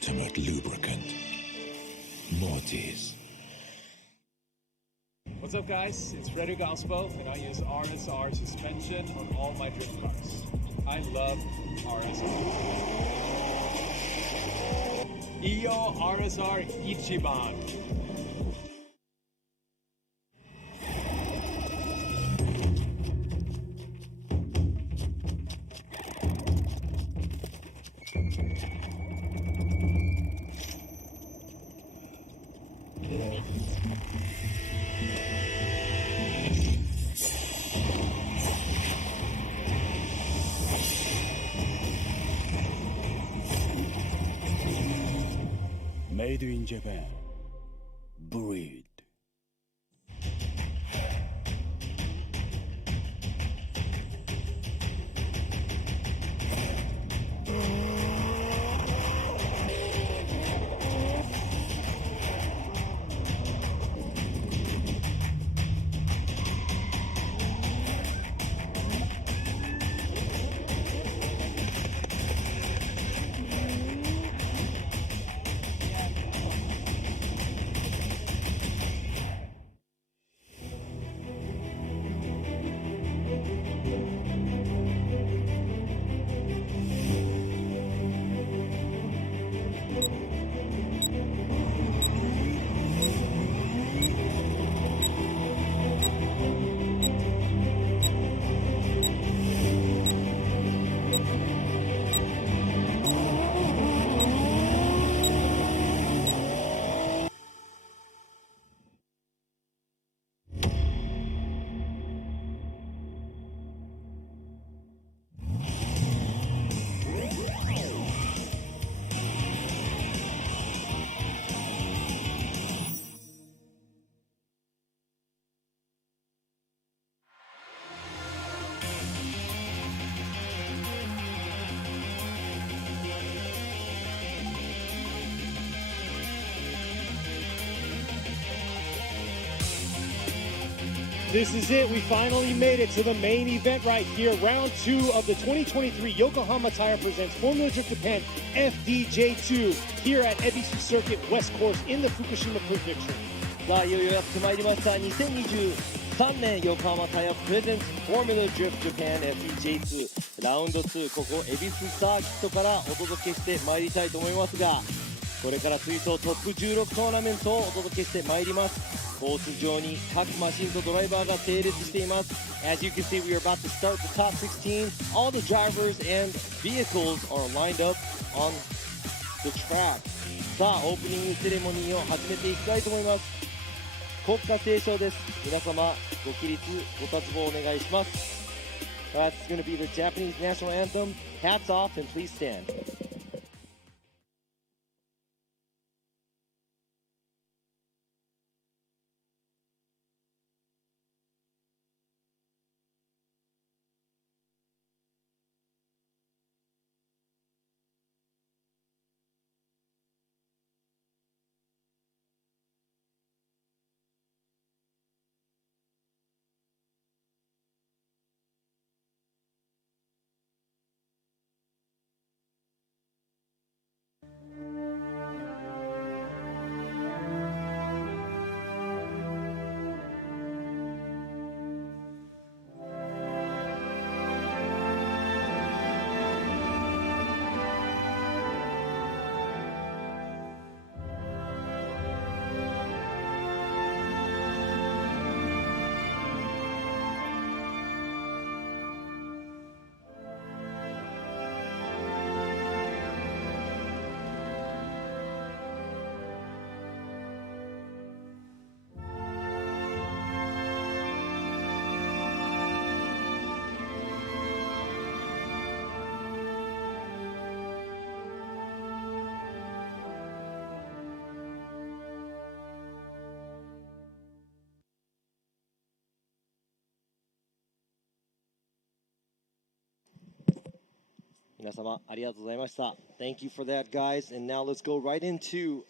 ultimate lubricant. Mortis. What's up, guys? It's Frederick Ospo, and I use RSR suspension on all my drift cars. I love RSR. Iyo RSR Ichiban. Made in Japan. Breed. This is it. We finally made it to the main event right here. Round 2 of the 2023 Yokohama Tire presents Formula Drift Japan FDJ2 here at EBISU Circuit West Course in the Fukushima Prefecture. さあいよいよやってまいりました2023年横浜タイヤプレゼンツフォーミュラドリフトジャパン FDJ2 ラウンド2ここ恵比寿サーキットからお届けしてまいりたいと思いますがこれから追走トップ16トーナメントをお届けしてまいりますコース上に各マシンとドライバーが整列しています As you can see we are about to start the top 16 all the drivers and vehicles are lined up on the track さあオープニングセレモニーを始めていきたいと思います国歌斉唱です皆様ご起立ご達望お願いします That's going to be the Japanese national anthem hats off and please stand皆様ありがとうございました Thank you for that guys and now let's go right into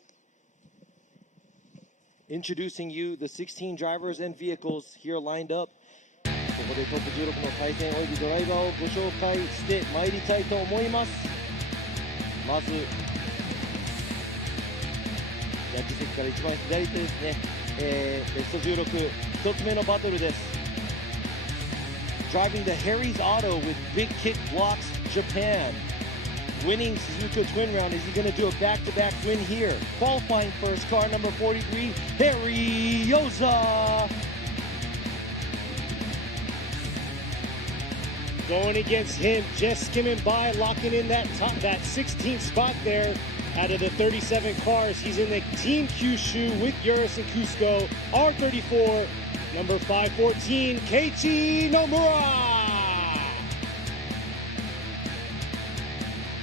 introducing you the 16 drivers and vehicles here lined up ここでトップ16の対戦およびドライバーをご紹介してまいりたいと思いますまずジャッジ席から一番左手ですね、ベスト16一つ目のバトルです Driving the Harry's Auto with Big Kick Blocks Japan winning Suzuka Twin Round is he going to do a back-to-back win here qualifying first car number 43 Harry Yoza Going against him, just skimming by, locking in that 16th spot there. Out of the 37 cars, he's in the Team Kyushu with Urus and Cusco. R34, number 514, Keiichi Nomura.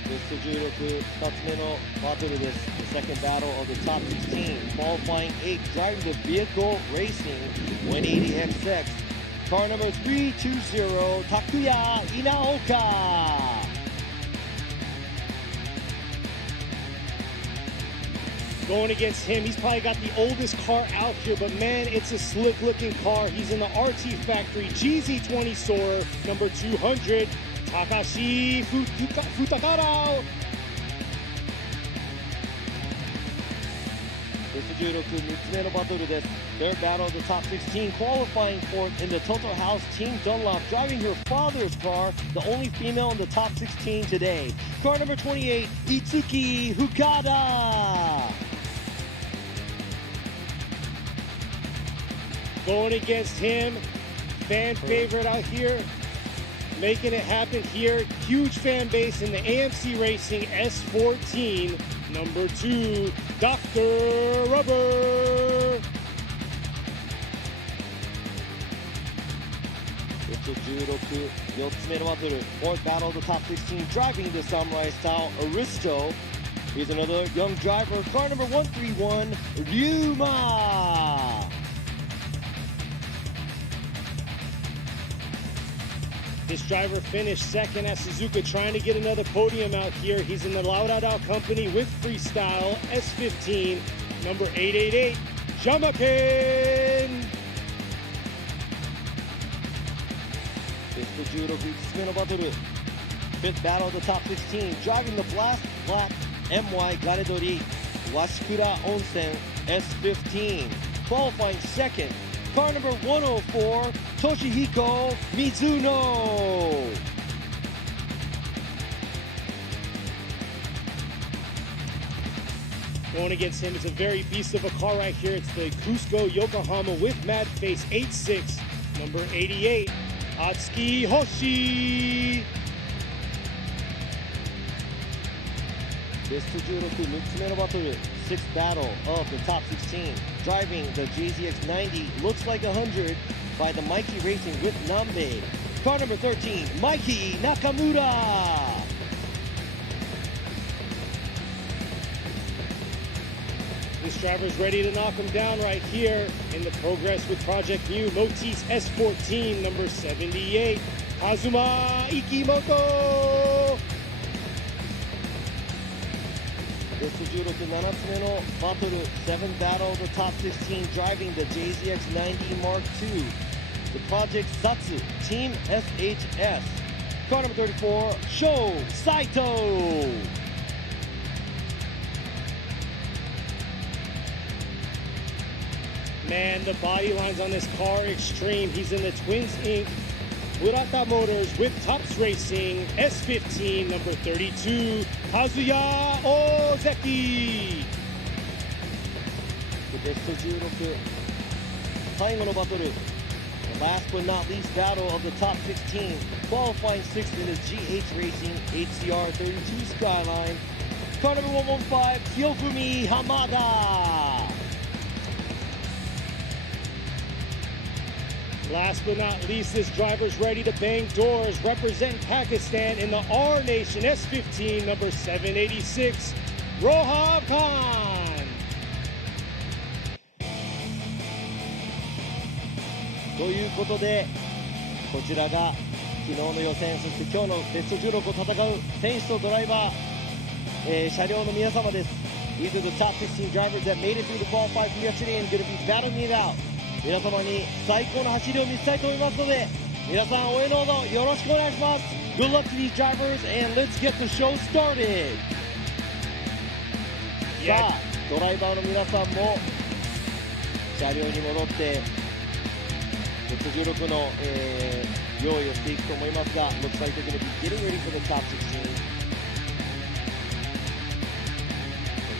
ベスト16、2つ目のバトルです。The second battle of the top 16, qualifying 8, driving the vehicle racing 180XX. Car number 320, Takuya Inaoka. Going against him, he's probably got the oldest car out here, but man, it's a slick-looking car. He's in the RT Factory GZ20 Soarer, number 200, Takashi Futakara. ベスト16、3つ目のバトルです。Their battle of the top 16, qualifying fourth in the Total House Team Dunlop, driving her father's car, the only female in the top 16 today. Car number 28, Itsuki Fukada. Going against him, fan favorite out here, making it happen here. Huge fan base in the AMC Racing S14, number 2, Dr. Rubber. ベスト16、4つ目のバトル、fourth battle of the top 16, driving the samurai style Aristo. Here's another young driver, car number 131, Ryuma. This driver finished second at Suzuka, trying to get another podium out here. He's in the Lauderdale Company with Freestyle S15, number 888, Jamakin. ベスト16、5つ目のバトル。Fifth battle of the top 16, driving the Blast Black MY ガレドリ鷲倉温泉 S15, qualifying second, car number 104, Toshihiko Mizuno. Going against him, it's a very beast of a car right here. It's the Cusco Yokohama with Mad Face 86, number 88, Atsuki Hoshi. ベスト16、6つ目のバトル。Sixth battle of the top 16. Driving the JZX90 looks like 100 by the Mikey Racing with Nambe. Car number 13, Mikey Nakamura. This driver's ready to knock him down right here in the Progress with Project Mu Motis S14, number 78, Kazuma Ikimoto. ベスト16、7つ目のバトル。Seventh battle of the top 16, driving the JZX90 Mark II. The Project Satsu, Team SHS. Car number 34, Sho Saito. Man, the body lines on this car extreme. He's in the Twins Inc. Murata Motors with Tops Racing S15, number 32, Kazuya Ozeki. ベスト16、最後のバトル。Last but not least battle of the top 16, qualifying sixth in the GH Racing HCR32 Skyline. Car number 115, Kyofumi Hamada. Last but not least, this driver's ready to bang doors, represent Pakistan in the R Nation S15, number 786, Rohab Khan. ということで、こちらが昨日の予選、そして今日のベスト16を戦う選手とドライバー、車両の皆様です。These are the top 16 drivers that made it through the qualifiers from yesterday and going to be battling it out. 皆様に最高の走りを見せたいと思いますので、皆さん応援のほどよろしくお願いします。Good luck to these drivers and let's get the show started. さあ、ドライバーの皆さんも車両に戻ってベスト16の、用意をしていくと思いますが、looks like they're going to be getting ready for the top 16.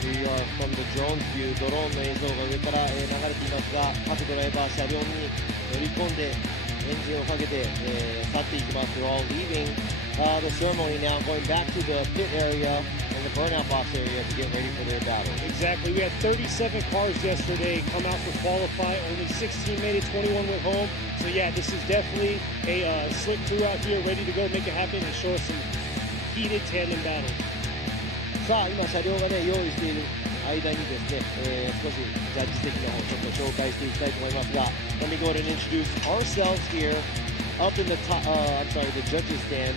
Here you are from the drone view. ドローンの映像が上から、流れていますが、各ドライバー車両に乗り込んでエンジンをかけて、去っていきます。They're all leaving the ceremony now, going back to the pit area and the burnout box area to get ready for their battle. Exactly. We had 37 cars yesterday come out for qualify. Only 16 made it, 21 went home. So yeah, this is definitely a slick crew out here ready to go make it happen and show us some heated tandem battles. さあ、今車両がね、用意している間にですね、少しジャッジ席の方ちょっと紹介していきたいと思いますが、Let me go ahead and introduce ourselves here up in the top, the judges stand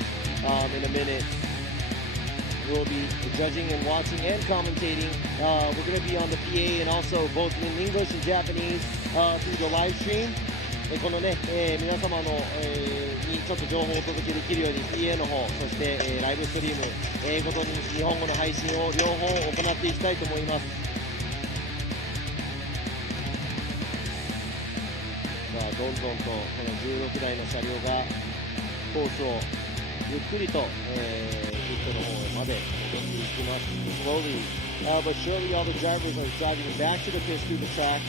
in a minute. We'll be judging and watching and commentating. We're going to be on the PA and also both in English and Japanese through the live stream. このね、皆様の、にちょっと情報をお届けできるように PA の方、そして、ライブストリーム、英語と日本語の配信を両方行っていきたいと思います。さあ、どんどんとこの16台の車両がコースをゆっくりと、ピットの方まで戻っていきます。Slowly, but surely all the drivers are driving back to the pits through the track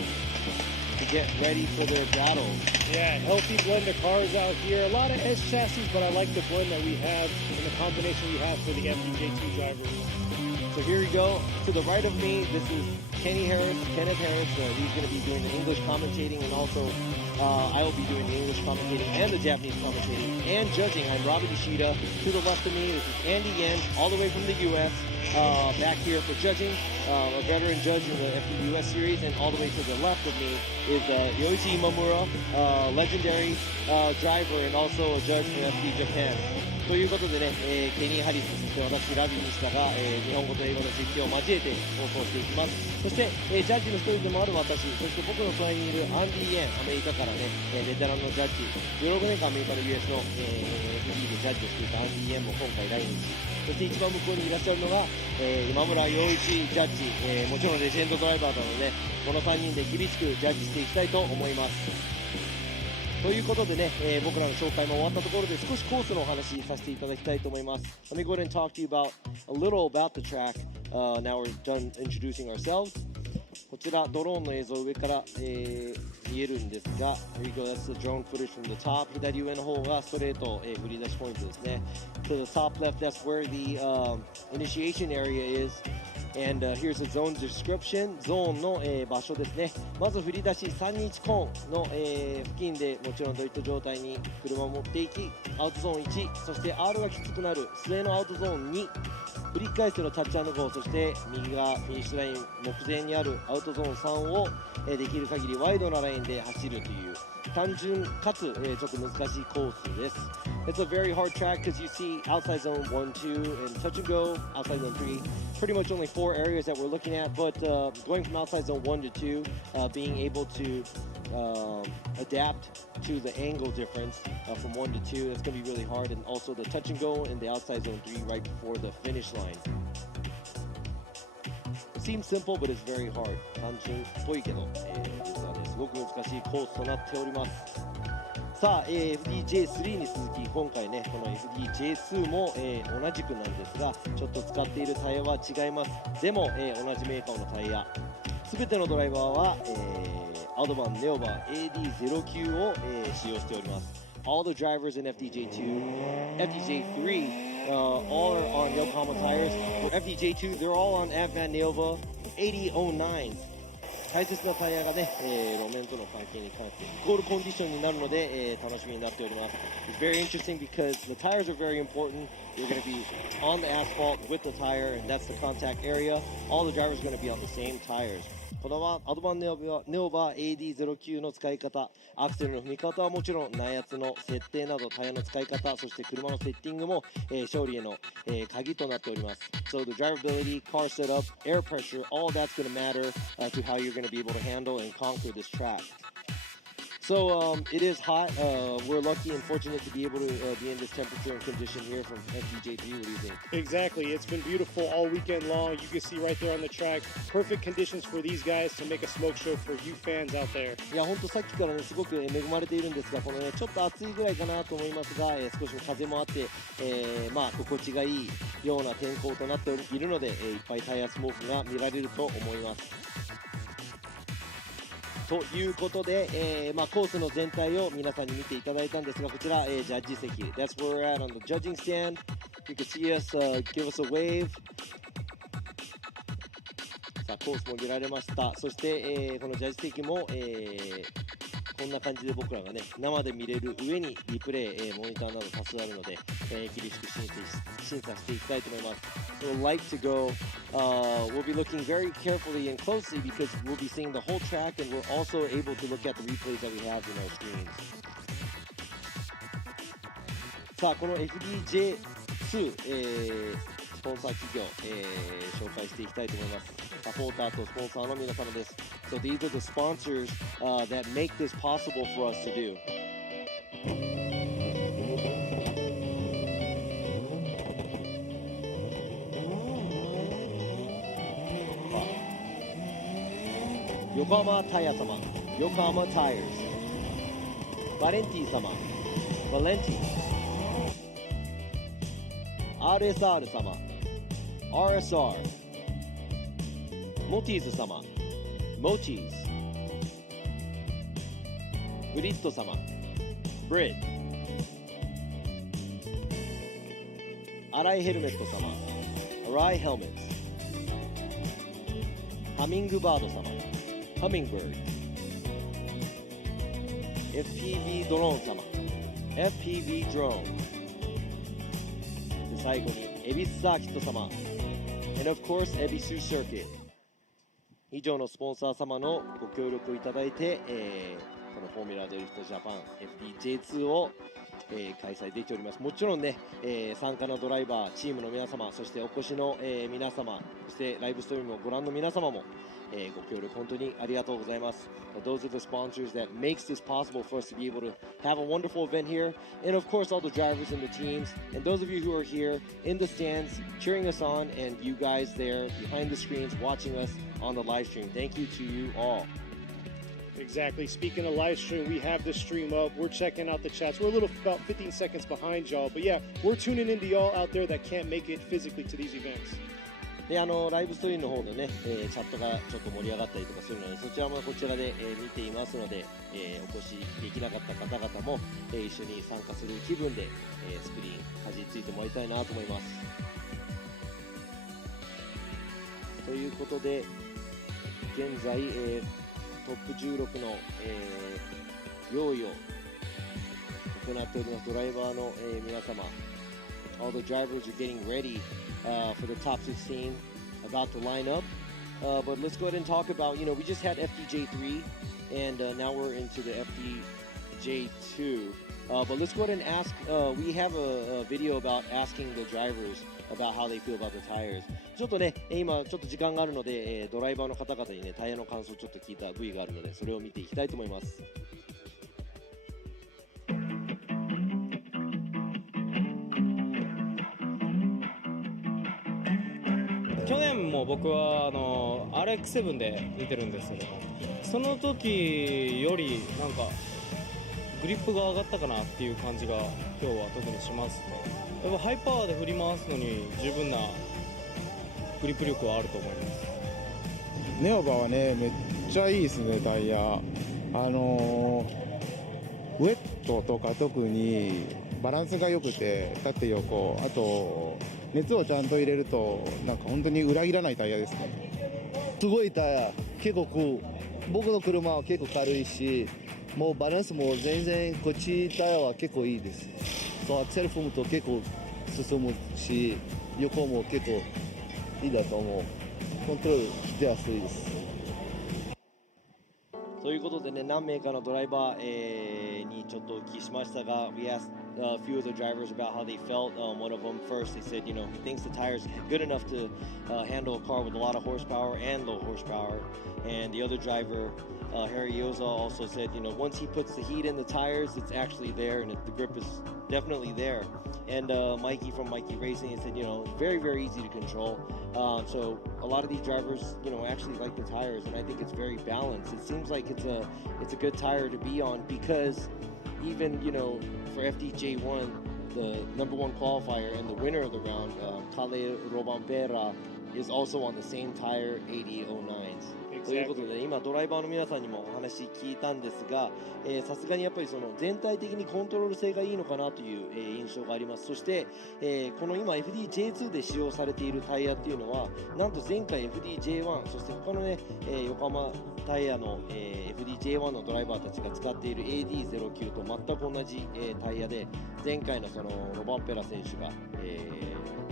to get ready for their battles. Yeah, healthy blend of cars out here. A lot of S chassis, but I like the blend that we have and the combination we have for the FDJ2 drivers. So here we go. To the right of me, this is Kenneth Harris. He's going to be doing the English commentating, and also I will be doing the English commentating and the Japanese commentating and judging. I'm Robbie Nishida. To the left of me, this is Andy Yen, all the way from the U.S. Back here for judging, a veteran judge in the FUS series, and all the way to the left of me is Yoichi Imamura, legendary driver and also a judge for FD Japan. ということでね、ケニー・ハリス、そして私ラビー西田が、日本語と英語の実況を交えて放送していきます。そして、ジャッジの一人でもある私、そして僕の隣にいるアンディ・イエン、アメリカからね、ベテランのジャッジ、16年間アメリカの US の、FD でジャッジをしていたアンディ・イエンも今回来日、そして一番向こうにいらっしゃるのが、今村洋一ジャッジ、もちろんレジェンドドライバーなので、この3人で厳しくジャッジしていきたいと思います。ということでね、僕らの紹介も終わったところで少しコースのお話させていただきたいと思います。Let me go ahead and talk to you about a little about the track. Now we're done introducing ourselves. こちらドローンの映像上から、見えるんですが、Here you go, that's the drone footage from the top. 左上の方がストレート、振り出しポイントですね。To the top left, that's where the initiation area is.And here's the zone description. ゾーンの、場所ですね。まず振り出し321コーンの、付近でもちろんドリフト状態に車を持っていき、アウトゾーン1、そして R がきつくなる末のアウトゾーン2、振り返してのタッチ&ゴー、そして右がフィニッシュライン目前にあるアウトゾーン3を、できる限りワイドなラインで走るという単純かつ、ちょっと難しいコースです。It's a very hard track because you see outside zone 1, 2, and touch and go, outside zone 3. Pretty much only 4 areas that we're looking at, but going from outside zone 1 to 2, being able to adapt to the angle difference from 1 to 2, that's going to be really hard. And also the touch and go in the outside zone 3 right before the finish line. It seems simple, but it's very hard. 単純っぽいけど、実はね、すごく難しいコースとなっております。さあ、FDJ3 に続き今回ねこの FDJ2 も、同じくなんですがちょっと使っているタイヤは違います。でも、同じメーカーのタイヤ全てのドライバーは、アドバンネオバ AD09 を、使用しております。All the drivers in FDJ2, FDJ3, all are on Yokohama tires. For FDJ2, they're all on Advan Neova 8009. 大切なタイヤがね、路面との関係に関してイコールコンディションになるので、楽しみになっております。It's very interesting because the tires are very important. You're going to be on the asphalt with the tire, and that's the contact area. All the drivers are going to be on the same tires. このアドバンネオバ AD09 の使い方、アクセルの踏み方はもちろん内圧の設定などタイヤの使い方、そして車のセッティングも、勝利への、鍵となっております。So the drivability, car setup, air pressure, all that's going to matter to how you're going to be able to handle and conquer this track. So it is hot. We're lucky and fortunate to be able to be in this temperature and condition here from FDJ2. What do you think? Exactly. It's been beautiful all weekend long. You can see right there on the track. Perfect conditions for these guys to make a smoke show for you fans out there. いや本当さっきからねすごく恵まれているんですが、このねちょっと暑いぐらいかなと思いますが、少し風もあって、まあ心地がいいような天候となっているので、いっぱいタイヤスモークが見られると思います。ということで、まあ、コースの全体を皆さんに見ていただいたんですが、こちら、ジャッジ席 That's where we're at on the judging stand. You can see us, give us a wave. さあコースも見られました。そして、このジャッジ席も、こんな感じで僕らがね生で見れる上にリプレイ、モニターなど多数あるので、厳しく審査していきたいと思います。We'll like to go. We'll be looking very carefully and closely because we'll be seeing the whole track, and we're also able to look at the replays that we have in our screens. さあこの FDJ2、スポンサー企業、紹介していきたいと思います。サポーターとスポンサーの皆様です。So these are the sponsors that make this possible for us to do. 横浜タイヤ様、横浜タイヤーズ。バレンティ様、バレンティ。RSR 様、RSR。モティーズ様、モティーズ。ブリッド様、ブリッド。アライヘルメット様、アライヘルメット。ハミングバード様、ハミングバード。FPV ドローン様、FPV ドローン。で最後にエビスサーキット様、and of course エビスサーキット。以上のスポンサー様のご協力をいただいて、このフォーミュラドリフトジャパン FDJ2 を、開催できております。もちろんね、参加のドライバー、チームの皆様、そしてお越しの、皆様、そしてライブストリームをご覧の皆様も、ご協力本当にありがとうございます。Those are the sponsors that makes this possible for us to be able to have a wonderful event here. And of course, all the drivers and the teams. And those of you who are here in the stands, cheering us on, and you guys there behind the screens watching us on the live stream. Thank you to you all. Exactly. Speaking of live stream, we have the stream up. We're checking out the chats. We're a little about 15 seconds behind y'all. But yeah, we're tuning into y'all out there that can't make it physically to these events. でライブストリームの方でね、チャットがちょっと盛り上がったりとかするので、そちらもこちらで、見ていますので、お越しできなかった方々も、一緒に参加する気分で、スクリーンかじりついてもらいたいなと思います。ということで現在、トップ16の、用意を行っております。ドライバーの、皆様、all the drivers are getting ready for the top 16 about to line up, but let's go ahead and talk about, we just had FDJ3 and now we're into the FDJ2, but let's go ahead and ask, we have a video about asking the drivers about how they feel about the tires. ちょっとね、今ちょっと時間があるので、ドライバーの方々にね、タイヤの感想をちょっと聞いた V があるので、それを見ていきたいと思います。去年も僕はRX7 で出てるんですけども、その時よりなんかグリップが上がったかなっていう感じが今日は特にしますね。やっぱハイパワーで振り回すのに十分なグリップ力はあると思います。ネオバはね、めっちゃいいですね、タイヤ。ウェットとか特にバランスが良くて、縦横、あと熱をちゃんと入れるとなんか本当に裏切らないタイヤですね。すごいタイヤ、結構僕の車は結構軽いし、もうバランスも全然こっちタイヤは結構いいです。そうアクセル踏むと結構進むし、横も結構いいだと思う。コントロールしてやすいです。ということでね、何名かのドライバー、にちょっとお聞きしましたが、We asked a few of the drivers about how they felt. One of them first, they said, he thinks the tires are good enough to handle a car with a lot of horsepower and low horsepower. And the other driver, Harry Yoza, also said, once he puts the heat in the tires, it's actually there and the grip is definitely there. And Mikey from Mikey Racing, he said, very, very easy to control. So a lot of these drivers, actually like the tires, and I think it's very balanced. It seems like it's a good tire to be on because even, for FDJ1, the number one qualifier and the winner of the round, Kale Robampera, is also on the same tire, 8009s. ということで今ドライバーの皆さんにもお話聞いたんですが、さすがにやっぱりその全体的にコントロール性がいいのかなという、印象があります。そして、この今 FDJ2 で使用されているタイヤっていうのはなんと前回 FDJ1 そして他のね、横浜タイヤの、FDJ1 のドライバーたちが使っている AD09 と全く同じ、タイヤで前回のそのロバンペラ選手が、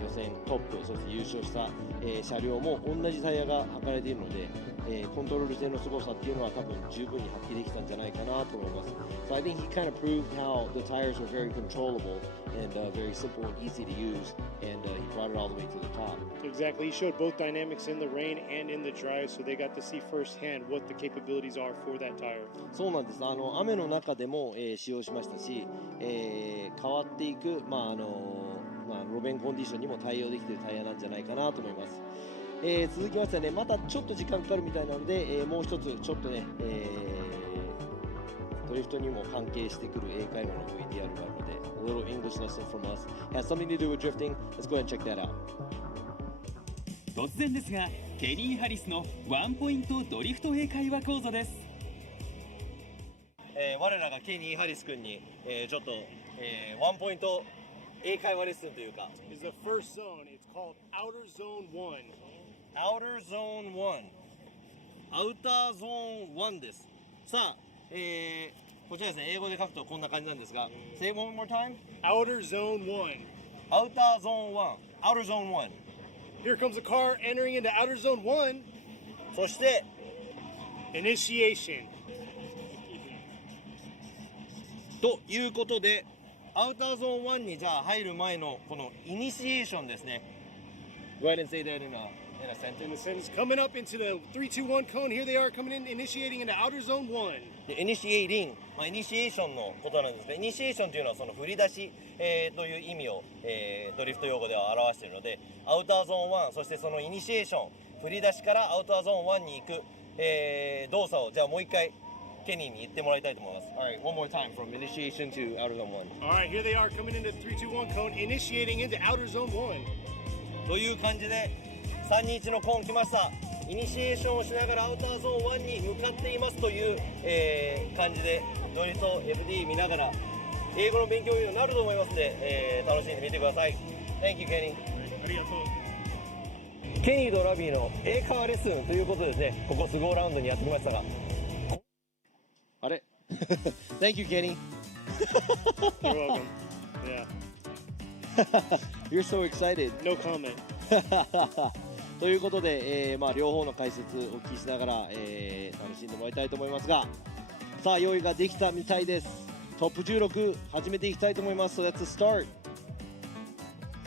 予選トップそして優勝した、車両も同じタイヤが履かれているので、コントロール性の凄さっていうのは多分十分に発揮できたんじゃないかなと思います。So I think he kind of proved how the tires were very controllable and very simple and easy to use, and he brought it all the way to the top. Exactly. He showed both dynamics in the rain and in the dry, so they got to see firsthand what the capabilities are for that tire. そうなんです。雨の中でも、使用しましたし、変わっていく、路面コンディションにも対応できているタイヤなんじゃないかなと思います。続きましてね、またちょっと時間かかるみたいなので、もう一つちょっとね、ドリフトにも関係してくる英会話の VTR があるので、A little English lesson from us has something to do with drifting. Let's go ahead and check that out. 突然ですが、ケニー・ハリスのワンポイントドリフト英会話講座です。我らがケニー・ハリス君に、ちょっと、ワンポイント英会話レッスンというか。Is the first zone. It's called Outer Zone 1. Outer Zone 1。アウターゾーン1です。さあ、こちらですね、英語で書くとこんな感じなんですが、Say one more time. Outer Zone 1. アウターゾーン1。Outer Zone 1。Here comes a car entering into Outer Zone 1. そして、Initiation. ということで、アウターゾーン1にじゃあ入る前のこのイニシエーションですね。Go ahead and say that in a sentence. In the sentence, coming up into the 3-2-1 cone. Here they are coming in, initiating into outer zone 1. でイニシエイリン、イニシエーションのことなんですが、イニシエーションというのはその振り出し、という意味を、ドリフト用語では表しているので、アウターゾーン1、そしてそのイニシエーション、振り出しからアウターゾーン1に行く、動作をじゃあもう一回ケニーに言ってもらいたいと思います。Alright, one more time from initiation to outer zone 1. All right, here they are coming into 3-2-1 cone, initiating into outer zone 1. という感じで321のコーン来ました。イニシエーションをしながらアウターゾーン1に向かっていますという、感じでドリフト FD 見ながら英語の勉強になると思いますので、楽しんでみてください。 Thank you, ケニー。ケニーとラビーの英会話レッスンということでですね、ここスゴーラウンドにやってきましたが、あれThank you, Kenny. You're welcome. Yeah, You're so excited. no comment. ということで、両方の解説をお聞きしながら、楽しんでもらいたいと思いますが、さあ用意ができたみたいです。トップ16始めていきたいと思います。 Let's start。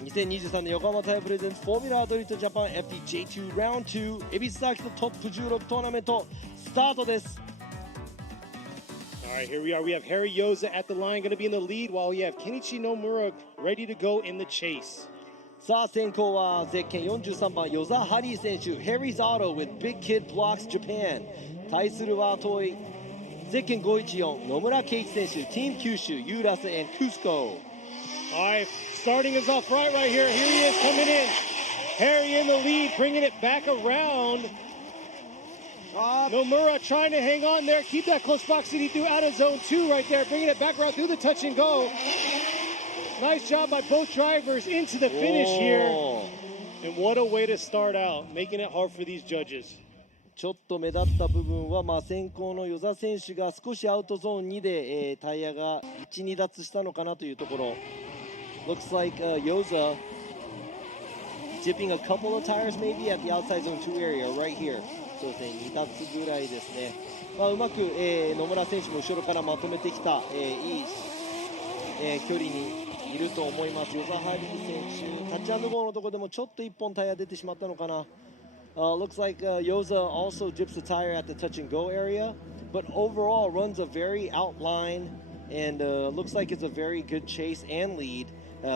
2023年横浜タイヤプレゼンツフォーミュラードリフトジャパン FDJ2 Round 2恵比寿サーキットトップ16トーナメントスタートです。All right, here we are. We have Harry Yoza at the line, going to be in the lead, while we have Kenichi Nomura ready to go in the chase. さあ先行はゼッケン43番与座ハリー選手 Harry's Auto with Big Kid Blocks Japan 対するは遠いゼッケン514野村圭一選手 Team 九州ユーラス and Cusco. All right, starting us off right here. Here he is coming in. Harry in the lead, bringing it back around. Nomura trying to hang on there, keep that close proximity through out of zone 2 right there, bringing it back around through the touch and go. Nice job by both drivers into the finish here. And what a way to start out, making it hard for these judges. ちょっと目立った部分は、先行の与座選手が少しアウトゾーン2で、タイヤが1、2脱したのかなというところ。Looks like Yoza dipping a couple of tires maybe at the outside zone 2 area right here. そうですね、2脱ぐらいですね。うまく、野村選手も後ろからまとめてきた、いい、距離にいると思います。与座ハリー選手、タッチアンドゴーのところでもちょっと1本タイヤ出てしまったのかな。Looks like Yoza also dips the tire at the touch and go area, but overall runs a very outline and looks like it's a very good chase and lead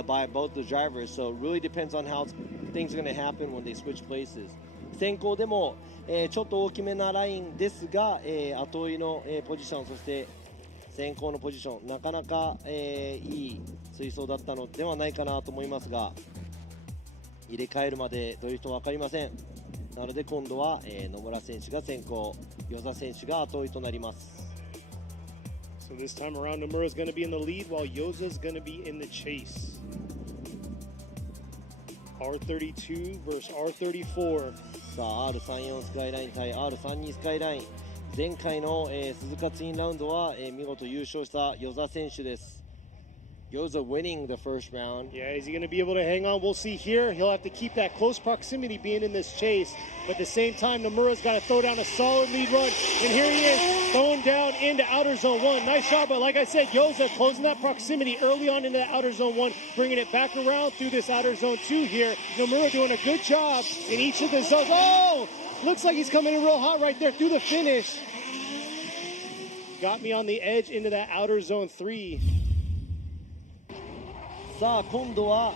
by both the drivers. So it really depends on how things are going to happen when they switch places. 先行でも、ちょっと大きめなラインですが、後追いの、ポジション、そして先行のポジション、なかなか、いい追走だったのではないかなと思いますが、入れ替えるまでどういう人分かりません。なので今度は、野村選手が先行、与座選手が後追いとなります。So this time around, Nomura is going to be in the lead while Yoza is going to be in the chase. R32 versus R34. さあ R34 スカイライン対 R32 スカイライン。前回の、鈴鹿ツインラウンドは、見事優勝した与座選手です。Yoza winning the first round. Yeah, is he going to be able to hang on? We'll see here. He'll have to keep that close proximity being in this chase. But at the same time, Nomura's got to throw down a solid lead run. And here he is, throwing down into outer zone 1. Nice job, but like I said, Yoza closing that proximity early on into that outer zone 1, bringing it back around through this outer zone 2 here. Nomura doing a good job in each of the zones. Oh! Looks like he's coming in real hot right there through the finish. Got me on the edge into that outer zone 3. さあ今度は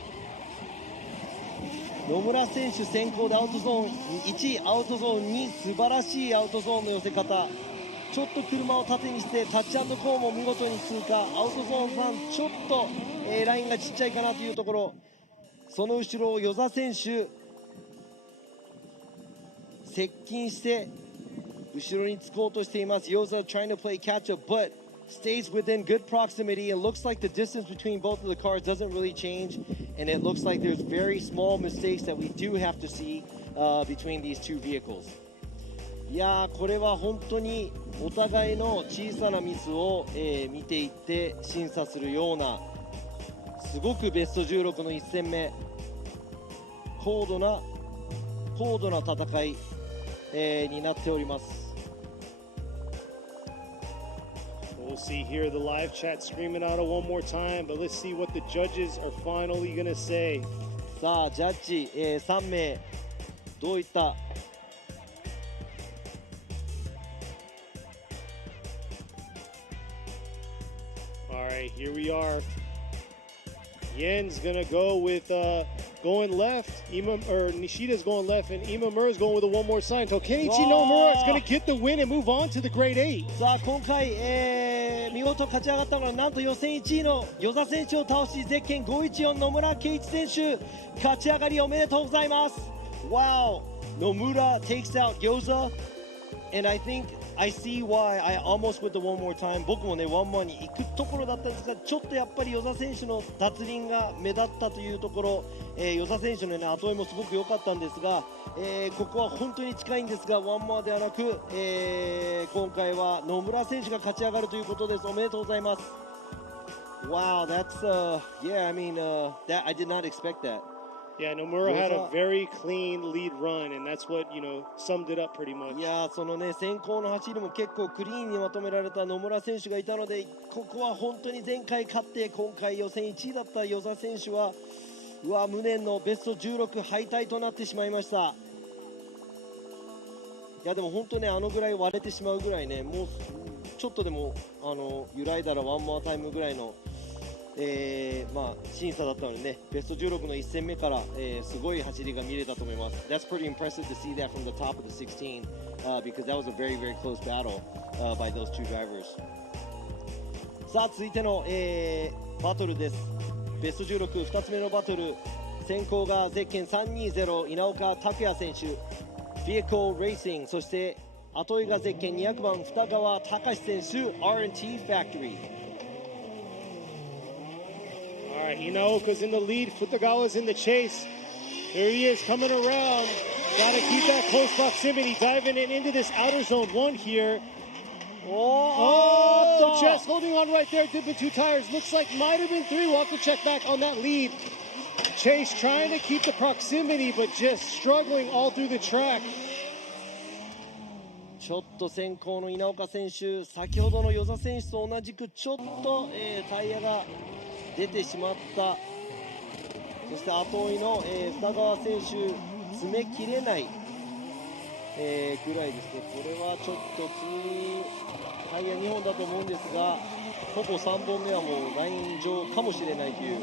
野村選手先行でアウトゾーン1、アウトゾーン2、素晴らしいアウトゾーンの寄せ方。ちょっと車を縦にしてタッチアンドコーンも見事に通過。アウトゾーン3、ちょっと、ラインがちっちゃいかなというところ。その後ろを与座選手接近して後ろにつこうとしています。Yoza trying to play catch up, but stays within good proximity. It looks like the distance between both of the cars doesn't really change, and it looks like there's very small mistakes that we do have to see between these two vehicles. いやー、これは本当にお互いの小さなミスを、見ていって審査するようなすごくベスト16の1戦目高度な戦い、になっております。We'll see here the live chat screaming out one more time, but let's see what the judges are finally going to say. さあジャッジ、3名どういった All right, here we are. Yen's gonna go with going left. Nishida's going left, and Imamura's going with a one more sign. So Kenichi Nomura is gonna get the win and move on to the grade 8. さあ今回、見事勝ち上がったのはなんと予選1位の與座選手を倒しゼッケン514野村圭一選手勝ち上がりおめでとうございます。 Wow, Nomura takes out Gyoza, and I think I see why I almost went the one more time. 僕もねワンモアに行くところだったんですが、ちょっとやっぱり與座選手の脱輪が目立ったというところ、與座選手の、ね、後追いもすごく良かったんですが、ここは本当に近いんですがワンモアではなく、今回は野村選手が勝ち上がるということです。おめでとうございます。 Wow, that's yeah, I mean that I did not expect that. Yeah, Nomura had a very clean lead run, and that's what, summed it up pretty much. いやそのね先行の走りも結構クリーンにまとめられた野村選手がいたので、ここは本当に前回勝って今回予選1位だった與座選手は無念のベスト16敗退となってしまいました。いやでも本当ねあのぐらい割れてしまうぐらいね、もうちょっとでも揺らいだらワンモアタイムぐらいの審査だったのでね、ベスト16の1戦目から、すごい走りが見れたと思います。 That's pretty impressive to see that from the top of the 16、because that was a very very close battle、by those two drivers。 さあ続いての、バトルです。ベスト16、2つ目のバトル、先行がゼッケン320稲岡拓也選手 Vehicle Racing、 そして後追いがゼッケン200番二川隆選手 R&T Factory。 All right, Inaoka's in the lead. Futagawa's in the chase. There he is coming around. Got to keep that close proximity. Diving into this outer zone 1 here. Oh, Jess holding on right there. Dipping 2 tires. Looks like might have been 3. We'll have to check back on that lead. Chase trying to keep the proximity, but just struggling all through the track. ちょっと先行の稲岡選手、先ほどの與座選手と同じくちょっと、タイヤが出てしまった。そして後追いの、二川選手詰めきれない、ぐらいですね。これはちょっとタイヤ2本だと思うんですが、ほぼ3本目はもうライン上かもしれないという、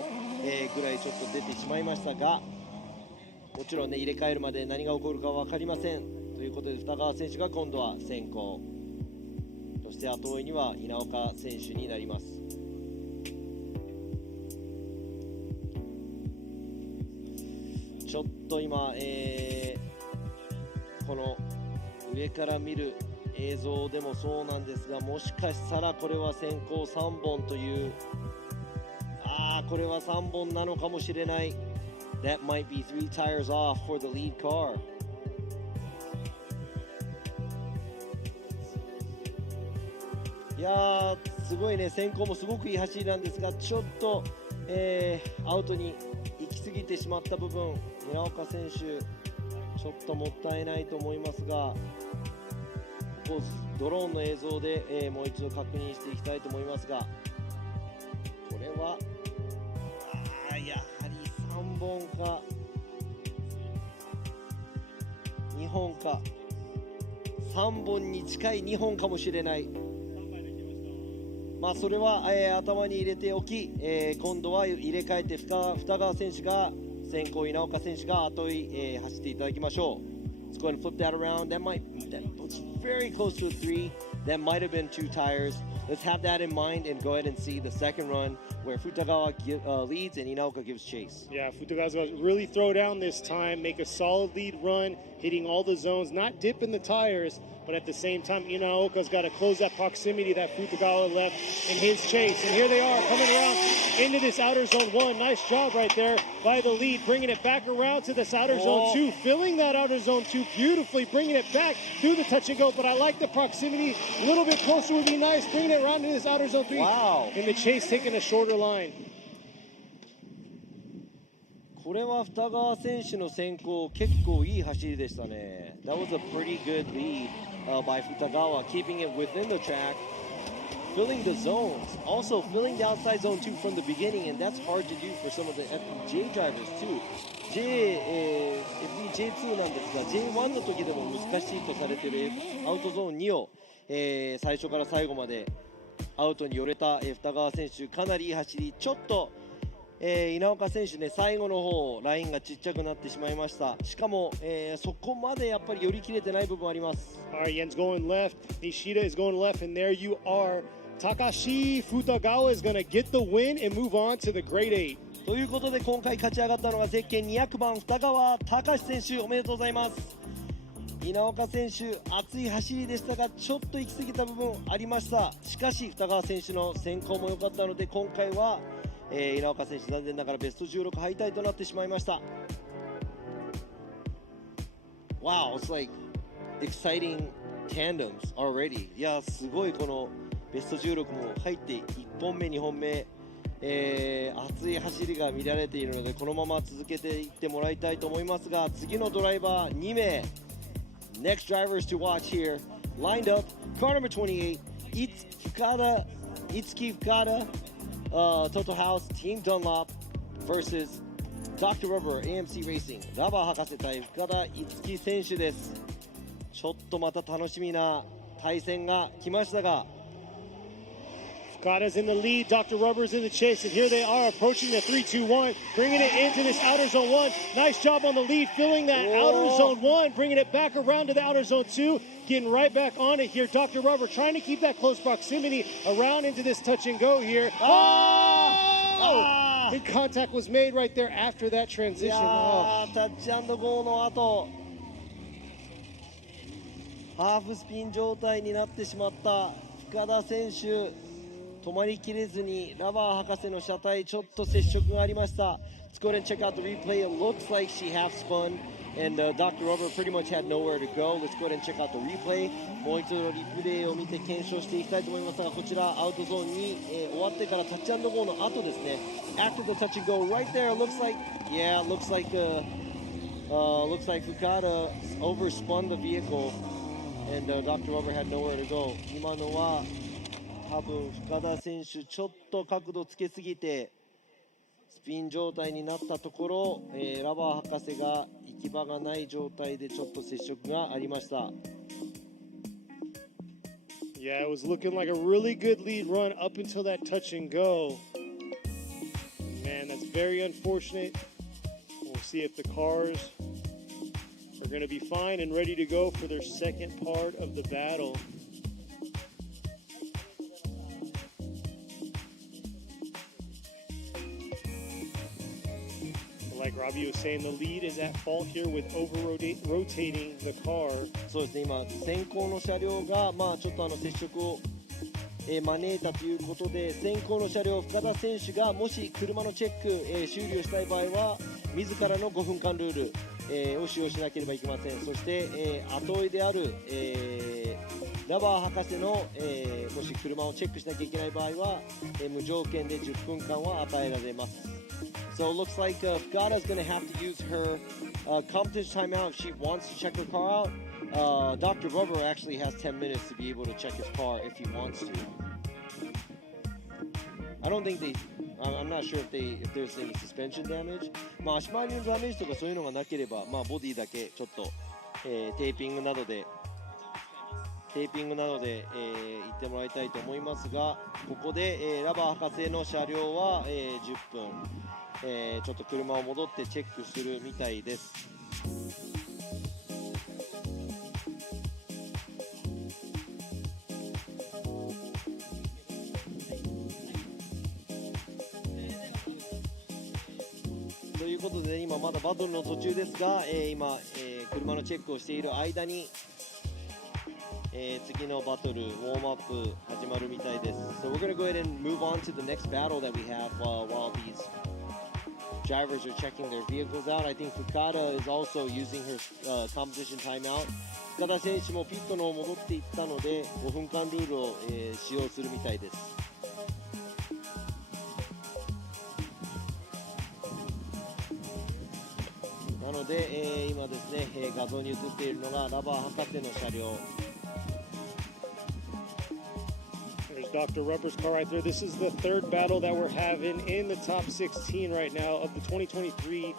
ぐらいちょっと出てしまいましたが、もちろんね入れ替えるまで何が起こるか分かりませんということで、二川選手が今度は先行、そして後追いには稲岡選手になります。ちょっと今、この上から見る映像でもそうなんですが、もしかしたらこれは先行3本という、これは3本なのかもしれない。 That might be 3 tires off for the lead car。 いやーすごいね、先行もすごくいい走りなんですが、ちょっと、アウトに行き過ぎてしまった部分、稲岡選手ちょっともったいないと思いますが、ドローンの映像で、もう一度確認していきたいと思いますが、これはやはり3本か2本か、3本に近い2本かもしれない。それは、頭に入れておき、今度は入れ替えて二川選手が先行、稲岡選手が後追い、走っていただきましょう。Let's go ahead and flip that around. That was very close to a 3. That might have been 2 tires. Let's have that in mind and go ahead and see the second run where Futagawa leads and Inaoka gives chase. Yeah, Futagawa's going to really throw down this time, make a solid lead run, hitting all the zones, not dipping the tires, but at the same time, Inaoka's got to close that proximity that Futagawa left in his chase. And here they are coming around into this outer zone 1. Nice job right there by the lead, bringing it back around to this outer zone 2, filling that outer zone 2 beautifully, bringing it back through the touch and go. But I like the proximity. A little bit closer would be nice, bringing it around to this outer zone 3. Wow. In the chase, taking a shorter line. これは二川選手の先行、結構いい走りでしたね。That was a pretty good lead by Futagawa, keeping it within the track. filling the zones, also filling the outside zone too from the beginning, and that's hard to do for some of the FDJ drivers too. FDJ2 なんですが J1 の時でも難しいとされているアウトゾーン2を、最初から最後までアウトに寄れた、二川選手、かなりいい走り、ちょっと、稲岡選手ね、最後の方ラインがちっちゃくなってしまいました。しかも、そこまでやっぱり寄り切れてない部分あります。Alright, Yen's going left. Nishida is going left, and there you are. Takashi Futagawa is going to get the win and move on to the Grade 8. ということで今回勝ち上がったのがゼッケン200番二川隆選手、おめでとうございます。稲岡選手、熱い走りでしたがちょっと行き過ぎた部分ありました。しかし二川選手の先行も良かったので今回は、稲岡選手残念ながらベスト16敗退となってしまいました。 Wow, it's like exciting tandems already. いやすごい、このベスト16も入って1本目2本目、熱い走りが見られているのでこのまま続けていってもらいたいと思いますが、次のドライバー2名 Next drivers to watch here lined up. Car number 28 Itsuki Fukada, Total House Team Dunlop versus Dr. Rubber AMC Racing ラバー博士対深田樹選手です。ちょっとまた楽しみな対戦が来ましたが、 Fukada's in the lead, Dr. Rubber's in the chase, and here they are approaching the 3-2-1, bringing it into this outer zone 1. Nice job on the lead, filling that outer zone 1, bringing it back around to the outer zone 2, getting right back on it here. Dr. Rubber trying to keep that close proximity around into this touch and go here. And contact was made right there after that transition. タッチ&ゴーの後ハーフスピン状態になってしまった深田選手、止まりきれずにラバー博士の車体ちょっと接触がありました。 Let's go ahead and check out the replay. It looks like she half spun and Dr. Rubber pretty much had nowhere to go. Let's go ahead and check out the replay. もう一度リプレイを見て検証していきたいと思いますが、こちらアウトゾーンに、終わってからタッチ&ゴーの後ですね。 After the touch and go right there, it looks like Fukada overspun the vehicle and Dr. Rubber had nowhere to go. 今のは多分深田選手ちょっと角度つけすぎてスピン状態になったところ、ラバー博士が行き場がない状態でちょっと接触がありました。 Yeah, it was looking like a really good lead run up until that touch and go. Man, that's very unfortunate. We'll see if the cars are going to be fine and ready to go for their second part of the battle. Like Robbie was saying, the lead is at fault here with rotating the car. そうですね、今先行の車両がちょっと接触を招いたということで、先行の車両深田選手がもし車のチェック、修理をしたい場合は自らの5分間ルール、を使用しなければいけません。そして、後追いである、ラバー博士の、もし車をチェックしなきゃいけない場合は、無条件で10分間は与えられます。So it looks like Fukada is going to have to use her competition timeout if she wants to check her car out. Dr. Rubber actually has 10 minutes to be able to check his car if he wants to. I don't think I'm not sure if there's any suspension damage. 足回りのダメージとかそういうのがなければ、ボディだけちょっと、テーピングなどで言ってもらいたいと思いますが、ここで、ラバー博士の車両は、10分、ちょっと車を戻ってチェックするみたいです。ということで、今まだバトルの途中ですが、今、車のチェックをしている間に、次のバトル、ウォームアップ始まるみたいです。So we're going to go ahead and move on to the next battle that we have while these drivers are checking their vehicles out. I think Fukada is also using her competition timeout. 深田選手もピットの戻っていったので、5分間ルールを、使用するみたいです。なので、今ですね、画像に映っているのがラバー博士の車両。There's Dr. Rubber's car right there. This is the third battle that we're having in the top 16 right now of the 2023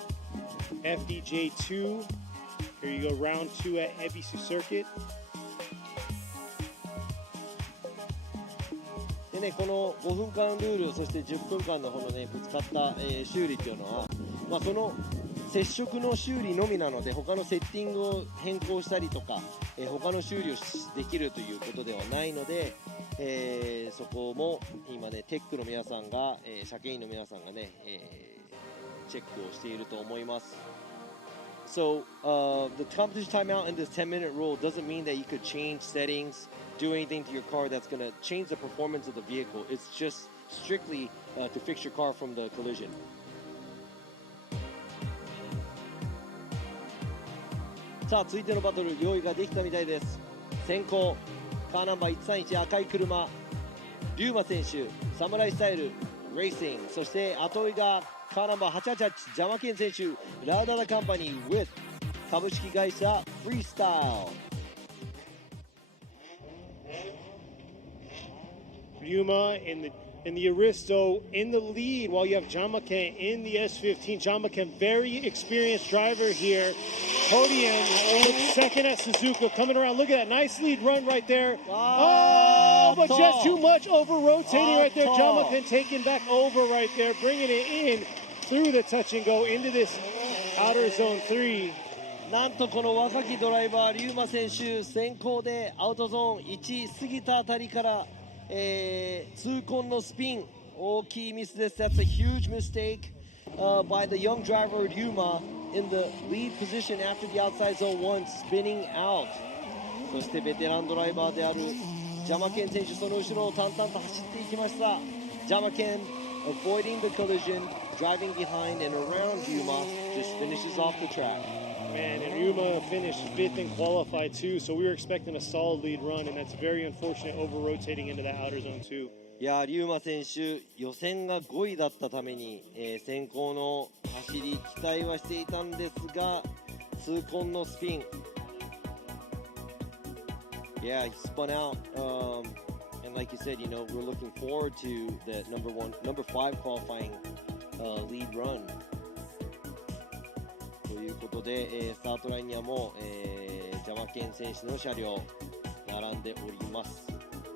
FDJ2. Here you go, round 2 at EBISU circuit. でね、この5分間ルール、そして10分間のこのね、ぶつかった、修理っていうのは、まあ、その接触の修理のみなので、他のセッティングを変更したりとか、他の修理をできるということではないので、そこも今ね、テックの皆さんが、車検員の皆さんがね、チェックをしていると思います。So, the competition timeout and this 10-minute rule doesn't mean that you could change settings, do anything to your car that's going to change the performance of the vehicle. It's just strictly to fix your car from the collision. さあ、続いてのバトル、用意ができたみたいです。先行、カーナンバー131赤い車、龍馬選手、サムライスタイル、レーシング、そして後追いがカーナンバー888、ジャマケン選手、ラウダダカンパニー with 株式会社フリースタイル。Ryuma in the Aristo in the lead, while you have Jamaken in the S15. Jamaken, very experienced driver here. Podium, second at Suzuka, coming around. Look at that, nice lead run right there. Oh, but just too much over rotating right there. Jamaken taking back over right there, bringing it in through the touch and go into this outer zone 3. なんとこの若きドライバー、龍馬選手、先行でアウトゾーン1過ぎたあたりから、痛恨のスピン、大きいミスです。That's a huge mistake by the young driver Ryuma in the lead position after the outside zone 1 spinning out. そしてベテランドライバーであるジャマケン選手、その後ろを淡々と走っていきました。ジャマケン avoiding the collision, driving behind and around Ryuma, just finishes off the track. Man, and Ryuma finished 5th in qualified too, so we were expecting a solid lead run, and that's very unfortunate over rotating into that outer zone 2. いや、龍馬選手、予選が5位だったために、先行の走り期待はしていたんですが、痛恨のスピン。Yeah, he spun out, and like you said, you know, we're looking forward to the number 5 qualifying lead run. ということで、スタートラインにはもう、ジャマケン選手の車両並んでおります。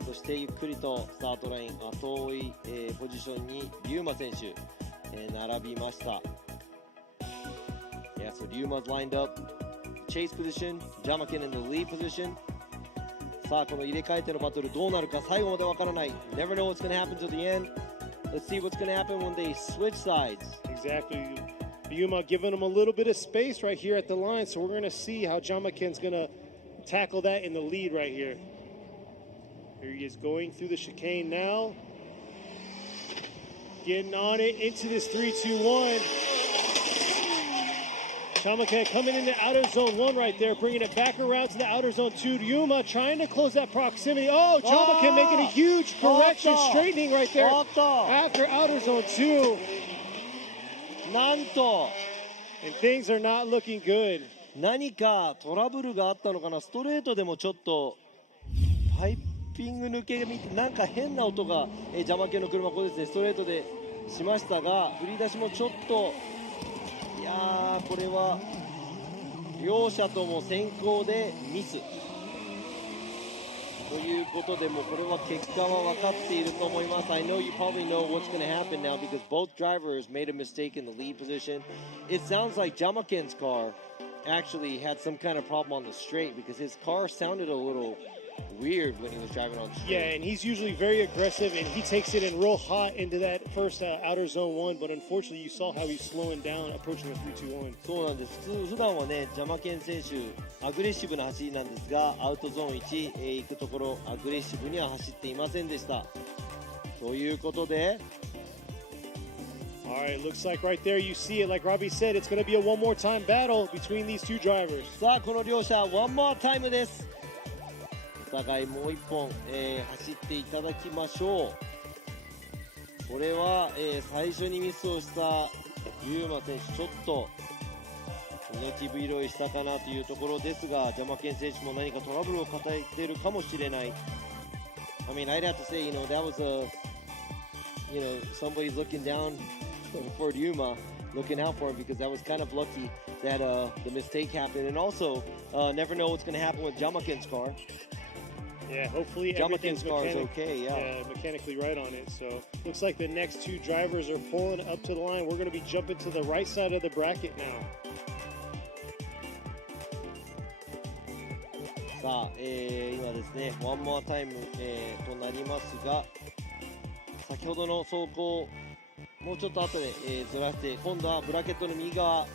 そしてゆっくりとスタートライン後追い、ポジションに龍馬選手、並びました。Yeah, so Ryuma's lined up chase position, Jamaken in the lead position. さあ、この入れ替えてのバトルどうなるか最後までわからない。Never know what's going to happen till the end. Let's see what's going to happen when they switch sides. Exactly. Ryuma giving him a little bit of space right here at the line, so we're going to see how Jamaken's going to tackle that in the lead right here. Here he is going through the chicane now. Getting on it into this 3-2-1. Jamaken coming into outer zone 1 right there, bringing it back around to the outer zone 2. Ryuma trying to close that proximity. Oh, Jamaken making a huge correction, straightening right there after outer zone 2. なんと And things are not looking good. 何かトラブルがあったのかな。ストレートでもちょっとパイピング抜け見てなんか変な音が、ジャマケンの車ここですね、ストレートでしましたが、振り出しもちょっと、いやー、これは両者とも先行でミスということで、もうこれは結果は分かっていると思います。I know you probably know what's going to happen now because both drivers made a mistake in the lead position. It sounds like Jamaken's car actually had some kind of problem on the straight because his car sounded a little weird when he was driving on the straight. Yeah, and he's usually very aggressive, and he takes it in real hot into that first outer zone 1, but unfortunately you saw how he's slowing down approaching the 3-2-1. そうなんです。普段はね、ジャマケン選手アグレッシブな走りなんですが、アウトゾーン1、行くところアグレッシブには走っていませんでした。ということで、all right, looks like right there you see it, like Robbie said, it's going to be a one more time battle between these two drivers. さあ、この両者ワンモアタイムです。お互いもう一本、走っていただきましょう。これは、最初にミスをした龍馬選手、ちょっと命拾いしたかなというところですが、ジャマケン選手も何かトラブルを抱えているかもしれない。I mean, I'd have to say, that was somebody's looking down for Yuma, looking out for him, because that was kind of lucky that the mistake happened. And also, never know what's going to happen with Jamaken's car. Yeah, hopefully Jamaken's everything's car is okay, yeah. mechanically right on it. So looks like the next two drivers are pulling up to the line. We're going to be jumping to the right side of the bracket now. さあ、今ですね、ワンモアタイム、となりますが、先ほどの走行、もうちょっと後で、ずらして、今度はブラケットの右側、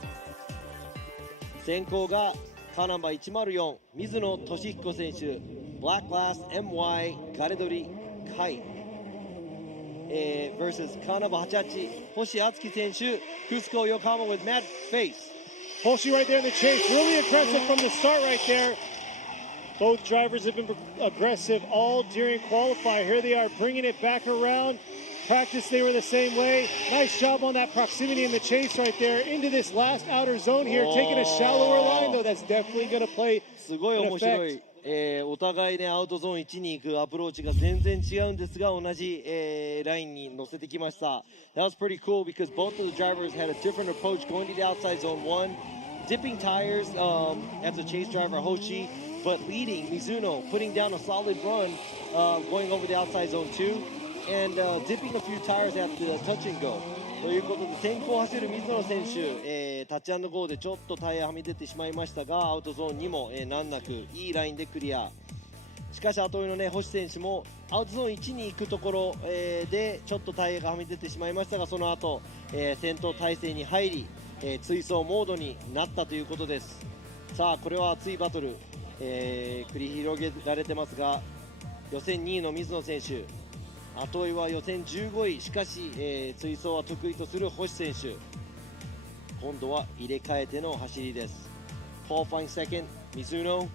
先行がカーナンバー104、水野俊彦選手、ブラックグラス MY ガレドリカイ、versus カーナンバー88、星敦樹選手、Cusco Yokohama with mad face. Hoshi right there in the chase, really aggressive from the start right there. Both drivers have been aggressive all during qualify. Here they are bringing it back around. Practice, they were the same way. Nice job on that proximity in the chase right there. Into this last outer zone here, taking a shallower line, though. That's definitely going to play すごい面白い。お互いね、アウトゾーン1に行くアプローチが全然違うんですが、同じ、ラインに乗せてきました。That was pretty cool because both of the drivers had a different approach going to the outside zone 1, dipping tires as a chase driver, Hoshi, but leading Mizuno, putting down a solid run, going over the outside zone 2, and dipping a few tires at the touch and go. ということで、先行走る水野選手、タッチ&ゴーでちょっとタイヤはみ出てしまいましたが、アウトゾーンにも、難なくいいラインでクリア。しかし後追いのね、星選手もアウトゾーン1に行くところ、でちょっとタイヤがはみ出てしまいましたが、その後、先頭体制に入り、追走モードになったということです。さあ、これは熱いバトル、繰り広げられてますが、予選2位の水野選手、後追いは予選15位、しかし、追走は得意とする星選手、今度は入れ替えての走りです。Qualifying second, Mizuno,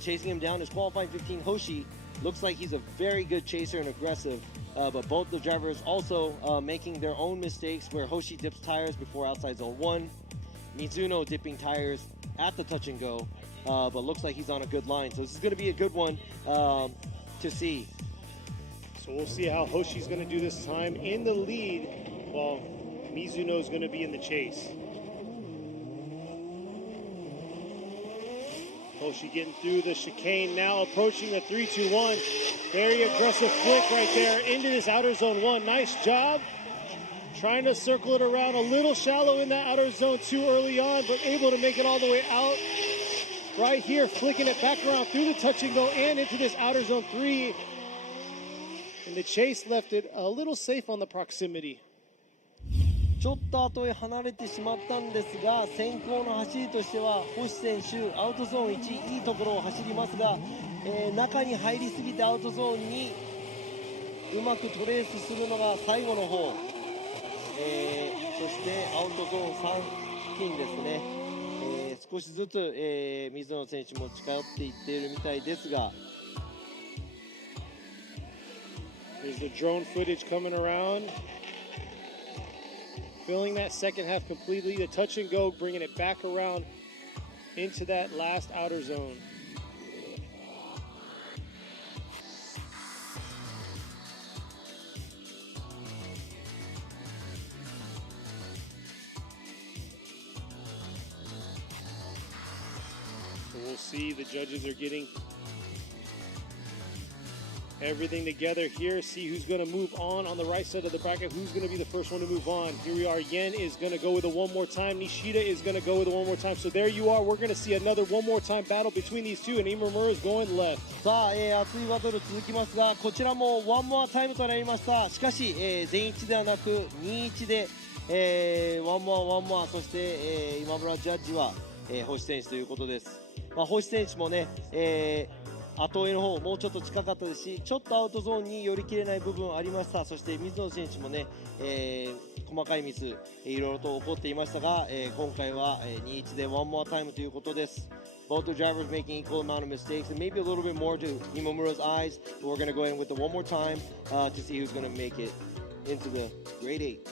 chasing him down is qualifying 15, Hoshi. Looks like he's a very good chaser and aggressive, but both the drivers also making their own mistakes where Hoshi dips tires before outside zone 1, Mizuno dipping tires at the touch and go, but looks like he's on a good line. So this is going to be a good one to see. So we'll see how Hoshi's going to do this time in the lead, while Mizuno's going to be in the chase. Hoshi getting through the chicane now, approaching the 3-2-1. Very aggressive flick right there into this outer zone 1. Nice job. Trying to circle it around a little shallow in that outer zone 2 early on, but able to make it all the way out. Right here, flicking it back around through the touch and go and into this outer zone 3. And the chase left it a little safe on the proximity. ちょっと後へ離れてしまったんですが、先行の走りとしては星選手アウトゾーン1いいところを走りますが、中に入りすぎてアウトゾーンにうまくトレースするのが最後の方、そしてアウトゾーン3付近ですね、少しずつ、水野選手も近寄っていっているみたいですが、 There's the drone footage coming around. Filling that second half completely. The touch and go, bringing it back around into that last outer zone. So we'll see, the judges are getting everything together here. See who's going to move on the right side of the bracket. Who's going to be the first one to move on? Here we are. Yen is going to go with a one more time. Nishida is going to go with a one more time. So there you are. We're going to see another one more time battle between these two. And Imamura is going left. さあ、熱いバトル続きますが、こちらもワンモアタイムとなりました。しかし、全1ではなく2-1で、ワンモア、そして、今村ジャッジは、星選手ということです。星選手もね、後追いの方もうちょっと近かったですし、ちょっとアウトゾーンに寄り切れない部分ありました。そして水野選手もね、細かいミスいろいろと起こっていましたが、今回は2-1でone more timeということです。Both the drivers making equal amount of mistakes and maybe a little bit more to Imamura's eyes, but we're going to go in with the one more time to see who's going to make it into the grade 8.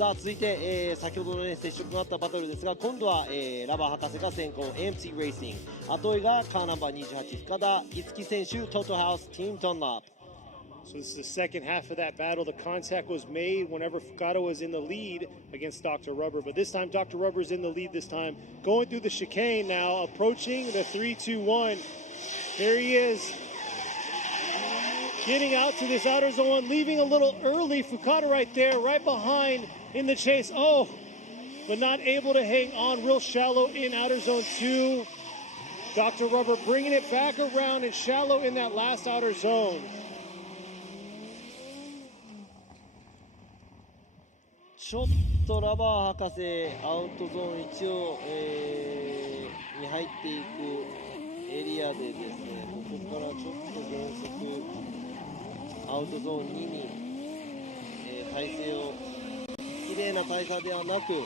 さあ続いて、先ほどの、ね、接触があったバトルですが、今度は、ラバー博士が先行 AMC レーシング、後追いがカーナンバー28深田樹選手トートハウスティームトンナップ。 So this is the second half of that battle. The contact was made whenever Fukada was in the lead against Dr. Rubber. But this time, Dr. Rubber is in the lead this time. Going through the chicane now, approaching the 3-2-1. There he is. Getting out to this outer zone, leaving a little early. Fukada right there, right behind in the chase. Oh, but not able to hang on. Real shallow in outer zone 2. Dr. Rubber bringing it back around and shallow in that last outer zone. ちょっとラバー博士アウトゾーン1を、に入っていくエリアでですね、ここからちょっと減速アウトゾーン2に、体勢を綺麗な体勢ではなく、アウトを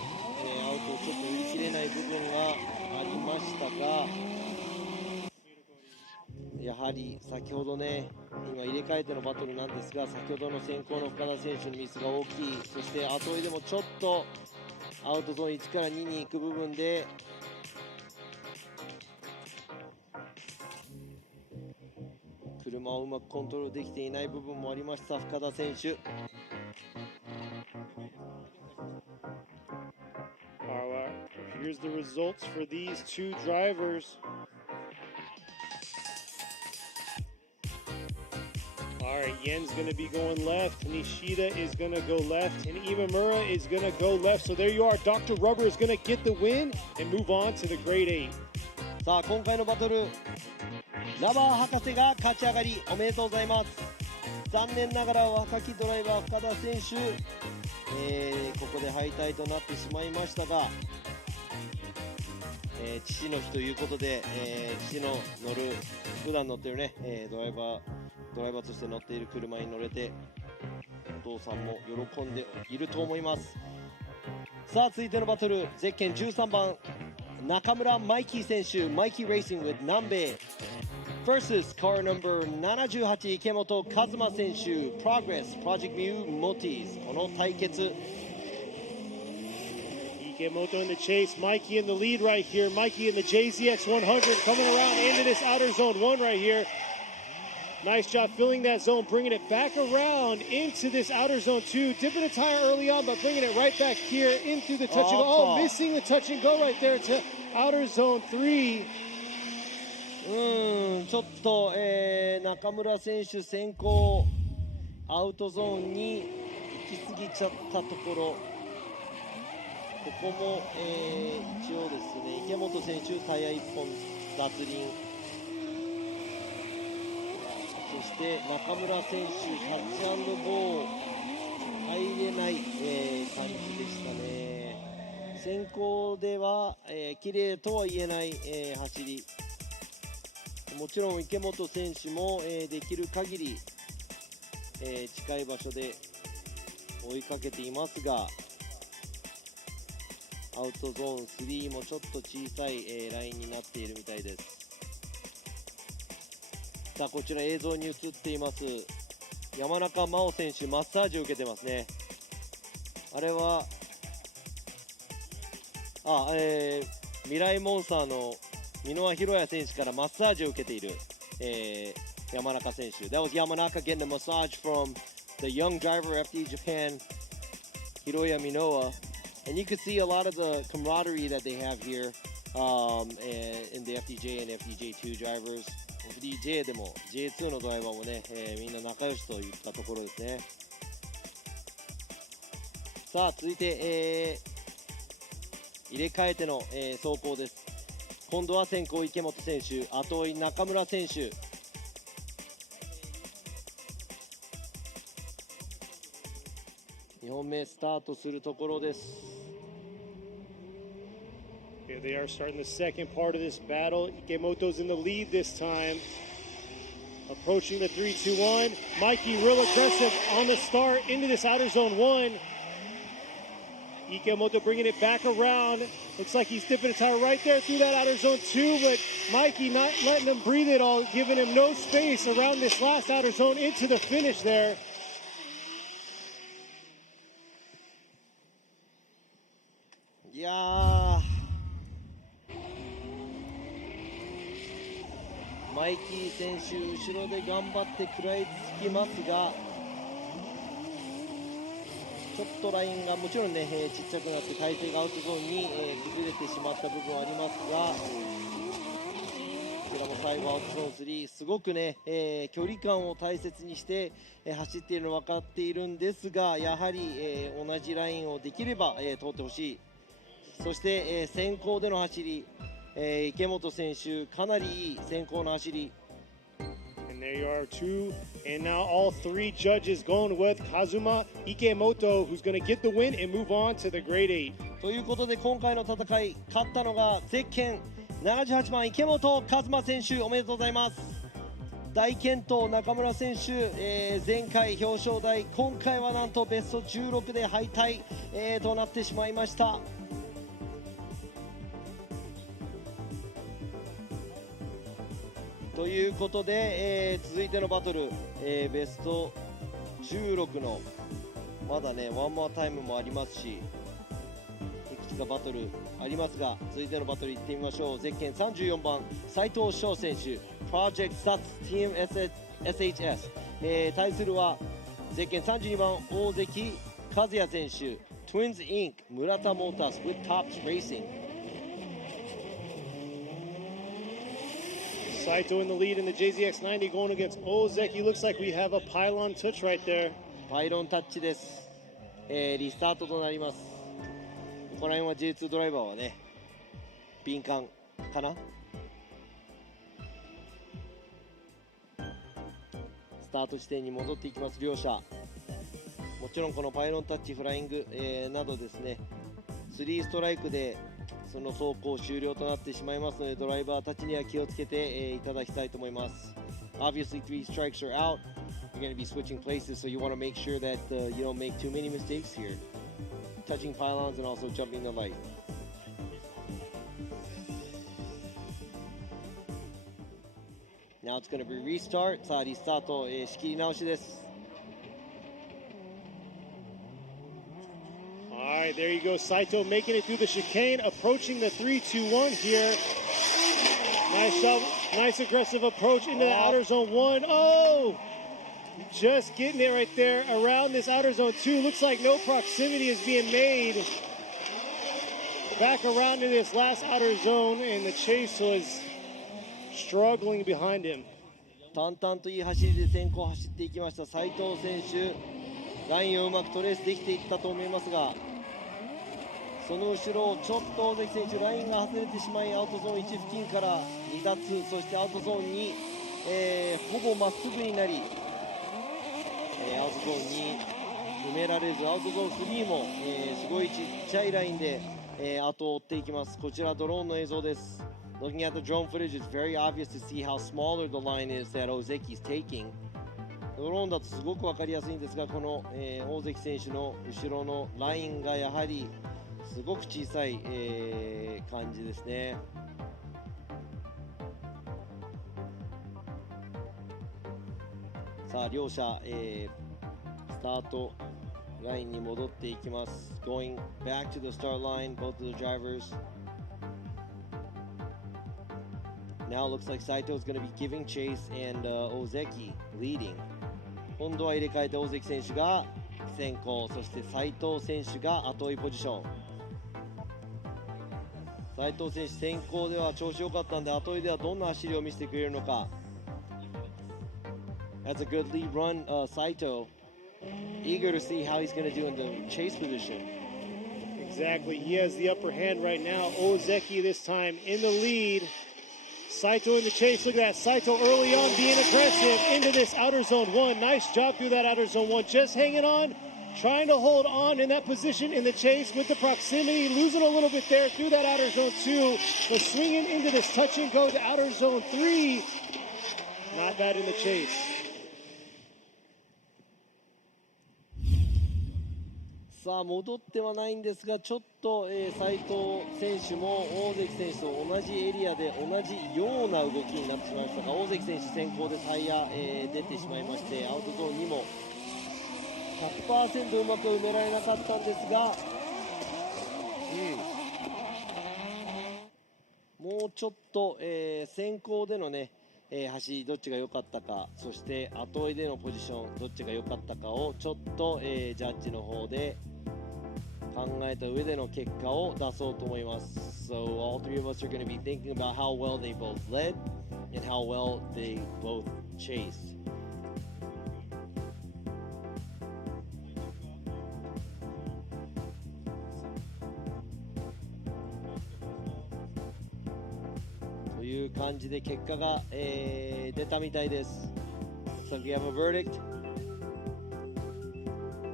ちょっと売り切れない部分がありましたが、やはり先ほどね、今入れ替えてのバトルなんですが、先ほどの先行の深田選手のミスが大きい、そして後追いでもちょっとアウトゾーン1から2に行く部分で車をうまくコントロールできていない部分もありました深田選手。Here's the results for these two drivers. All right, Yen's going to be going left. Nishida is going to go left. And Imamura is going to go left. So there you are. Dr. Rubber is going to get the win and move on to the Grade 8. さあ今回のバトル、ラバー博士が勝ち上がりおめでとうございます。残念ながら若きドライバー深田選手、ここで敗退となってしまいましたが、父の日ということで、父の乗る普段乗ってるね、ドライバーとして乗っている車に乗れてお父さんも喜んでいると思います。さあ続いてのバトル、ゼッケン13番中村マイキー選手、マイキーレーシング with 南米 vs カーナンバー78池本和馬選手 Progress Project Mu Motis。 この対決、Ikemoto in the chase, Mikey in the lead right here. Mikey in the JZX 100 coming around into this outer zone 1 right here. Nice job filling that zone, bringing it back around into this outer zone 2. Dipping a tire early on, but bringing it right back here into the touch and go. Oh, missing the touch and go right there to outer zone 3. ちょっと、中村選手先行アウトゾーンに行き過ぎちゃったところ、ここも、一応ですね、池本選手タイヤ1本脱輪、そして中村選手タッチ&ゴー入れない、感じでしたね。先行では、綺麗とは言えない、走り、もちろん池本選手も、できる限り、近い場所で追いかけていますが、アウトゾーン3もちょっと小さい、ラインになっているみたいです。さあこちら映像に映っています山中真央選手、マッサージを受けてますね。あれは未来モンスターの箕輪宏也選手からマッサージを受けている、山中選手。 That was Yamanaka getting a massage from the young driver FDJ2 Hiroya Minoa, and you could see a lot of the camaraderie that they have here, in the FDJ and FDJ2 drivers. FDJ でも J2 のドライバーもね、みんな仲良しといったところですね。さあ続いて、入れ替えての、走行です。今度は先行池本選手、後追い中村選手。2本目スタートするところです。Here they are starting the second part of this battle. Ikemoto's in the lead this time. Approaching the 3-2-1. Mikey real aggressive on the start into this outer zone 1. Ikemoto bringing it back around. Looks like he's dipping a tire right there through that outer zone 2, but Mikey not letting him breathe at all, giving him no space around this last outer zone into the finish there. やー、マイキー選手後ろで頑張って食らいつきますが、ちょっとラインがもちろんね、ちっちゃくなって体勢がアウトゾーンに、崩れてしまった部分はありますが、こちらも最後アウトゾーン3、すごくね、距離感を大切にして、走っているの分かっているんですが、やはり、同じラインをできれば、通ってほしい。そして、先行での走り、池本選手かなりいい先行の走り。And there you are, two, and now all three judges going with Kazuma Ikemoto, who's going to get the win and move on to the grade 8. ということで今回の戦い、勝ったのがゼッケン78番池本和真選手、おめでとうございます。大健闘中村選手、前回表彰台、今回はなんとベスト16で敗退、となってしまいました。ということで、続いてのバトル、ベスト16のまだねワンモアタイムもありますし、いくつかバトルありますが、続いてのバトルいってみましょう。ゼッケン34番斉藤翔選手、プロジェクトサッツ Team SHS、対するはゼッケン32番大関和也選手、Twins Inc 村田モータース with Tops Racing。Saito in the lead in the JZX90 going against Ozeki. Looks like we have a pylon touch right there. パイロンタッチです、リスタートとなります。この辺は J2 ドライバーはね敏感かな。スタート地点に戻っていきます両者。もちろんこのパイロンタッチフライング、などですね、3ストライクでその走行終了となってしまいますので、ドライバーたちには気をつけて、いただきたいと思います。 Obviously 3 strikes are out. You're going to be switching places, so you want to make sure that you don't make too many mistakes here, touching pylons and also jumping the light. Now it's going to be restart. さあリスタート、仕切り直しです。All right, there you go. Saito making it through the chicane, approaching the 3-2-1 here. Nice shot, nice aggressive approach into the outer zone 1. Oh, just getting it right there around this outer zone 2. Looks like no proximity is being made. Back around to this last outer zone, and the chase was struggling behind him. 淡々といい走りで先行走っていきました斉藤選手。ラインをうまくトレースできていったと思いますが、その後ろちょっと大関選手ラインが外れてしまいアウトゾーン1付近から離脱、そしてアウトゾーンに、ほぼまっすぐになり、アウトゾーンに埋められず、アウトゾーン3も、すごいちっちゃいラインで、後を追っていきます。こちらドローンの映像です。 Looking at the drone footage, it's very obvious to see how smaller the line is that Ozeki is taking. ドローンだとすごく分かりやすいんですが、この、大関選手の後ろのラインがやはりすごく小さい、感じですね。さあ両者、スタートラインに戻っていきます。Going back to the start line, both of the drivers. Now it looks like Saito is going to be giving chase and Ozeki leading. 今度は入れ替えて大関選手が先行、そして斉藤選手が後追いポジション。斉藤選手先行では調子良かったんで、後追いではどんな走りを見せてくれるのか。That's a good lead run, Saito. Eager to see how he's going to do in the chase position. Exactly, he has the upper hand right now. Ozeki this time in the lead. Saito in the chase. Look at that. Saito early on being aggressive into this outer zone 1. Nice job through that outer zone 1. Just hanging on, trying to hold on in that position in the chase with the proximity. Losing a little bit there through that outer zone 2. But swinging into this touch and go to outer zone 3. Not bad in the chase. さあ戻ってはないんですが、ちょっと、斉藤選手も大関選手と同じエリアで同じような動きになってしまいましたが、大関選手先行でタイヤ、出てしまいまして、アウトゾーンにも 100% うまく埋められなかったんですが、もちょっと、先行でのね、走りどっちが良かったか、そして後追いでのポジションどっちが良かったかをちょっと、ジャッジの方で考えた上での結果を出そうと思います。So all three of us are going to be thinking about how well they both led and how well they both chased. という感じで結果が、出たみたいです。So if you have a verdict.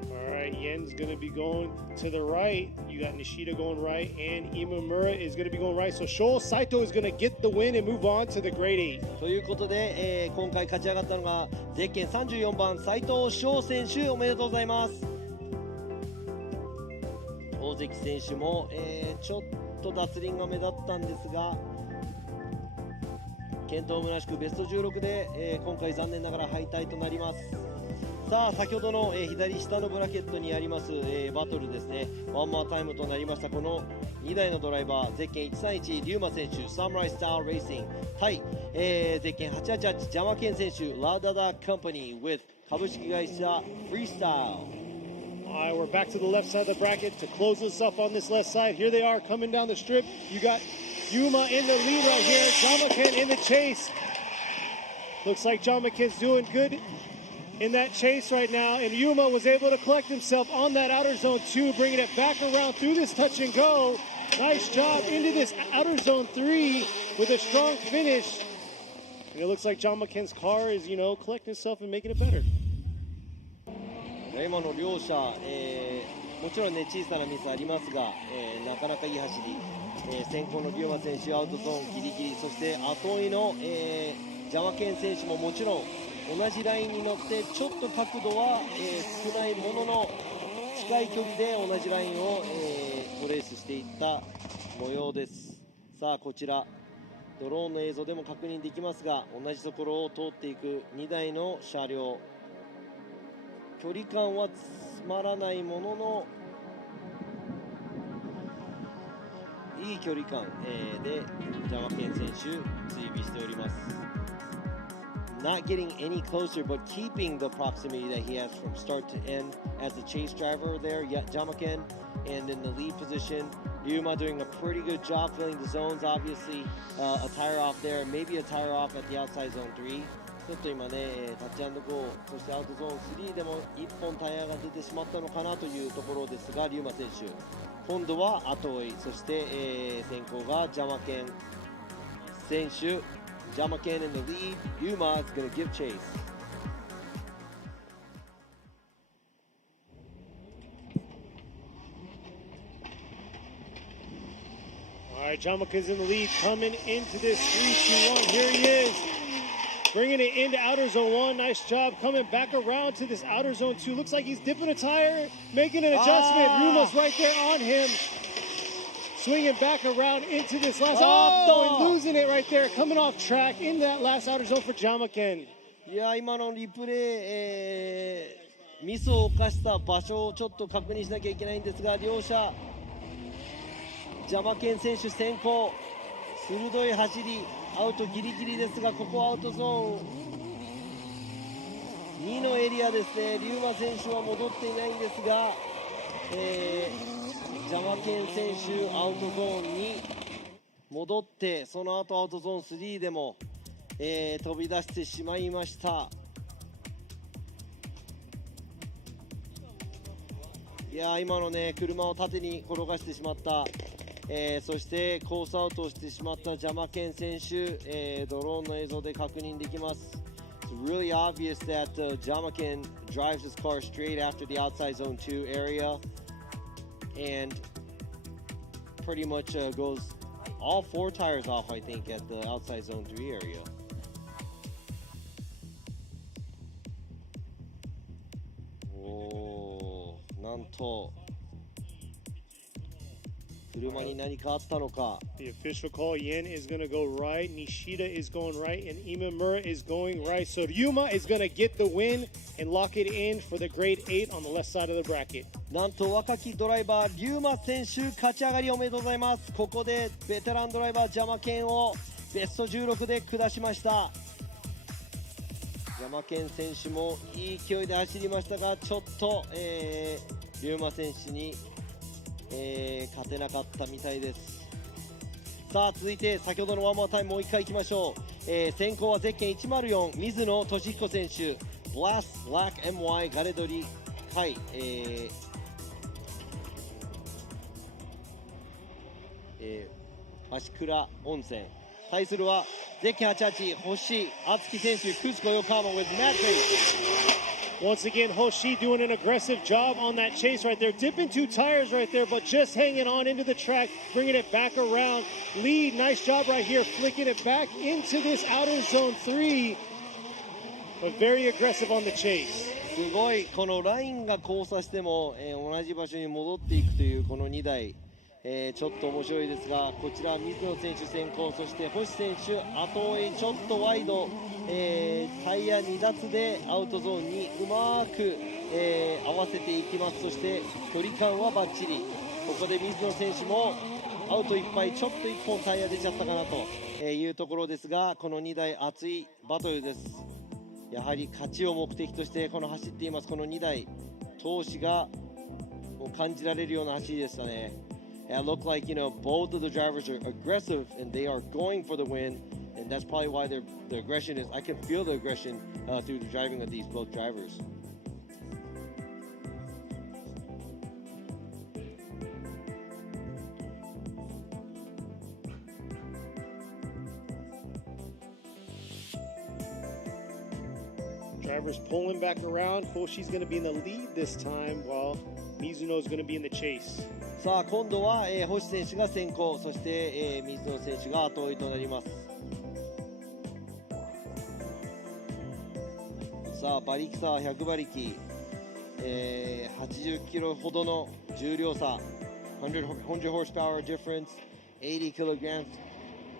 Alright, Yen's going to be going to the right. You got Nishida going right, and Imamura is going to be going right. So Shoal Saito is going to get the win and move on to the grade 8. ということで、今回勝ち上がったのがゼッケン34番斉藤翔選手、おめでとうございます。大関選手も、ちょっと脱輪が目立ったんですが、健闘むなしくベスト16で、今回残念ながら敗退となります。さあ先ほどの、左下のブラケットにあります、バトルですね、ワンマータイムとなりました。この2台のドライバー、ゼッケン131龍馬選手サムライスタイルレーシング対、ゼッケン888ジャマケン選手ラダダカンパニー with 株式会社フリースタイル。Alright, we're back to the left side of the bracket to close this up on this left side. Here they are coming down the strip. You got Yuma in the lead right here. Jamaken in the chase. Looks like Jamaken's doing good in that chase right now. And Yuma was able to collect himself on that outer zone 2, bringing it back around through this touch and go. Nice job into this outer zone 3 with a strong finish. And it looks like Jamaken's car is, collecting itself and making it better. 今の両者、もちろんね小さなミスありますが、なかなかいい走り、先行の龍馬選手アウトゾーンギリギリ、そして後追いの、ジャマケン選手ももちろん同じラインに乗ってちょっと角度は、少ないものの近い距離で同じラインを、トレースしていった模様です。さあこちらドローンの映像でも確認できますが、同じところを通っていく2台の車両、距離感はつまらないもののいい距離感、でジャマケン選手追尾しております。Not getting any closer, but keeping the proximity that he has from start to end as a chase driver there, Jamaken, and in the lead position, Ryuma doing a pretty good job filling the zones. Obviously, a tire off there, maybe a tire off at the outside zone 3. ちょっと今ね、タッチ&ゴー、そしてアウトゾーン3でも1本タイヤが出てしまったのかなというところですが、龍馬選手、今度は後追い、そして、先行がジャマケン選手。Jamaken in the lead. Yuma is going to give chase. All right, Jamaken's in the lead, coming into this 3-2-1. Here he is, bringing it into outer zone 1. Nice job coming back around to this outer zone 2. Looks like he's dipping a tire, making an adjustment. Ruma's right there on him. Swinging back around into this last and losing it right there, coming off track in that last outer zone for Jamaken. いや今のリプレイ、ミスを犯した場所をちょっと確認しなきゃいけないんですが、両者ジャマケン選手先行、鋭い走り、アウトギリギリですが、ここアウトゾーン2のエリアですね。龍馬選手は戻っていないんですが、ジャマケン選手アウトゾーンに戻って、その後アウトゾーン3でも、飛び出してしまいました。いや今のね車を縦に転がしてしまった、そしてコースアウトをしてしまったジャマケン選手、ドローンの映像で確認できます。It's really obvious that Jamaken drives his car straight after the outside zone 2 area and pretty much goes all 4 tires off, I think, at the outside zone 3 area. なんと車に何かあったのか。 The official call, Yen is going to go right, Nishida is going right, and Imamura is going right. So Ryuma is going to get the win and lock it in for the grade 8 on the left side of the bracket. なんと若きドライバーリューマ選手勝ち上がりおめでとうございます。ここでベテランドライバージャマケンをベスト16で下しました。ジャマケン選手もいい勢いで走りましたが、ちょっと、リューマ選手に、勝てなかったみたいです。さあ続いて先ほどのワンモアタイムもう一回いきましょう。先行はゼッケン104水野俊彦選手、ブラスラック MY ガレドリはい、橋倉温泉対するはゼッケン88星敦樹選手クスコ横浜 with Matt Once again, Hoshi doing an aggressive job on that chase right there. Dipping 2 tires right there, but just hanging on into the track, bringing it back around. Lead, nice job right here, flicking it back into this outer zone 3. But very aggressive on the chase. すごいこのラインが交差しても、同じ場所に戻っていくというこの2台、ちょっと面白いですが、こちら水野選手先行、そして星選手後追い、ちょっとワイド、タイヤ2脱でアウトゾーンにうまく、合わせていきます。そして距離感はバッチリ。ここで水野選手もアウトいっぱい、ちょっと1本タイヤ出ちゃったかなというところですが、この2台熱いバトルです。やはり勝ちを目的としてこの走っています。この2台闘志がもう感じられるような走りでしたね。It looked like, both of the drivers are aggressive and they are going for the win, and that's probably why the aggression is. I can feel the aggression through the driving of these both drivers. Drivers pulling back around. Hoshi's going to be in the lead this time, while Mizuno is going to be in the chase. さあ今度は、星選手が先行、そして、水野選手が後追いとなります。さあ馬力差は100馬力、80キロほどの重量差、100 horsepower difference, 80 kilograms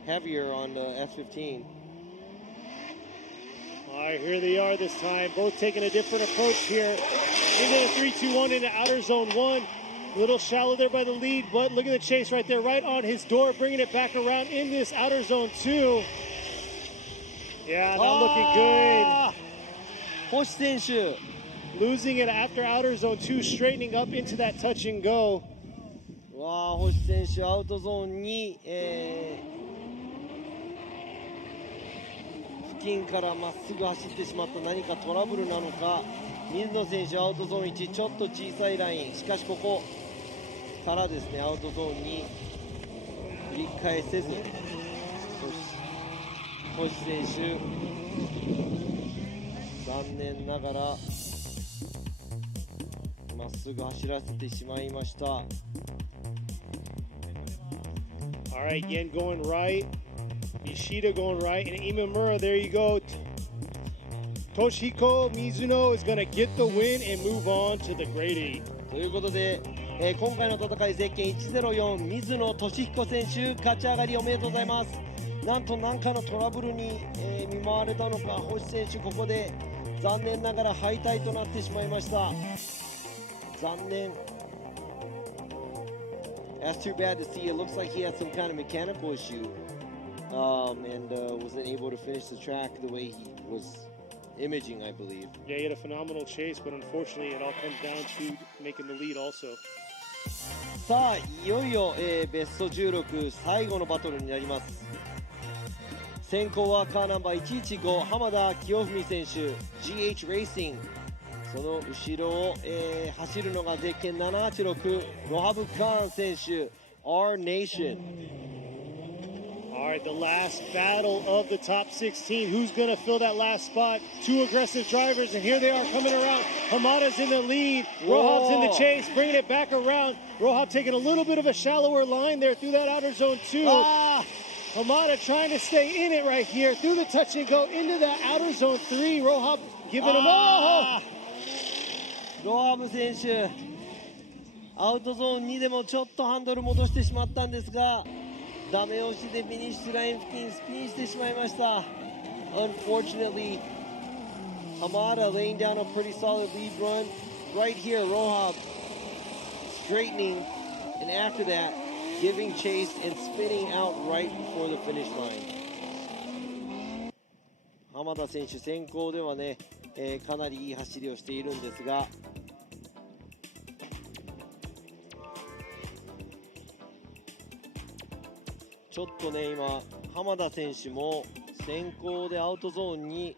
heavier on the F15. All right, here they are this time, both taking a different approach here. Into the 3-2-1 into outer zone 1. A little shallow there by the lead, but look at the chase right there, right on his door, bringing it back around in this outer zone 2. Yeah, not looking good. 星選手 Losing it after outer zone 2, straightening up into that touch and go. わあ星選手アウトゾーンに、付近からまっすぐ走ってしまった。何かトラブルなのか。水野選手アウトゾーン1、ちょっと小さいライン、しかしここからですね、アウトゾーンに繰り返せず、星選手残念ながらまっすぐ走らせてしまいました。 All right, Yen going right, Ishida going right, and Imamura, there you go. Toshihiko Mizuno is going to get the win and move on to the Grade 8. ということで、今回の戦いゼッケン104水野俊彦選手勝ち上がりおめでとうございます。なんと何かのトラブルに、見舞われたのか、星選手ここで残念ながら敗退となってしまいました。残念。 That's too bad to see. It looks like he had some kind of mechanical issue, and wasn't able to finish the track the way he was imaging, I believe. Yeah, he had a phenomenal chase, but unfortunately it all comes down to making the lead also. さあいよいよ、ベスト16最後のバトルになります。先行はカーナンバー115浜田清文選手 GH レーシング、その後ろを、走るのがゼッケン786ロハブ・カーン選手 R Nation. All right, the last battle of the top 16. Who's going to fill that last spot? Two aggressive drivers, and here they are coming around. Hamada's in the lead. Rohab's in the chase, bringing it back around. Rohab taking a little bit of a shallower line there through that outer zone 2. Hamada trying to stay in it right here through the touch and go into that outer zone 3. Rohab giving him all. ロハブ選手アウトゾーン2でもちょっとハンドル戻してしまったんですが、ダメ押しでフィニッシュライン付近スピンしてしまいました。 Unfortunately, Hamada laying down a pretty solid lead run right here. Rohab straightening, and after that, giving chase and spinning out right before the finish line. 浜田選手先行ではね、かなりいい走りをしているんですが、ちょっとね今浜田選手も先行でアウトゾーンに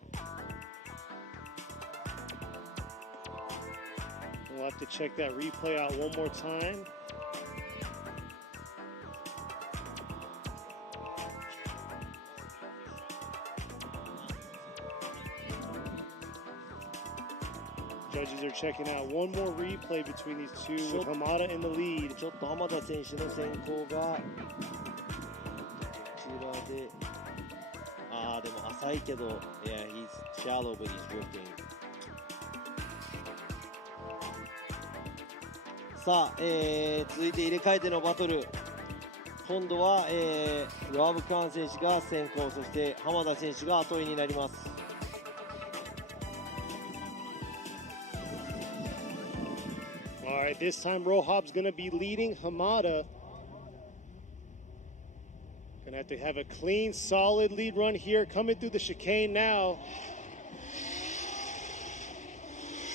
We'll have to check that replay out one more time. Judges are checking out one more replay between these two with Hamada in the lead. ちょっと浜田選手の先行がこちらで、でも浅いけど、yeah, he's shallow but he's drifting. さあ、続いて入れ替えてのバトル。今度は、ロブ・カーン選手が先行、そして浜田選手が後追いになります。All right, this time Rohab's going to be leading Hamada. Going to have to have a clean, solid lead run here, coming through the chicane now.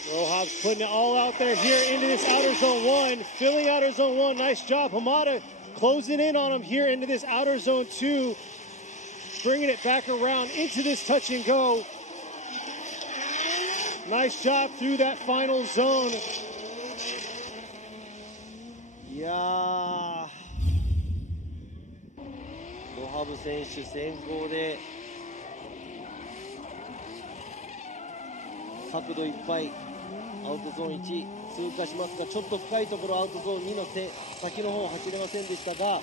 Rohab's putting it all out there here into this outer zone one, filling outer zone one. Nice job, Hamada closing in on him here into this outer zone two, bringing it back around into this touch and go. Nice job through that final zone. いやー、ロハブ選手先行で角度いっぱいアウトゾーン1通過しますが、ちょっと深いところアウトゾーン2の先の方を走れませんでしたが、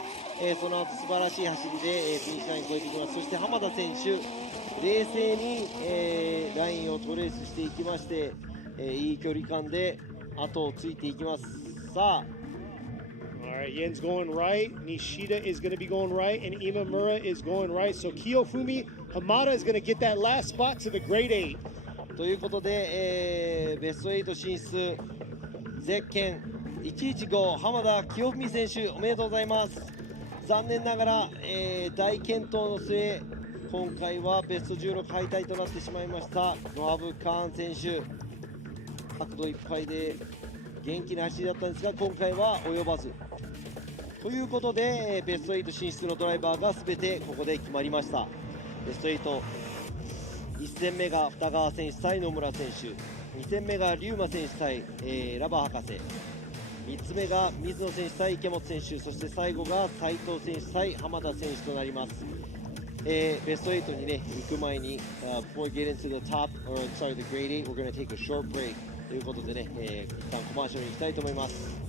その後素晴らしい走りで、フィニッシュライン越えていきます。そして浜田選手冷静に、ラインをトレースしていきまして、いい距離感で後をついていきます。さあAll right, Yen's going right, Nishida is going to be going right, and Imamura is going right. So Kiyofumi Hamada is going to get that last spot to the grade 8. ということで、ベスト8進出、ゼッケン115浜田清文選手おめでとうございます。残念ながら、大健闘の末、今回はベスト16敗退となってしまいました。ロハブ・カーン選手、角度いっぱいで元気な走りだったんですが、今回は及ばず。ということで、ベスト8進出のドライバーが全てここで決まりました。ベスト8、1戦目が二川選手対野村選手、2戦目が龍馬選手対、ラバ博士、3つ目が水野選手対池本選手、そして最後が斉藤選手対浜田選手となります。ベスト8にね行く前に、before we get into the top, or sorry, the grade 8, we're going to take a short break ということでね、一旦コマーシャルに行きたいと思います。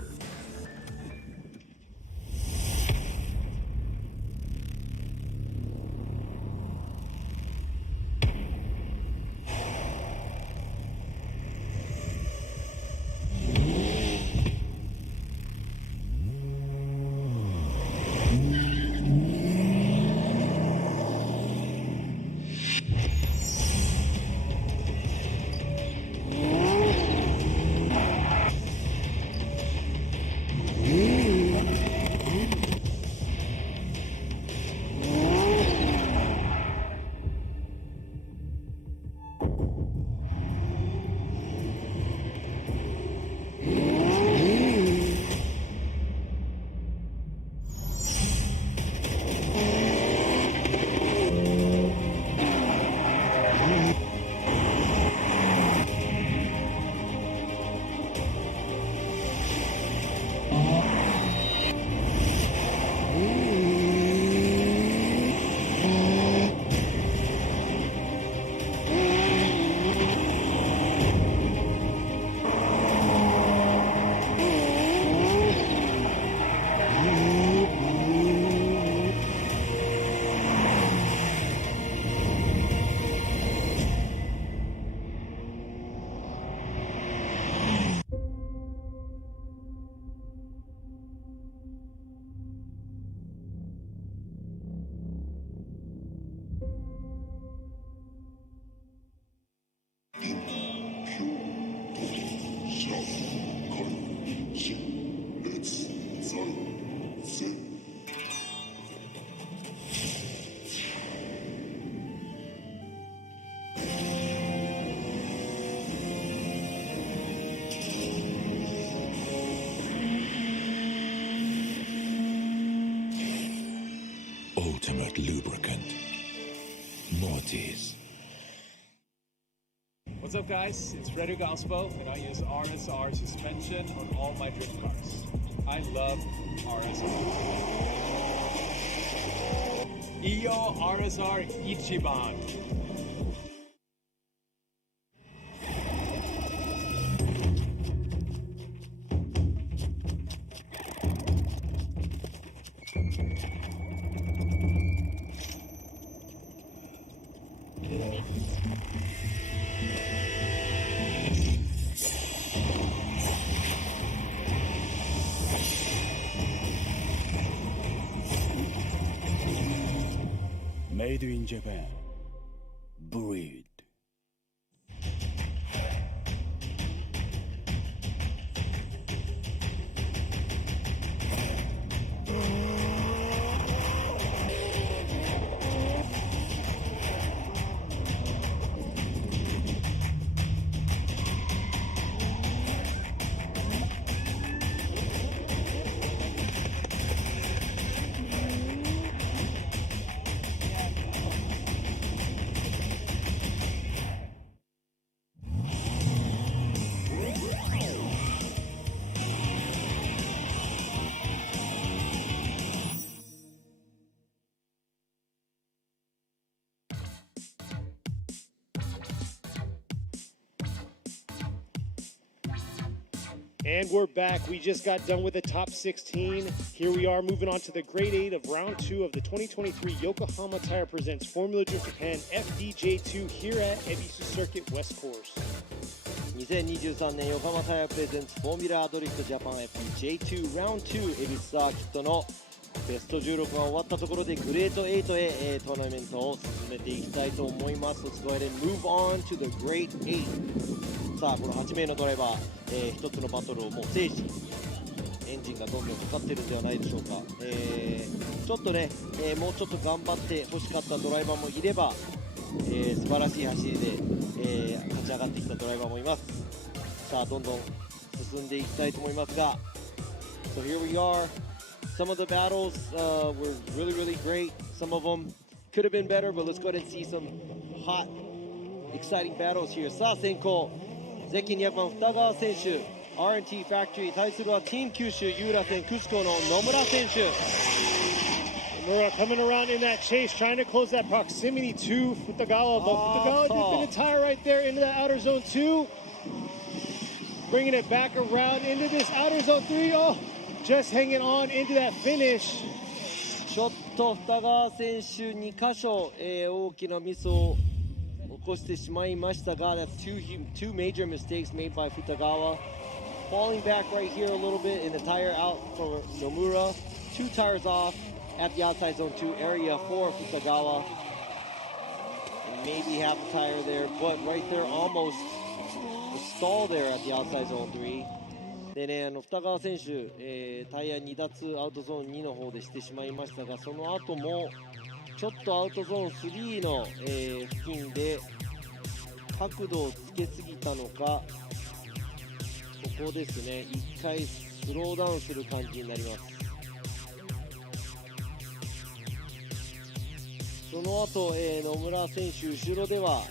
What's up, guys? It's Frederick Galspo, and I use RSR suspension on all my drift cars. I love RSR. Iyo RSR Ichiban. Made in Japan. Breed. And we're back. We just got done with the top 16. Here we are moving on to the grade 8 of round 2 of the 2023 Yokohama Tire Presents Formula Drift Japan FDJ2 here at EBISU Circuit West Course. 2023年横浜タイヤプレゼンツフォーミュラードリフトジャパン FDJ2 Round 2恵比寿サーキットのベスト16が終わったところでグレード8へ、トーナメントを進めていきたいと思います。Let's go ahead and move on to the grade 8。さあこの8名のドライバー、一つのバトルをもう制しエンジンがどんどんかかってるんではないでしょうか。ちょっとね、もうちょっと頑張って欲しかったドライバーもいれば、素晴らしい走りで、勝ち上がってきたドライバーもいます。さあどんどん進んでいきたいと思いますが So here we are. Some of the battles were really great. Some of them could have been better, but let's go ahead and see some hot, exciting battles here. さあ先行ゼッケン200番二川選手 R&T ファクトリー対するはチーム九州ユーラ戦クスコの野村選手 Nomura coming around in that chase, trying to close that proximity to Futagawa, but Futagawa dipping the tire right there into that outer zone 2. Bringing it back around into this outer zone 3. Oh, just hanging on into that finish. ちょっと二川選手2箇所、大きなミスを起こしてしまいましたが That's two major mistakes made by Futagawa. Falling back right here a little bit in the tire out for Nomura. 2 tires off at the outside zone 2 area for Futagawa. And maybe half a tire there, but right there almost a stall there at the outside zone 3. でね、二川選手、タイヤ2脱アウトゾーン2の方でしてしまいましたが、その後もちょっとアウトゾーン3の、付近で角度をつけすぎたのか、ここですね、1回スローダウンする感じになります。その後、野村選手後ろでは、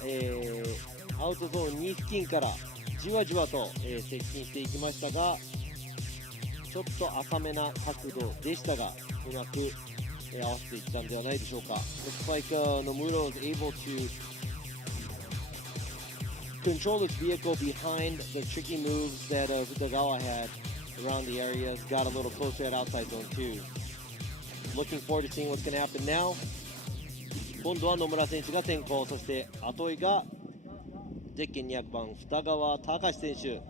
アウトゾーン2付近からじわじわと、接近していきましたが、ちょっと浅めな角度でしたが、うまく、合わせていったんではないでしょうか。Looks like Nomura was able to control his vehicle behind the tricky moves that Futagawa had around the areas. Got a little closer at outside zone 2. Looking forward to seeing what's going to happen now. 今度は野村選手が先行、そして後追いがゼッケン200番二川隆選手。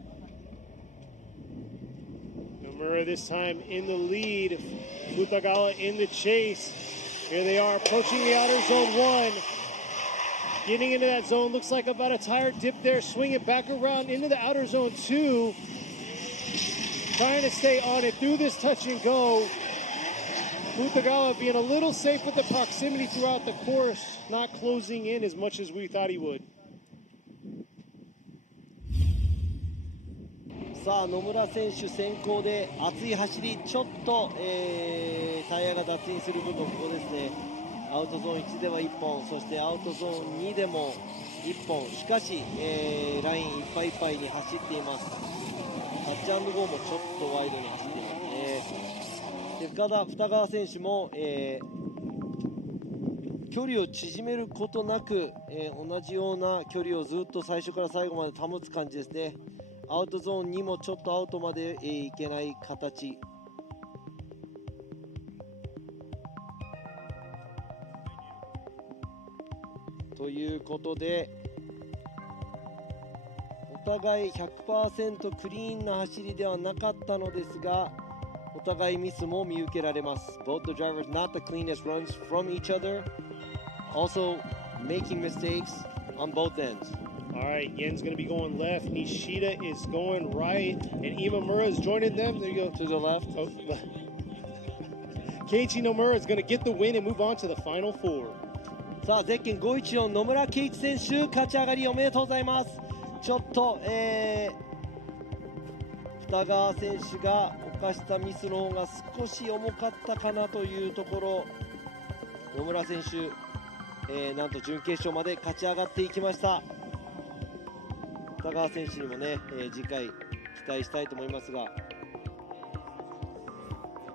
Nomura this time in the lead. Futagawa in the chase. Here they are approaching the outer zone 1. Getting into that zone, looks like about a tire dip there. Swing it back around into the outer zone 2. Trying to stay on it through this touch and go. Futagawa being a little safe with the proximity throughout the course. Not closing in as much as we thought he would. さあ野村選手先行で熱い走り、ちょっと、タイヤが脱輪する部分、ここですね、アウトゾーン1では1本、そしてアウトゾーン2でも1本、しかし、ラインいっぱいいっぱいに走っています。タッチアンドゴーもちょっとワイドに走っていますね。で二川選手も、距離を縮めることなく、同じような距離をずっと最初から最後まで保つ感じですね。アウトゾーンにもちょっとアウトまで、いけない形。ということで、お互い 100% クリーンな走りではなかったのですが、お互いミスも見受けられます。Both the drivers not the cleanest runs from each other, also making mistakes on both ends. All right, Yen's going to be going left. Nishida is going right. And Imamura is joining them. There you go. To the left. Oh. Keiichi Nomura is going to get the win and move on to the final four. さあゼッケン514野村圭一選手勝ち上がりおめでとうございます。ちょっと、二川選手が犯したミスの方が少し重かったかなというところ、野村選手、なんと準決勝まで勝ち上がっていきました。二川選手にもね、次回期待したいと思いますが、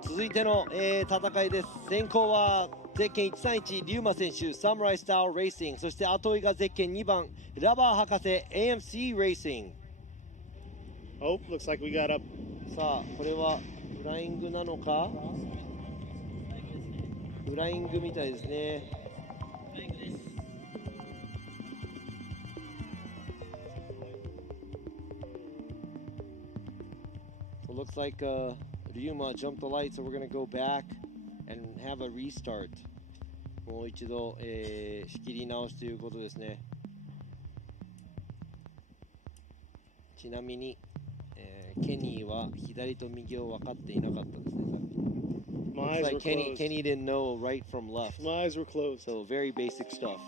続いての、戦いです。先行はゼッケン131リュウマ選手サムライスタイルレーシング、そして後追いがゼッケン2番ラバー博士 AMC レーシング。Oh, looks like we got up. さあこれはフライングなのか、フライングみたいですね。So looks like Ryuma jumped the light, so we're going to go back and have a restart. もう一度、仕切り直しということですね。ちなみに、ケニーは左と右を分かっていなかったですね。My eyes Looks were like closed. Kenny didn't know right from left. My eyes were closed. So very basic stuff.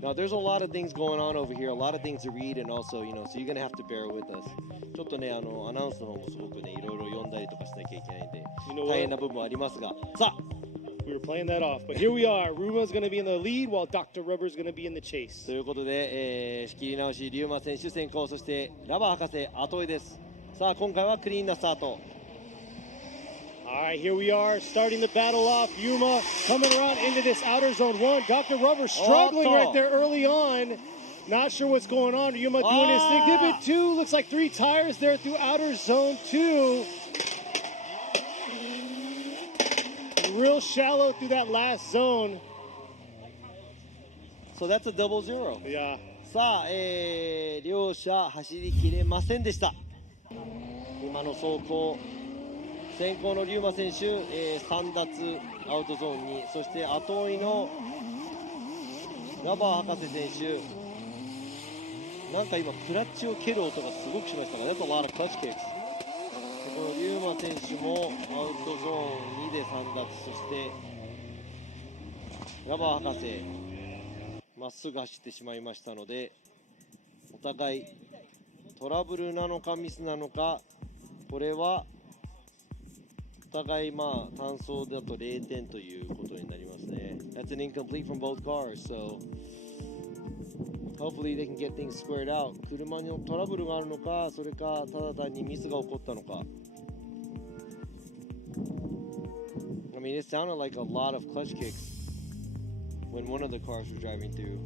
Now there's a lot of things going on over here, a lot of things to read, and also, you know, so you're going to have to bear with us. ちょっとね、アナウンスの方もすごくね、いろいろ読んだりとかしなきゃいけないんで、大変な部分もありますが、さあ We were playing that off, but here we are. Ruma's going to be in the lead while Dr. Rubber's going to be in the chase. ということで、仕切り直し、リュウマ選手先行、そしてラバー博士後追いです。さあ今回はクリーンなスタート。All right, here we are, starting the battle off. Yuma coming around into this outer zone one. Dr. Rubber struggling right there early on. Not sure what's going on. Yuma doing his thing. Divot 2, looks like 3 tires there through outer zone 2. Real shallow through that last zone. So that's a double zero. Yeah. さあ、両者走りきれませんでした。今の走行、先行のリュウマ選手、3奪アウトゾーンに、そして後追いのラバー博士選手、なんか今クラッチを蹴る音がすごくしましたが、That's a lot of clutch kicks。このリュウマ選手もアウトゾーン2で3奪、そしてラバー博士まっすぐ走ってしまいましたので、お互いトラブルなのかミスなのか、これはお互いまあ単走だと0点ということになりますね。That's an incomplete from both cars, so hopefully they can get things squared out. 車にトラブルがあるのか、それかただ単にミスが起こったのか。I mean, it sounded like a lot of clutch kicks when one of the cars was driving through.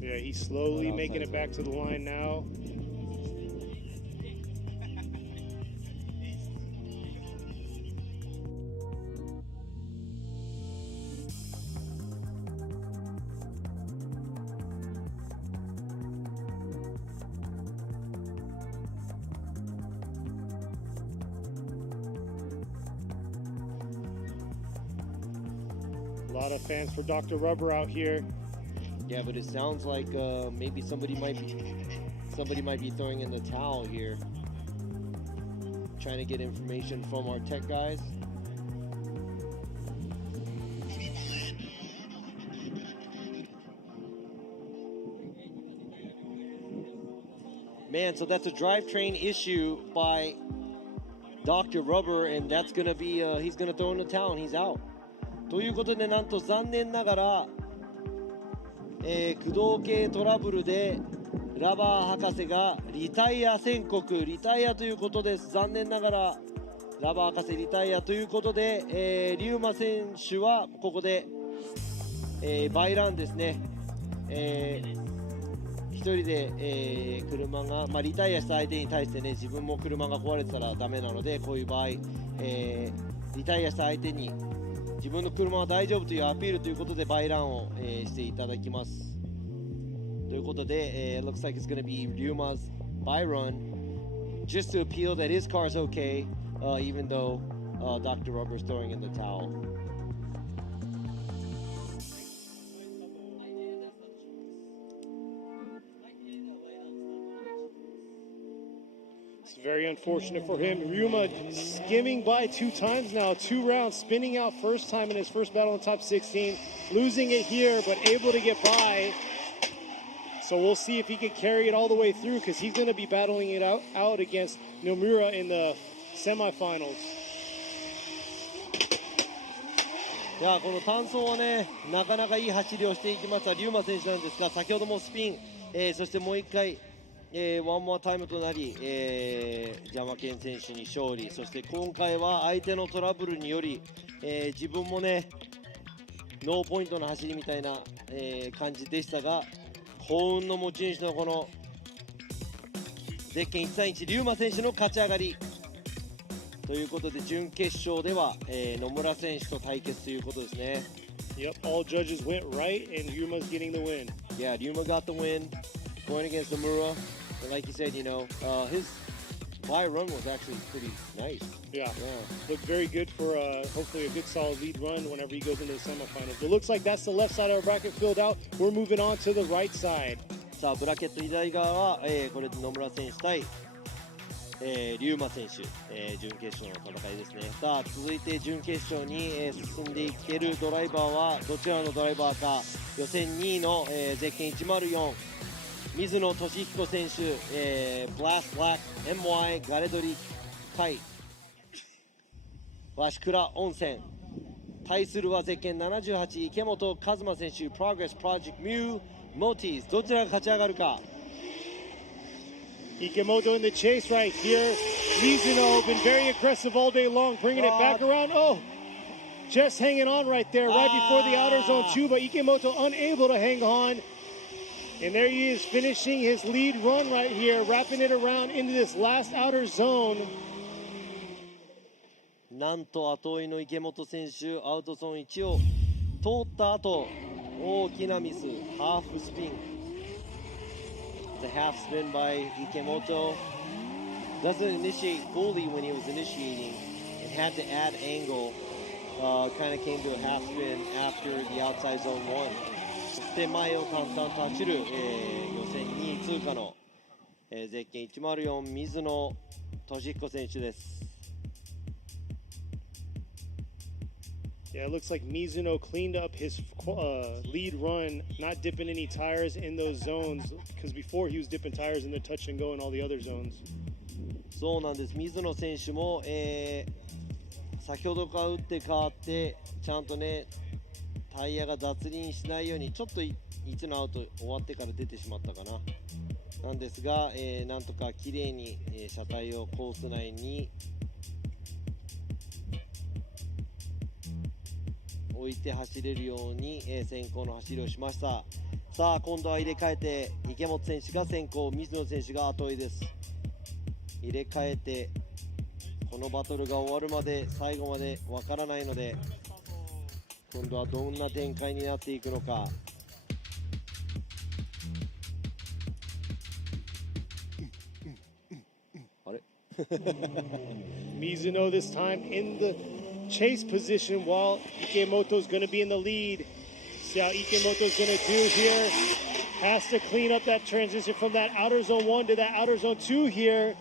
Yeah, he's slowly making it back to the line now. A lot of fans for Dr. Rubber out here. Yeah, but it sounds like maybe somebody might be throwing in the towel here, trying to get information from our tech guys. Man, so that's a drivetrain issue by Dr. Rubber, and that's gonna be he's gonna throw in the towel and he's out. ということで、なんと残念ながら、駆動系トラブルでラバー博士がリタイア宣告、リタイアということです。残念ながらラバー博士リタイアということで、リューマ選手はここで、バイランですね、一人で、車が、リタイアした相手に対してね、自分も車が壊れてたらダメなので、こういう場合、リタイアした相手に自分の車は大丈夫というアピールということでバイランを、していただきます。ということで、looks like it's going to be Ryuma's bye run just to appeal that his car is okay, even though Dr. Rubber is throwing in the towel. It's very unfortunate for him. Ryuma skimming by 2 times now, 2 rounds, spinning out first time in his first battle in top 16, losing it here, but able to get by. So we'll see if he can carry it all the way through, because he's going to be battling it out against Nomura in the semifinals. いやこの単走はね、なかなかいい走りをしていきますリューマ選手なんですが、先ほどもスピン、そしてもう1回、ワンモアタイムとなり、ジャマケン選手に勝利。そして今回は相手のトラブルにより、自分もねノーポイントの走りみたいな、感じでしたが、幸運の持ち主のこのゼッケン131リューマ選手の勝ち上がりということで、準決勝では、野村選手と対決ということですね。Yep, all judges went right, and Ryuma's getting the win. Yeah, Ryuma got the win, going against Nomura. And like you said, you know, his bye run was actually pretty nice. Yeah, looked very good for hopefully a good solid lead run whenever he goes into the semifinals. It looks like that's the left side of our bracket filled out. We're moving on to the right side. さあブラケット左側は、これで野村選手対、リューマ選手、準決勝の戦いですね。さあ続いて準決勝に、進んでいけるドライバーはどちらのドライバーか。予選2位の、ゼッケン104水野俊彦選手、ブラス・ブラック MY ガレドリ海鷲倉温泉対するはゼッケン78池本和馬選手プログレスプロジェクトミューモティーズ、どちらが勝ち上がるか。Ikemoto in the chase right here. Mizuno been very aggressive all day long, bringing it back around. Oh, just hanging on right there, right before the outer zone 2, but Ikemoto unable to hang on. And there he is finishing his lead run right here, wrapping it around into this last outer zone. なんと後追いの池本選手、アウトゾーン1を通った後、大きなミス、ハーフスピン。The half spin by Ikemoto doesn't initiate fully when he was initiating. It had to add angle. Kind of came to a half spin after the outside zone 1. そして前を淡々と走る、予選2位通過の、ゼッケン104水野俊彦選手です。Yeah, it looks like Mizuno cleaned up his lead run, not dipping any tires in those zones, because before he was dipping tires in the touch and go in all the other zones. そうなんです。水野選手も、先ほどから打って変わってちゃんとねタイヤが脱輪しないように、ちょっと1のアウト終わってから出てしまったかな。なんですが、なんとか綺麗に、車体をコース内に置いて走れるように、先行の走りをしました。さあ今度は入れ替えて池本選手が先行、水野選手が後追いです。入れ替えてこのバトルが終わるまで最後までわからないので、今度はどんな展開になっていくのか。あれMizuno this time in the chase position while Ikemoto's going to be in the lead. See how Ikemoto's going to do here. Has to clean up that transition from that outer zone 1 to that outer zone 2 here.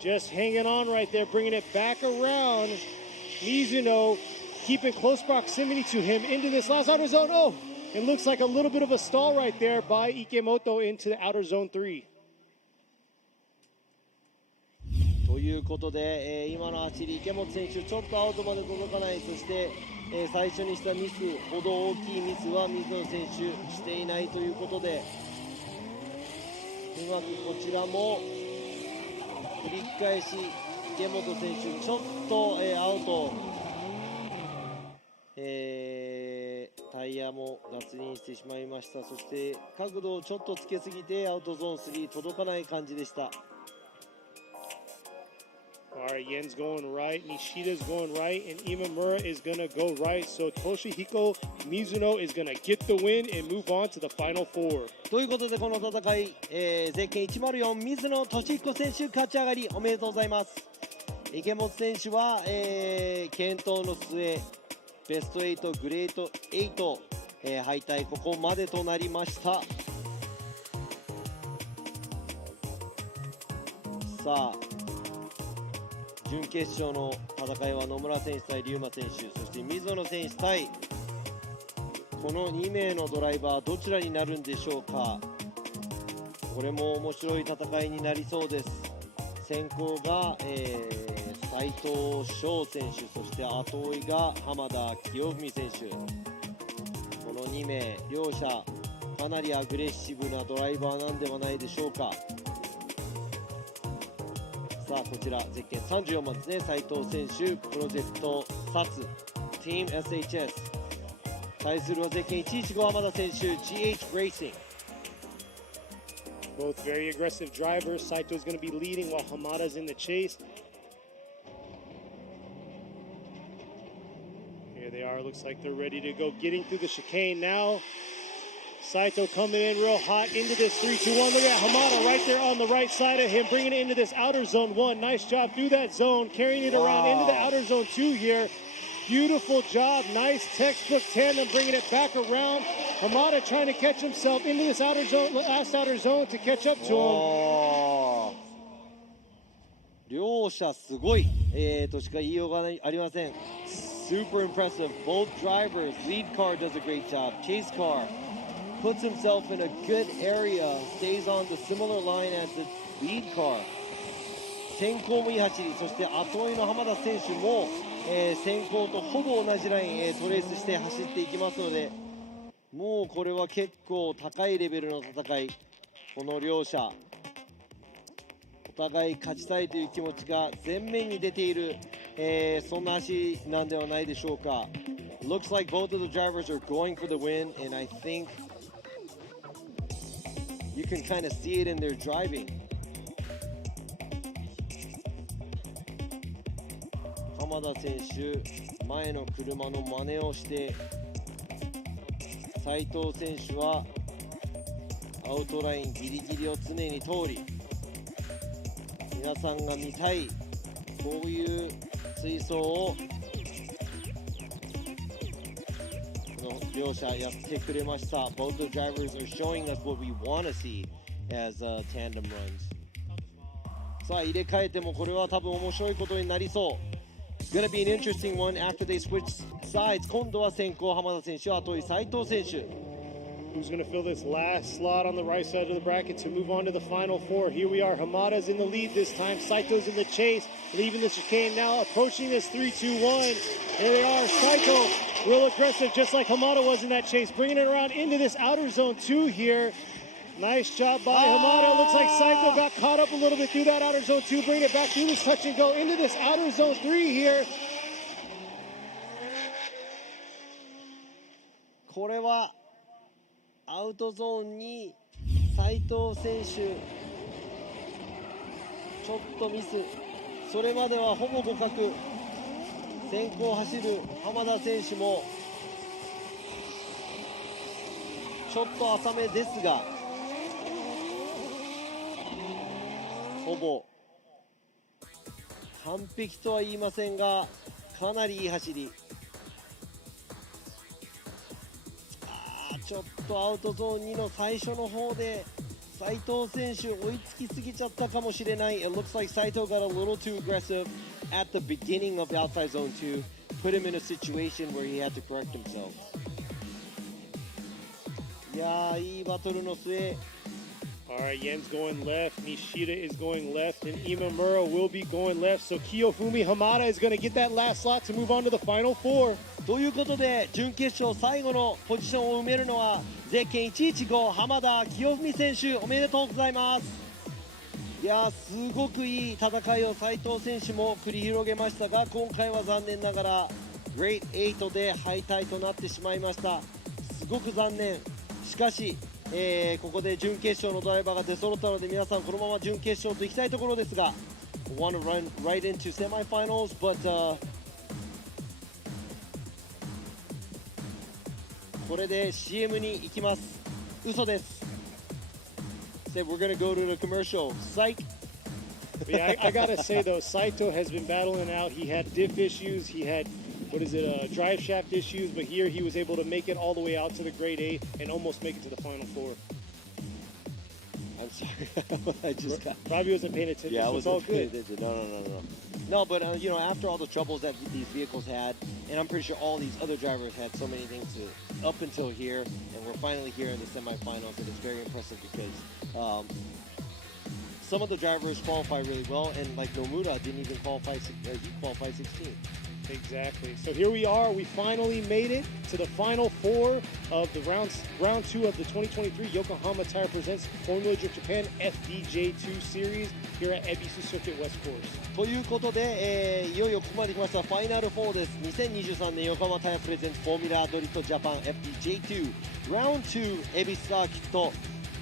Just hanging on right there, bringing it back around. Mizuno keeping close proximity to him into this last outer zone. Oh, it looks like a little bit of a stall right there by Ikemoto into the outer zone 3. ということで、今の走り池本選手ちょっとアウトまで届かない。そして、最初にしたミスほど大きいミスは水野選手していないということで、うまくこちらも繰り返し池本選手ちょっと、アウト、タイヤも脱輪してしまいました。そして角度をちょっとつけすぎてアウトゾーン3届かない感じでした。Alright, Yen's going right, Nishida's going right, and Imamura is going to go right. So Toshihiko Mizuno is going to get the win and move on to the final four. ということでこの戦い、ゼッケン104水野俊彦選手勝ち上がりおめでとうございます。池本選手は、健闘の末ベスト8グレート8、敗退ここまでとなりました。さあ準決勝の戦いは野村選手対龍馬選手、そして水野選手対この2名のドライバーどちらになるんでしょうか。これも面白い戦いになりそうです。先行が、斉藤翔選手、そして後追いが浜田清文選手。この2名両者かなりアグレッシブなドライバーなんではないでしょうか。さあこちらゼッケン34番ですね、斉藤選手プロジェクトサツチーム SHS 対するはゼッケン115浜田選手 GH Racing. Both very aggressive drivers. Saito's going to be leading while Hamada's in the chase. Here they are. Looks like they're ready to go. Getting through the chicane now. Saito coming in real hot into this 3-2-1. Look at Hamada right there on the right side of him, bringing it into this outer zone 1. Nice job through that zone, carrying it around into the outer zone 2 here. Beautiful job. Nice textbook tandem, bringing it back around. Hamada trying to catch himself into this outer zone, last outer zone to catch up to him. 両者すごい、としか言いようがありません。Super impressive. Both drivers. Lead car does a great job. Chase car puts himself in a good area, stays on the similar line as the lead car. 先行もいい走り、そして後追いの浜田選手も、先行とほぼ同じライン、トレースして走っていきますので、もうこれは結構高いレベルの戦い。この両者お互い勝ちたいという気持ちが前面に出ている、そんな走りなんではないでしょうか。Looks like both of the drivers are going for the win, and I think you can kind of see it in their driving. 浜田選手前の車の真似をして斉藤選手はアウトラインギリギリを常に通り、皆さんが見たいこういう追走を両者やってくれました。 Both the drivers are showing us what we want to see as tandem runs. さあ入れ替えてもこれは多分面白いことになりそう。Gonna be an interesting one after they switch sides. 今度は先行浜田選手、後追い斉藤選手。Who's going to fill this last slot on the right side of the bracket to move on to the final four? Here we are. Hamada's in the lead this time. Saito's in the chase, leaving the chicane now, approaching this 3-2-1. There they are. Saito, real aggressive, just like Hamada was in that chase, bringing it around into this outer zone 2 here. Nice job by Hamada. Looks like Saito got caught up a little bit through that outer zone 2, bringing it back through this touch and go into this outer zone 3 here. これはアウトゾーンに斉藤選手ちょっとミス、それまではほぼ互角。先行走る浜田選手もちょっと浅めですが、ほぼ完璧とは言いませんがかなりいい走り。ちょっとアウトゾーン2の最初の方で斉藤選手追いつきすぎちゃったかもしれない。It looks like Saito got a little too aggressive at the beginning of outside zone 2, put him in a situation where he had to correct himself. いやーいいバトルの末。All right, Yen's going left, Nishida is going left, and Imamura will be going left. So Kiyofumi Hamada is going to get that last slot to move on to the final four. ということで準決勝最後のポジションを埋めるのはゼッケン115浜田清文選手、おめでとうございます。いやー、すごくいい戦いを斉藤選手も繰り広げましたが、今回は残念ながらグレート8で敗退となってしまいました。すごく残念。しかし、ここで準決勝のドライバーが出揃ったので、皆さんこのまま準決勝と行きたいところですが、 want to run right into semifinals, but、これで CM に行きます。嘘です。Said we're gonna go to the commercial. Psych. Yeah, I gotta say though, Saito has been battling out. He had diff issues. He had drive shaft issues, but here he was able to make it all the way out to the grade 8 and almost make it to the final four. I'm sorry. I just got. Probably wasn't paying attention. Yeah, I so was it's all good. No, but you know, after all the troubles that these vehicles had, and I'm pretty sure all these other drivers had so many things to up until here, and we're finally here in the semifinals, and it's very impressive because some of the drivers qualify really well, and like Nomura didn't even qualify. He qualified 16. Exactly. So here we are. We finally made it to the final four of the round two of the 2023 Yokohama Tire Presents Formula Drift Japan FDJ2 Series here at EBISU Circuit West Course. ということで、いよいよここまで来ましたファイナル4です。2023年横浜タイヤプレゼンツフォーミュラードリフトジャパン FDJ2 Round 2恵比寿サーキット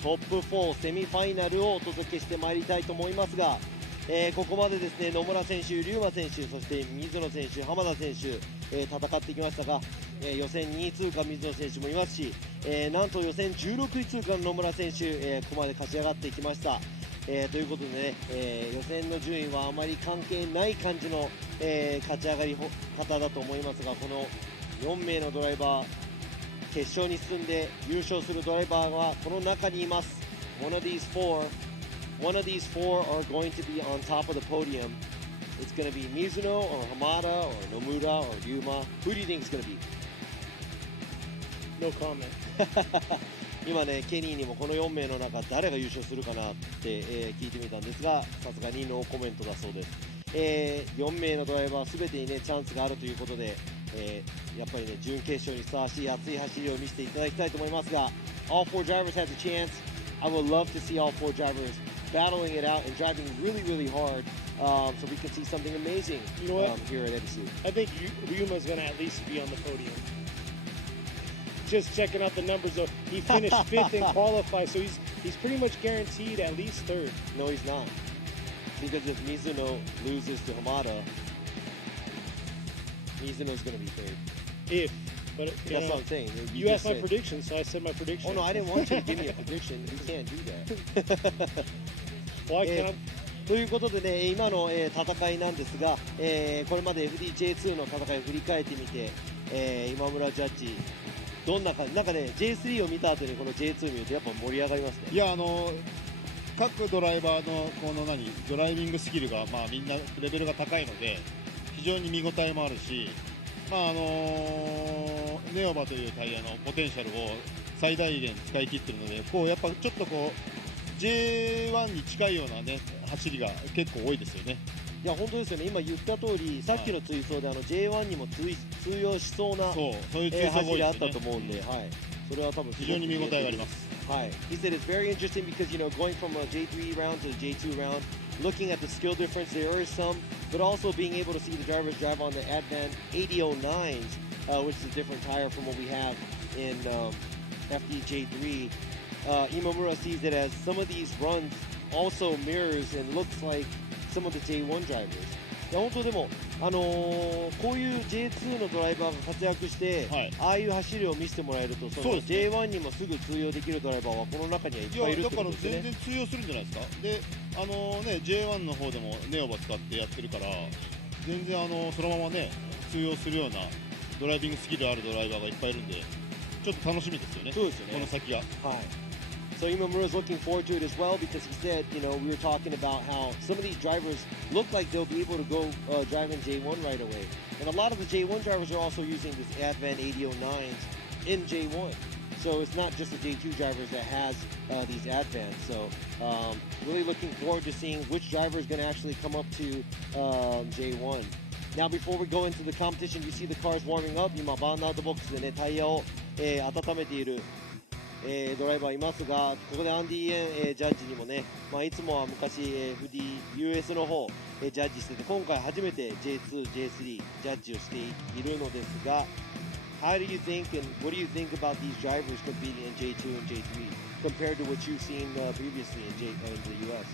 トップ4セミファイナルをお届けしてまいりたいと思いますが、ここまでですね、野村選手、龍馬選手、そして水野選手、浜田選手、戦ってきましたが、予選2位通過水野選手もいますし、なんと予選16位通過の野村選手、ここまで勝ち上がってきました。ということでね、予選の順位はあまり関係ない感じの、勝ち上がり方だと思いますが、この4名のドライバー決勝に進んで優勝するドライバーはこの中にいます。One of these four are going to be on top of the podium. It's going to be Mizuno or Hamada or Nomura or Ryuma. Who do you think it's going to be? No comment. 今ね、ケニーにもこの4名の中誰が優勝するかなって、聞いてみたんですが、さすがにノーコメントだそうです。4名のドライバー全てにねチャンスがあるということで、やっぱりね準決勝にふさわしい熱い走りを見せていただきたいと思いますが、 All four drivers have the chance. I would love to see all four drivers battling it out and driving really, really hard, so we can see something amazing here at EBISU. I think Ryuma's going to at least be on the podium. Just checking out the numbers, though. He finished 5th in qualify, so he's pretty much guaranteed at least 3rd. No, he's not. Because if Mizuno loses to Hamada, Mizuno's going to be 3rd. But that's what I'm saying. You asked my prediction, so I said my prediction. Oh no, I didn't want you to give me a prediction. You can't do that. Why can't? ということでね、今の、戦いなんですが、これまで FDJ2 の戦いを振り返ってみて、今村ジャッジどんな感じ、なんかね J3 を見た後にこの J2 見るとやっぱ盛り上がりますね。いや各ドライバーのこのドライビングスキルがみんなレベルが高いので非常に見応えもあるし。ネオバというタイヤのポテンシャルを最大限使い切っているので、やっぱちょっとJ1 に近いようなね走りが結構多いですよね。いや本当ですよね。今言った通り、さっきの追走でJ1 にも通用しそうなそういう走りがあったと思うんで、はい、それは多分非常に見応えがあります。はい。He said it's very interesting because going from a J3 round to a J2 round, looking at the skill difference, there is some, but also being able to see the drivers drive on the Advan 8009s, which is a different tire from what we have in FDJ3. Imamura sees it as some of these runs also mirrors and looks like some of the J1 drivers. いや本当でも、こういう J2 のドライバーが活躍して、ああいう走りを見せてもらえると、その J1 にもすぐ通用できるドライバーはこの中にはいっぱいいるってことですね。だから全然通用するんじゃないですか。で、J1 の方でもネオバ使ってやってるから、全然そのままね通用するようなドライビングスキルあるドライバーがいっぱいいるんで、ちょっと楽しみですよね。そうですよね。この先が。はい。So Imamura's looking forward to it as well because he said, we were talking about how some of these drivers look like they'll be able to go drive in J1 right away. And a lot of the J1 drivers are also using this Advan 8009s in J1. So it's not just the J2 drivers that has these advents. So really looking forward to seeing which driver is going to actually come up to J1. Now before we go into the competition, you see the cars warming up. 今バーンアウトボックスでねタイヤを、温めている、ドライバーいますが、ここでアンディ・エン、ジャッジにもね、いつもは昔、FDUS の方、ジャッジしてて、今回初めて J2、J3 ジャッジをしているのですが、How do you think and what do you think about these drivers competing in J2 and J3 compared to what you've seen previously in the US?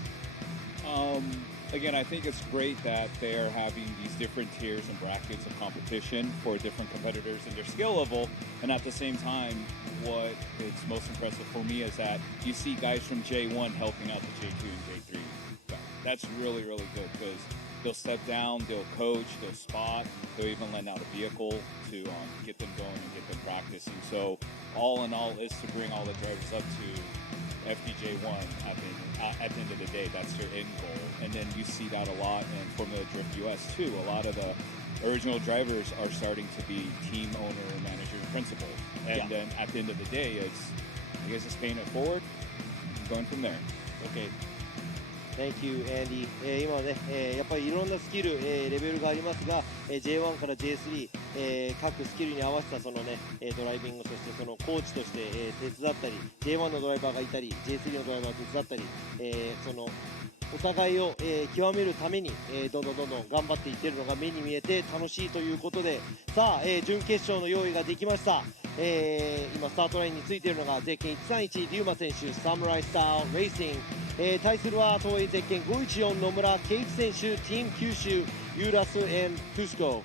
Again, I think it's great that they are having these different tiers and brackets of competition for different competitors and their skill level. And at the same time, what is most impressive for me is that you see guys from J1 helping out the J2 and J3 guys. That's really, really good because they'll step down, they'll coach, they'll spot, they'll even lend out a vehicle to get them going and get them practicing. So all in all is to bring all the drivers up to FDJ1 at the end of the day. That's their end goal. And then you see that a lot in Formula Drift US too. A lot of the original drivers are starting to be team owner, manager, and principal. And then at the end of the day, I guess it's paying it forward, going from there. Okay. Thank you, Andy. 今ね、やっぱりいろんなスキル、レベルがありますが、J1 から J3、各スキルに合わせたそのね、ドライビング、そしてそのコーチとして、手伝ったり、J1 のドライバーがいたり、J3 のドライバーが手伝ったり、そのお互いを、極めるために、どんどん頑張っていってるのが目に見えて楽しいということで、さあ、準決勝の用意ができました。今スタートラインについているのがゼッケン131リュウマ選手サムライスタイルレーシング、対するは東映ゼッケン514野村圭一選手ティーム九州ユーラス&クスコ。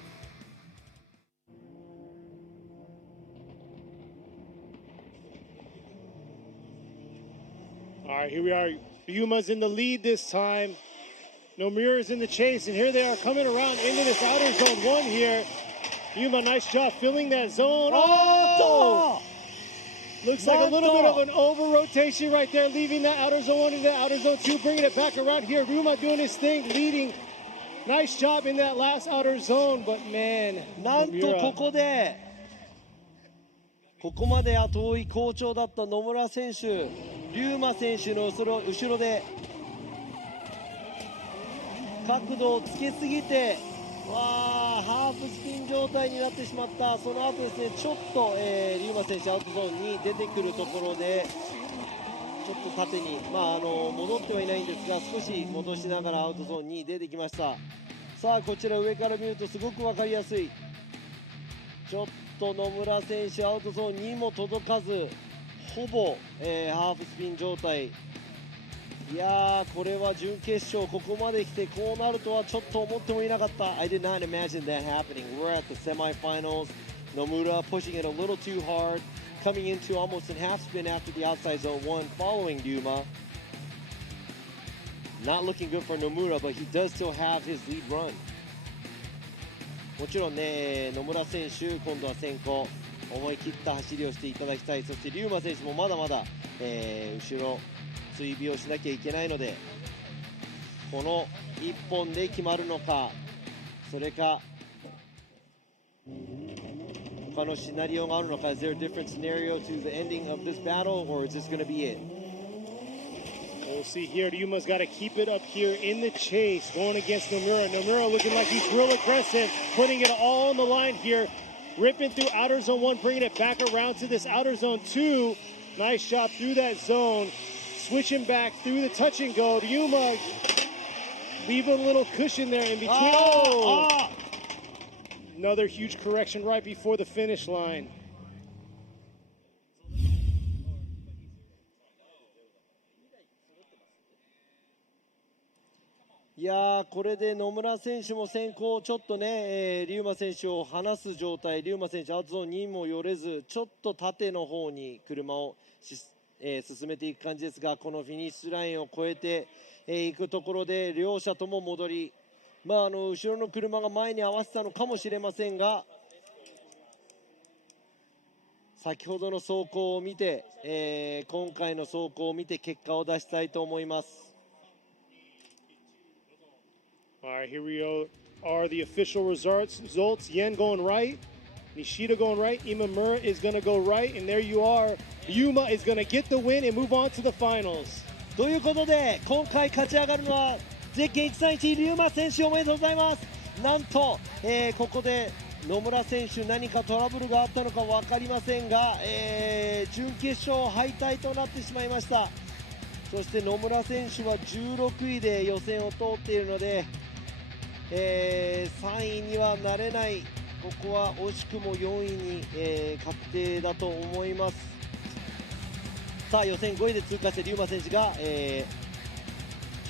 All right, here we are. Yuma's in the lead this time. Nomura's in the chase, and here they are coming around into this outer zone one here. Yuma, nice job filling that zone. Oh! Looks like a little bit of an over-rotation right there, leaving that outer zone one into outer zone two, bringing it back around here. Yuma doing his thing, leading. Nice job in that last outer zone, but man, なんとここでここまで遠い好調だった野村選手、龍馬選手の後ろで角度をつけすぎて、ハーフスピン状態になってしまった。その後ですね、ちょっと、龍馬選手アウトゾーンに出てくるところでちょっと縦に、戻ってはいないんですが少し戻しながらアウトゾーンに出てきました。さあこちら上から見るとすごく分かりやすい。ちょっと野村選手アウトゾーンにも届かずほぼ、ハーフスピン状態。いやーこれは準決勝ここまで来てこうなるとはちょっと思ってもいなかった。 I did not imagine that happening. We're at the semifinals. Nomura pushing it a little too hard, coming into almost in half spin after the outside zone one following Ryuma. Not looking good for Nomura, but he does still have his lead run. もちろんね野村選手今度は先行思い切った走りをしていただきたい。そしてRyuma選手もまだまだ、後ろ追尾をしなきゃいけないのでこの1本で決まるのか、それか他のシナリオがあるのか。 Is there a different scenario to the ending of this battle or is this going to be it? We'll see here. Ryuma's got to keep it up here in the chase, going against Nomura. Nomura looking like he's real aggressive, putting it all on the line here, ripping through outer zone one, bringing it back around to this outer zone two. Nice shot through that zone, switching back through the touch and go. Ryuma leaving a little cushion there in between. Another huge correction right before the finish line. いやーこれで野村選手も先行ちょっとね、Ryuma選手を離す状態。Ryuma選手アウトゾーンにも寄れずちょっと縦の方に車を進めていく感じですが、このフィニッシュラインを越えていくところで両者とも戻り、後ろの車が前に合わせたのかもしれませんが先ほどの走行を見て、今回の走行を見て結果を出したいと思います。All right, here we are the official results. Yen going right, Nishida going right, Imamura is going to go right, and there you are. Yuma is going to get the win and move on to the finals. ということで今回勝ち上がるのはゼッケン131リュウマ選手、おめでとうございます。なんと、ここで野村選手何かトラブルがあったのか分かりませんが、準決勝敗退となってしまいました。そして野村選手は16位で予選を通っているので、3位にはなれない。ここは惜しくも4位に、確定だと思います。さあ予選5位で通過してリュウマ選手が、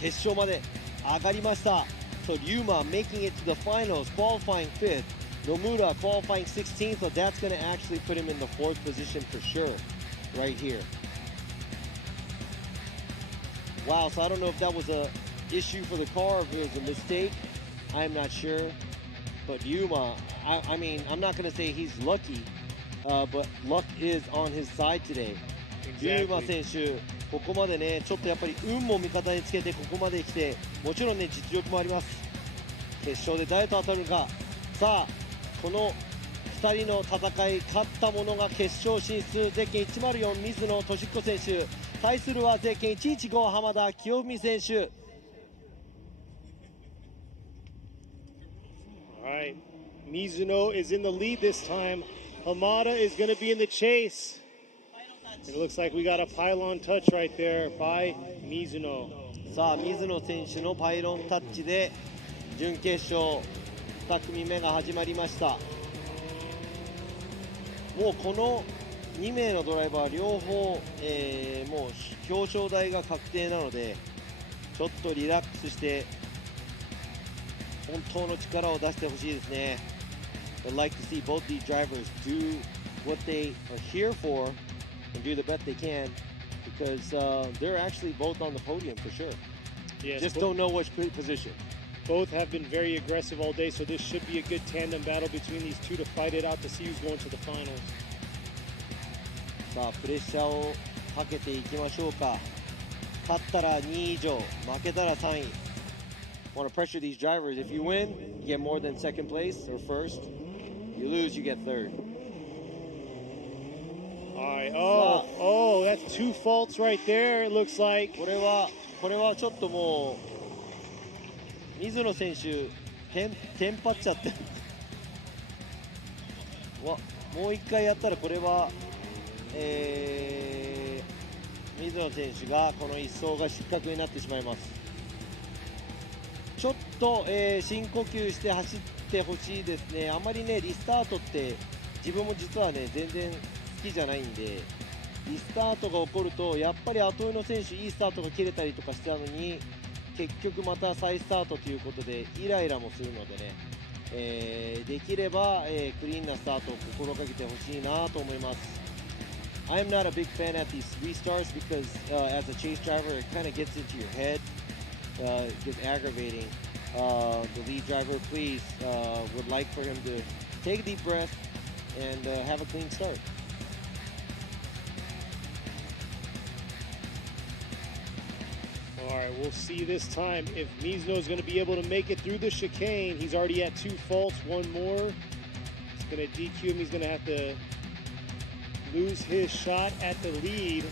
決勝まで上がりました。So Ryuma making it to the finals, qualifying 5th. Nomura qualifying 16th, so that's going to actually put him in the 4th position for sure, right here. Wow, so I don't know if that was a issue for the car, if it was a mistake. I'm not sure. But Ryuma, I mean, I'm not going to say he's lucky, but luck is on his side today. Ryuma 選手、ここまでね、ちょっとやっぱり運も味方につけてここまで来て、もちろんね、実力もあります。決勝で誰と当たるか。さあ、この2人の戦い、勝った者が決勝進出。ゼッケン104水野俊彦選手、対するはゼッケン115浜田清文選手。Alright, Mizuno is in the lead this time. Hamada is going to be in the chase. It looks like we got a pylon touch right there by Mizuno. さあ水野選手のパイロンタッチで準決勝2組目が始まりました。もうこの2名のドライバー両方、もう表彰台が確定なので、ちょっとリラックスして本当の力を出してほしいですね。I'd like to see both these drivers do what they are here for and do the best they can, because they're actually both on the podium for sure. Yes, Just don't know which position. Both have been very aggressive all day, so this should be a good tandem battle between these two to fight it out to see who's going to the finals. さあプレッシャーをかけていきましょうか。勝ったら2位以上、負けたら3位。Want to pressure these drivers. If you win, you get more than second place or first. You lose, you get third. Alright, oh, that's 2 faults right there, it looks like. これはちょっともう水野選手テンパっちゃってもう一回やったらこれは、水野選手がこの1走が失格になってしまいます。ちょっと、深呼吸して走ってほしいですね。あまりねリスタートって自分も実はね全然好きじゃないんで、リスタートが起こるとやっぱり後追いの選手いいスタートが切れたりとかしたのに結局また再スタートということでイライラもするのでね、できれば、クリーンなスタートを心がけてほしいなと思います。I'm not a big fan at these restarts because as a chase driver it kind of gets into your head, gets aggravating. The lead driver please would like for him to take a deep breath and have a clean start. Alright, we'll see this time if Mizuno is going to be able to make it through the chicane. He's already at 2 faults, 1 more. It's going to DQ him. He's going to have to lose his shot at the lead.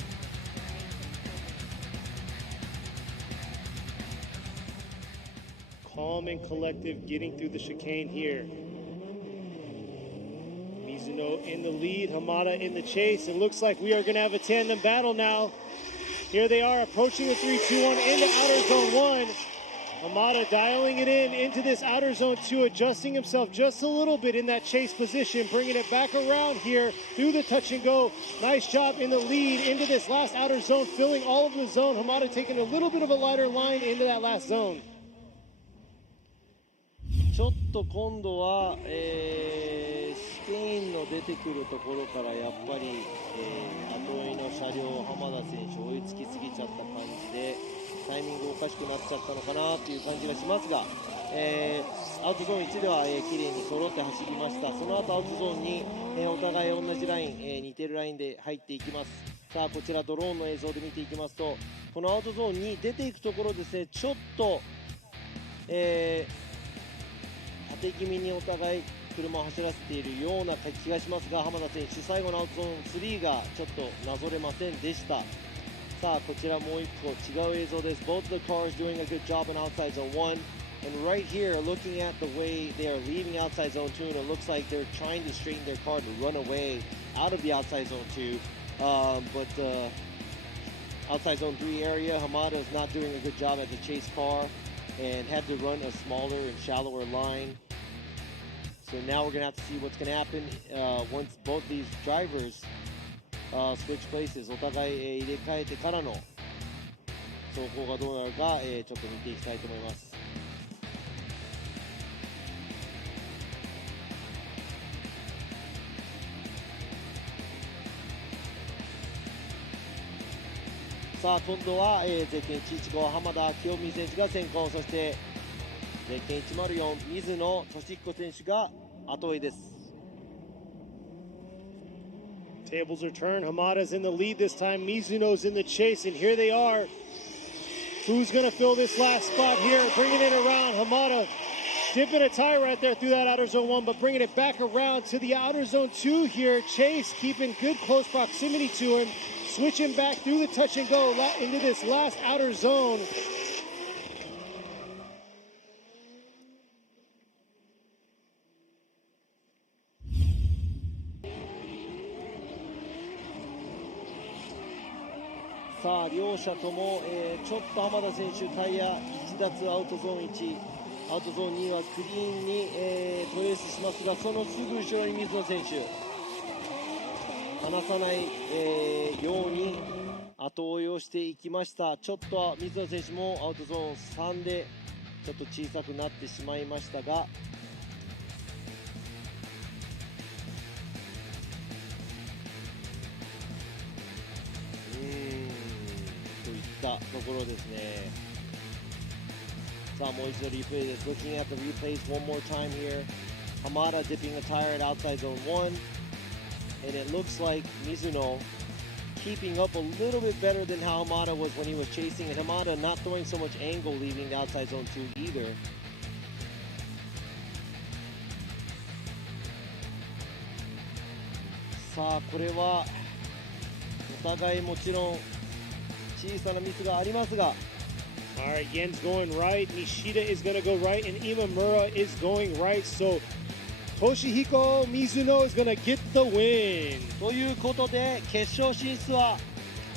Calm and collective getting through the chicane here. Mizuno in the lead, Hamada in the chase. It looks like we are going to have a tandem battle now. Here they are approaching the 3-2-1 into outer zone 1. Hamada dialing it in into this outer zone 2, adjusting himself just a little bit in that chase position, bringing it back around here through the touch and go. Nice job in the lead into this last outer zone, filling all of the zone. Hamada taking a little bit of a lighter line into that last zone. ちょっと今度は、試験の出てくるところからやっぱり、後追いの車両浜田選手追いつきすぎちゃった感じでタイミングおかしくなっちゃったのかなという感じがしますが、アウトゾーン1では、綺麗に揃って走りました。その後アウトゾーンに、お互い同じライン、似てるラインで入っていきます。さあこちらドローンの映像で見ていきますと、このアウトゾーンに出ていくところですね、ちょっと、縦気味にお互い車を走らせているような気がしますが、浜田選手最後のアウトゾーン3がちょっとなぞれませんでした。さあこちらもう一個違う映像です。 Both the cars doing a good job in outside zone 1, and right here looking at the way they are leaving outside zone 2, and it looks like they're trying to straighten their car to run away out of the outside zone 2, but outside zone 3 area, Hamada is not doing a good job at the chase car and had to run a smaller and shallower line. So now we're going to have to see what's going to happen once both these drivers switch places. お互い、入れ替えてからの走行がどうなるか、ちょっと見ていきたいと思います。さあ今度は、ゼッケン115浜田清美選手が先行、そしてゼッケン104水野俊彦選手が後追いです。Tables are turned. Hamada's in the lead this time. Mizuno's in the chase, and here they are. Who's going to fill this last spot here? Bringing it around. Hamada dipping a tire right there through that outer zone 1, but bringing it back around to the outer zone 2 here. Chase keeping good close proximity to him. Switching back through the touch and go into this last outer zone.さあ両者とも、ちょっと浜田選手タイヤ1脱アウトゾーン1、アウトゾーン2はクリーンに、トレースしますが、そのすぐ後ろに水野選手離さない、ように後追いをしていきました。ちょっと水野選手もアウトゾーン3でちょっと小さくなってしまいましたが、といったところですね。さあもう一度リプレイです。 Looking at the replays one more time here. Hamada dipping a tire at outside zone 1, and it looks like Mizuno keeping up a little bit better than how Hamada was when he was chasing, and Hamada not throwing so much angle leaving the outside zone 2 either. さあこれはお互いもちろん小さなミスがありますが、 All right, Yen's going right. Nishida is going to go right, and Imamura is going right. So Toshihiko Mizuno is going to get the win. ということで決勝進出は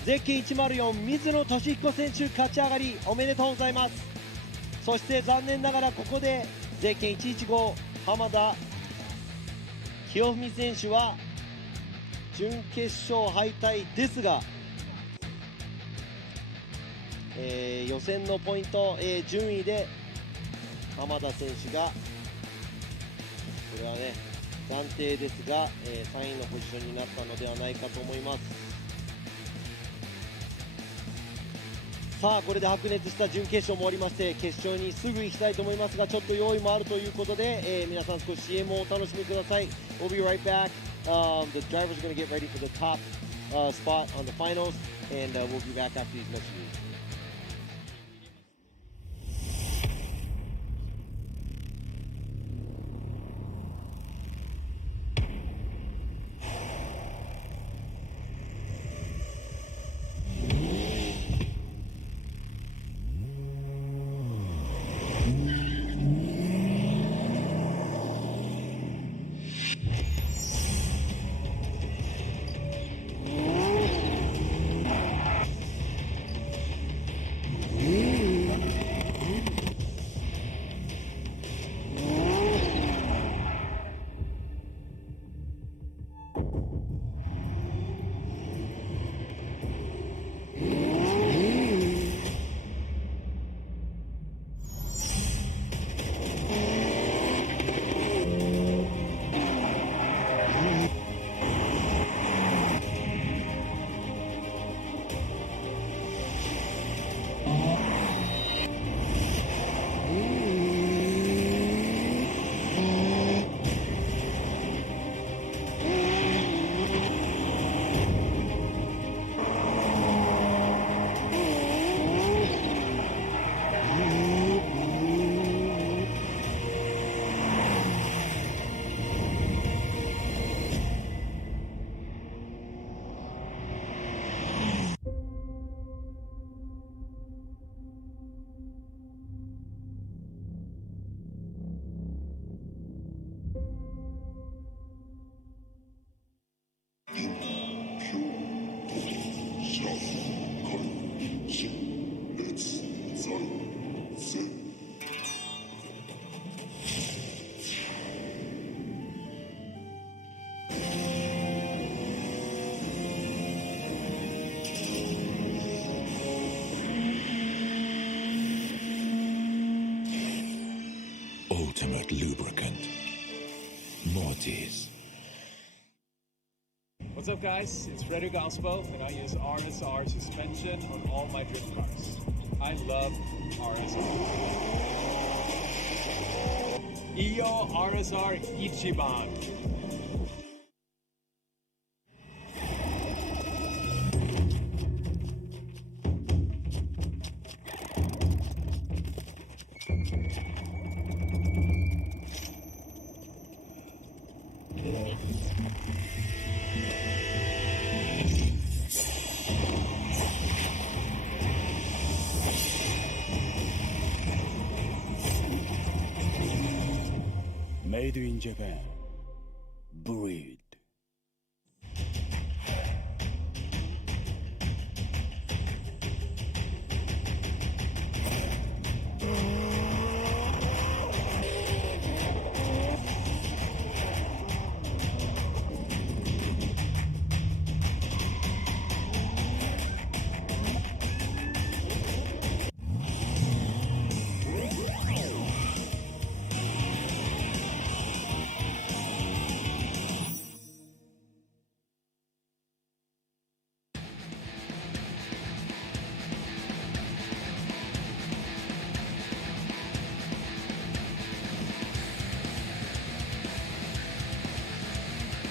ゼッケン104水野俊彦選手勝ち上がりおめでとうございます。そして残念ながらここでゼッケン115浜田清文選手は準決勝敗退ですが、予選のポイント、順位で浜田選手がこれはね暫定ですが、3位のポジションになったのではないかと思います。さあこれで白熱した準決勝も終わりまして、決勝にすぐ行きたいと思いますが、ちょっと用意もあるということで、皆さん少し CM をお楽しみください。 We'll be right back. The drivers are going to get ready for the top spot on the finals, and we'll be back after these messages. like lubricant. Mortis. What's up, guys? It's Frederick Alspo, and I use RSR suspension on all my drift cars. I love RSR. Iyo RSR Ichiban. Made in Japan. Breed.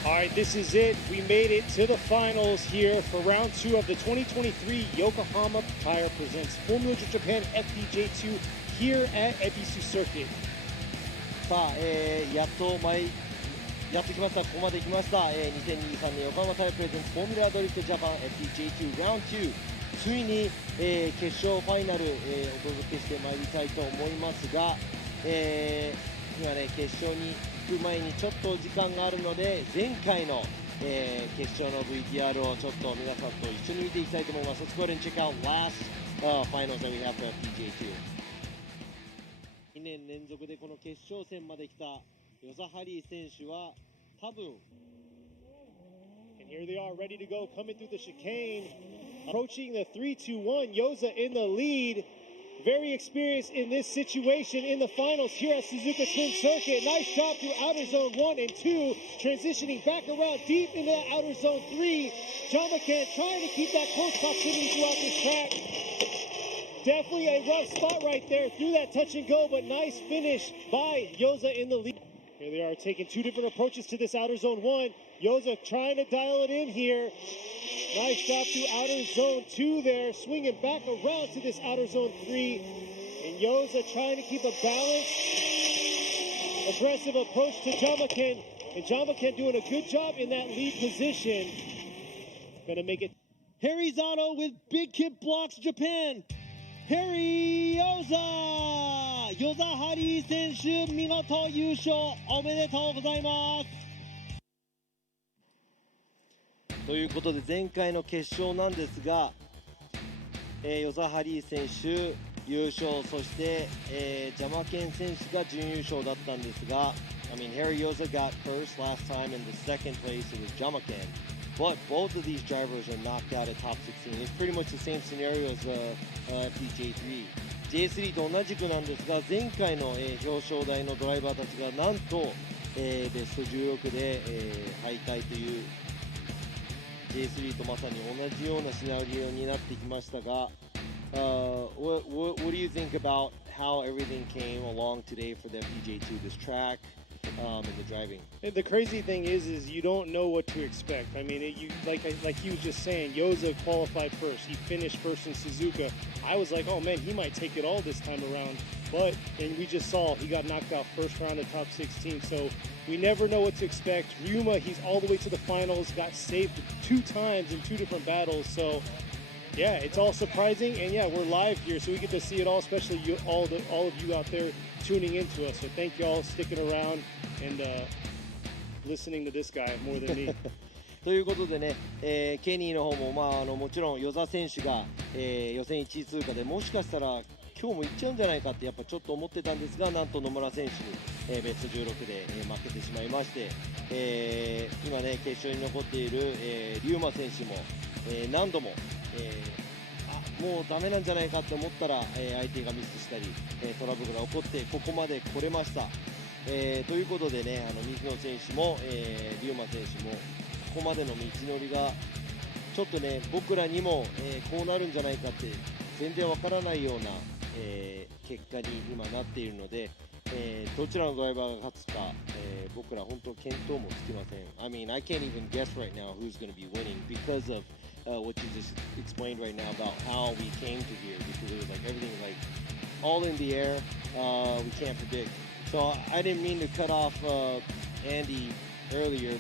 All right, this is it. We made it to the finals here for round 2 of the 2023 Yokohama Tire presents Formula Japan FDJ2 here at EBISU Circuit. さあ、やっと来ました。ここまで来ました。2023年横浜タイヤプレゼンツフォーミュラドリフトジャパン FDJ2 Round 2。ついに、決勝ファイナル、お届けしてまいりたいと思いますが、今ね、決勝に行く前にちょっと時間があるので、前回の、決勝の VTR をちょっと皆さんと一緒に見ていきたいと思います。Let's go ahead and check out last finals that we have for FDJ2。2年連続でこの決勝戦まで来たヨザハリー選手は多分 And here they are ready to go, coming through the chicane, approaching the 3-2-1. Yoza in the lead. Very experienced in this situation in the finals here at Suzuka Twin Circuit. Nice job through outer zone 1 and 2, transitioning back around deep into that outer zone 3. Jamakan trying to keep that close proximity throughout this track. Definitely a rough spot right there through that touch and go, but nice finish by Yoza in the lead. Here they are taking 2 different approaches to this outer zone 1. Yoza trying to dial it in here. Nice job through outer zone 2 there, swinging back around to this outer zone 3. And Yoza trying to keep a balanced, aggressive approach to Jamakan. And Jamakan doing a good job in that lead position. Gonna make it. Harry Zato with Big Kid Blocks Japan. Harry Yoza! ヨザハリー選手、見事優勝おめでとうございます。ということで前回の決勝なんですが、ヨザハリー選手優勝、そして、ジャマケン選手が準優勝だったんですが、I mean, Harry Yoza got first last time, and the second place it was Jamakan. But both of these drivers are knocked out at top 16. It's pretty much the same scenario as FDJ3. J3 と同じくなんですが、前回の、表彰台のドライバーたちがなんと、ベスト16で、敗退という J3 とまさに同じようなシナリオになってきましたが、what do you think about how everything came along today for the FDJ2, this track? And the driving. The crazy thing is you don't know what to expect. I mean, like he was just saying, Yoza qualified first. He finished first in Suzuka. I was like, oh man, he might take it all this time around. But, and we just saw he got knocked out first round of top 16. So we never know what to expect. Ryuma, he's all the way to the finals, got saved 2 times in 2 different battles. So yeah, it's all surprising. And yeah, we're live here, so we get to see it all, especially all of you out there tuning into us. So thank you all sticking around and listening to this guy more than me. ということでね、ケニーの方も、もちろん與座選手が、予選1位通過でもしかしたら今日も行っちゃうんじゃないかってやっぱちょっと思ってたんですが、なんと野村選手に、ベスト16で、負けてしまいまして、今ね決勝に残っている、龍馬選手も、何度も、もうダメなんじゃないかって思ったら、相手がミスしたり、トラブルが起こってここまで来れました。ということでね、水野選手も、龍馬選手もここまでの道のりがちょっとね、僕らにも、こうなるんじゃないかって全然わからないような、結果に今なっているので、どちらのドライバーが勝つか、僕ら本当見当もつきません。I mean, I can't even guess right now who's going to be winning because of what you just explained right now about how we came to here, because it was like everything was like all in the air. We can't predict. So I didn't mean to cut off Andy earlier.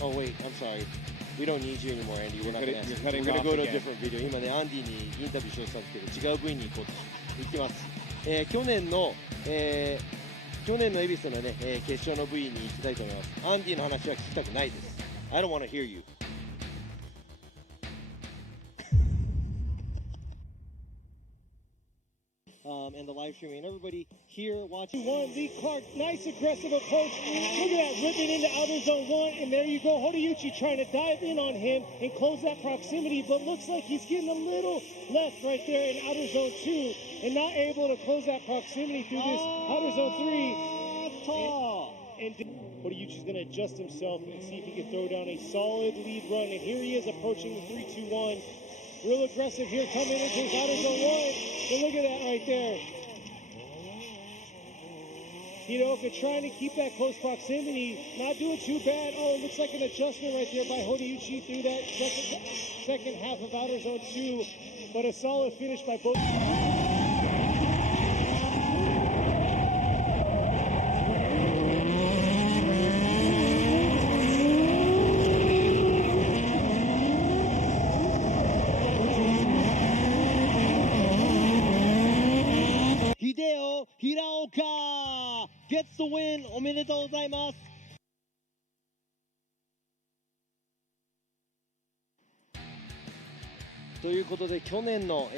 Oh wait, I'm sorry. We don't need you anymore, Andy. We're not going to ask you. We're going to go to a different video. 今ね、アンディにインタビューしようとしたんですけど、違う部位に行こうと行きます。去年の恵比寿のね、決勝の部位に行きたいと思います。アンディの話は聞きたくないです。I don't want to hear you. And the live streaming, and everybody here watching. One, Lee Clark, nice aggressive approach. Look at that, ripping into outer zone 1, and there you go. Hodayuchi trying to dive in on him and close that proximity, but looks like he's getting a little left right there in outer zone 2 and not able to close that proximity through this outer zone 3. And Hodayuchi's going to adjust himself and see if he can throw down a solid lead run, and here he is approaching the 3-2-1. Real aggressive here coming into his outer zone 1. But look at that right there. Hiroka trying to keep that close proximity, not doing too bad. Oh, it looks like an adjustment right there by Hodayuchi through that second half of outer zone 2. But a solid finish by both. 平岡 gets the win おめでとうございます。ということで去年の、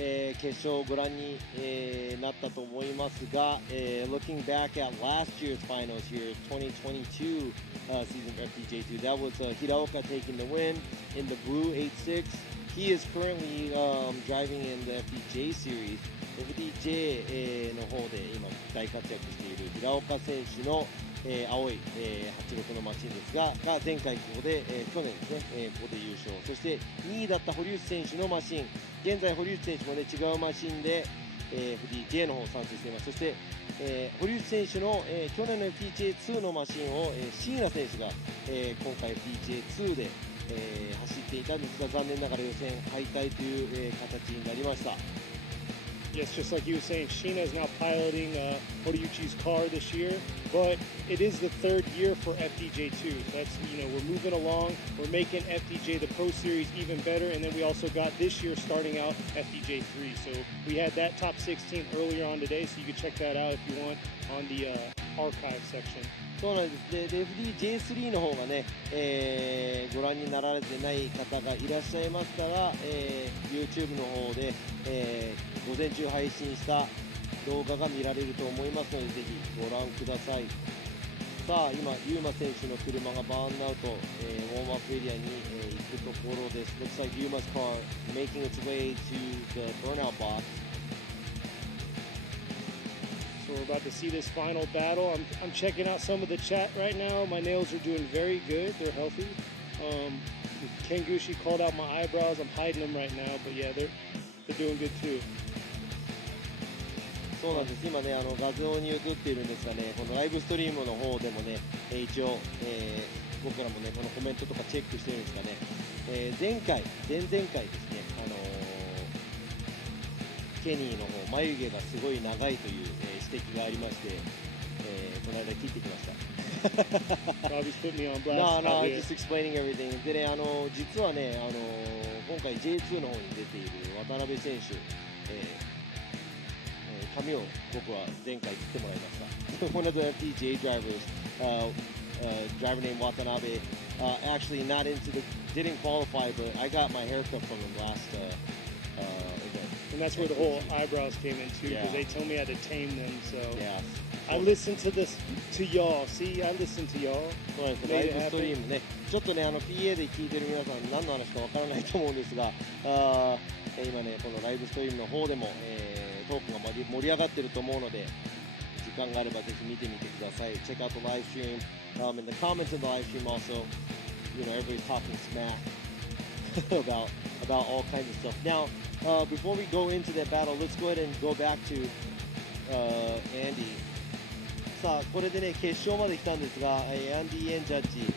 決勝をご覧に、なったと思いますが、looking back at last year's finals here 2022 season of FDJ2, that was Hiraoka taking the win in the Blue 86. He is currently driving in the FDJ series. FDJ の方で今大活躍している平岡選手の、青い、86のマシンですが前回ここで、去年ですね、ここで優勝、そして2位だった堀内選手のマシン、現在堀内選手もね違うマシンで、FDJ の方を参戦しています。そして、堀内選手の、去年の FDJ2 のマシンを、椎名選手が、今回 FDJ2 で、走っていたんですが残念ながら予選敗退という、形になりました。Yes, just like you were saying, Sheena is now piloting Hodayuchi's car this year, but it is the third year for FDJ2. That's, we're moving along. We're making FDJ, the Pro Series, even better. And then we also got this year starting out FDJ3. So we had that top 16 earlier on today, so you can check that out if you want on the archive section. そうなんですね。で FDJ3 の方がね、ご覧になられてない方がいらっしゃいましたら、YouTube の方で、午前中配信した動画が見られると思いますのでぜひご覧ください。さあ今ユーマ選手の車がバーンアウト、ウォームアップエリアに、行くところです。 Looks like Yuma's car making its way to the burnout box. So we're about to see this final battle. I'm checking out some of the chat right now. My nails are doing very good. They're healthy. Kengushi called out my eyebrows. I'm hiding them right now, but yeah, they're doing good too. そうなんです。今ね画像に映っているんですがね、このライブストリームの方でもね、一応、僕らもねこのコメントとかチェックしてるんですがね、前々回ですね、ケニーの方眉毛がすごい長いという、指摘がありまして、この間切ってきました。Robbie's put me on blast. No, just explaining everything. でね、実はね、今回 J2 の方に出ている渡辺選手、髪を僕は前回切ってもらいました。One of the FDJ drivers, driver named Watanabe, actually didn't qualify, but I got my haircut from him last event. And that's where the whole eyebrows came in too, because they told me I had to tame them. So yeah. I listened to y'all. See, I listened to y'all. そうなんです。ライブストリームね、ちょっとねPA で聞いてる皆さん何の話かわからないと思うんですが、今ねこのライブストリームの方でも、トークが盛り上がってると思うので、ぜ時間があればぜひ見てみてください。Check out the live stream. In the comments of the live stream also, everybody's talking smack about all kinds of stuff. Now, before we go into that battle, let's go ahead and go back to Andy. さあこれでね決勝まで来たんですが、アンディ・エンジャッジ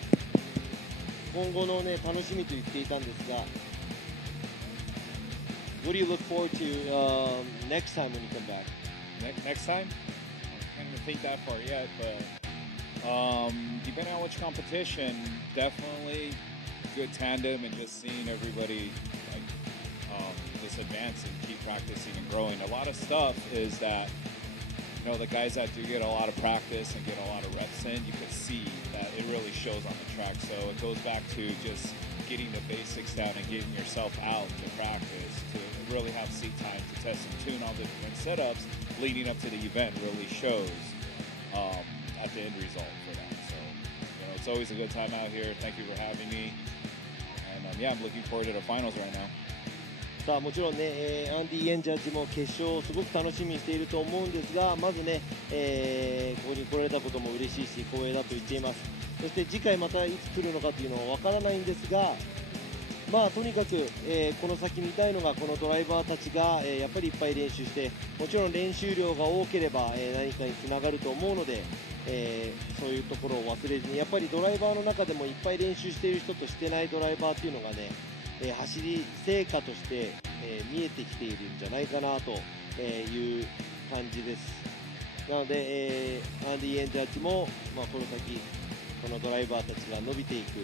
今後のね楽しみと言っていたんですが、What do you look forward to next time when you come back? Next time? I can't even think that far yet, but depending on which competition, definitely good tandem and just seeing everybody just advance and keep practicing and growing. A lot of stuff is that the guys that do get a lot of practice and get a lot of reps in, you can see that it really shows on the track. So it goes back to just getting the basics down and getting yourself out to practice, to really have seat time to test and tune all the different setups leading up to the event really shows at the end result for that. So, it's always a good time out here. Thank you for having me. And I'm looking forward to the finals right now. さあもちろんね、アンディ・エンジャッジも決勝をすごく楽しみにしていると思うんですが、まずね、ここに来られたことも嬉しいし光栄だと言っています。そして次回またいつ来るのかというのはわからないんですが、とにかく、この先見たいのがこのドライバーたちが、やっぱりいっぱい練習して、もちろん練習量が多ければ、何かにつながると思うので、そういうところを忘れずに、やっぱりドライバーの中でもいっぱい練習している人としてないドライバーっていうのがね、走り成果として、見えてきているんじゃないかなという感じです。なので、アンディ・エンジャッジも、この先このドライバーたちが伸びていく、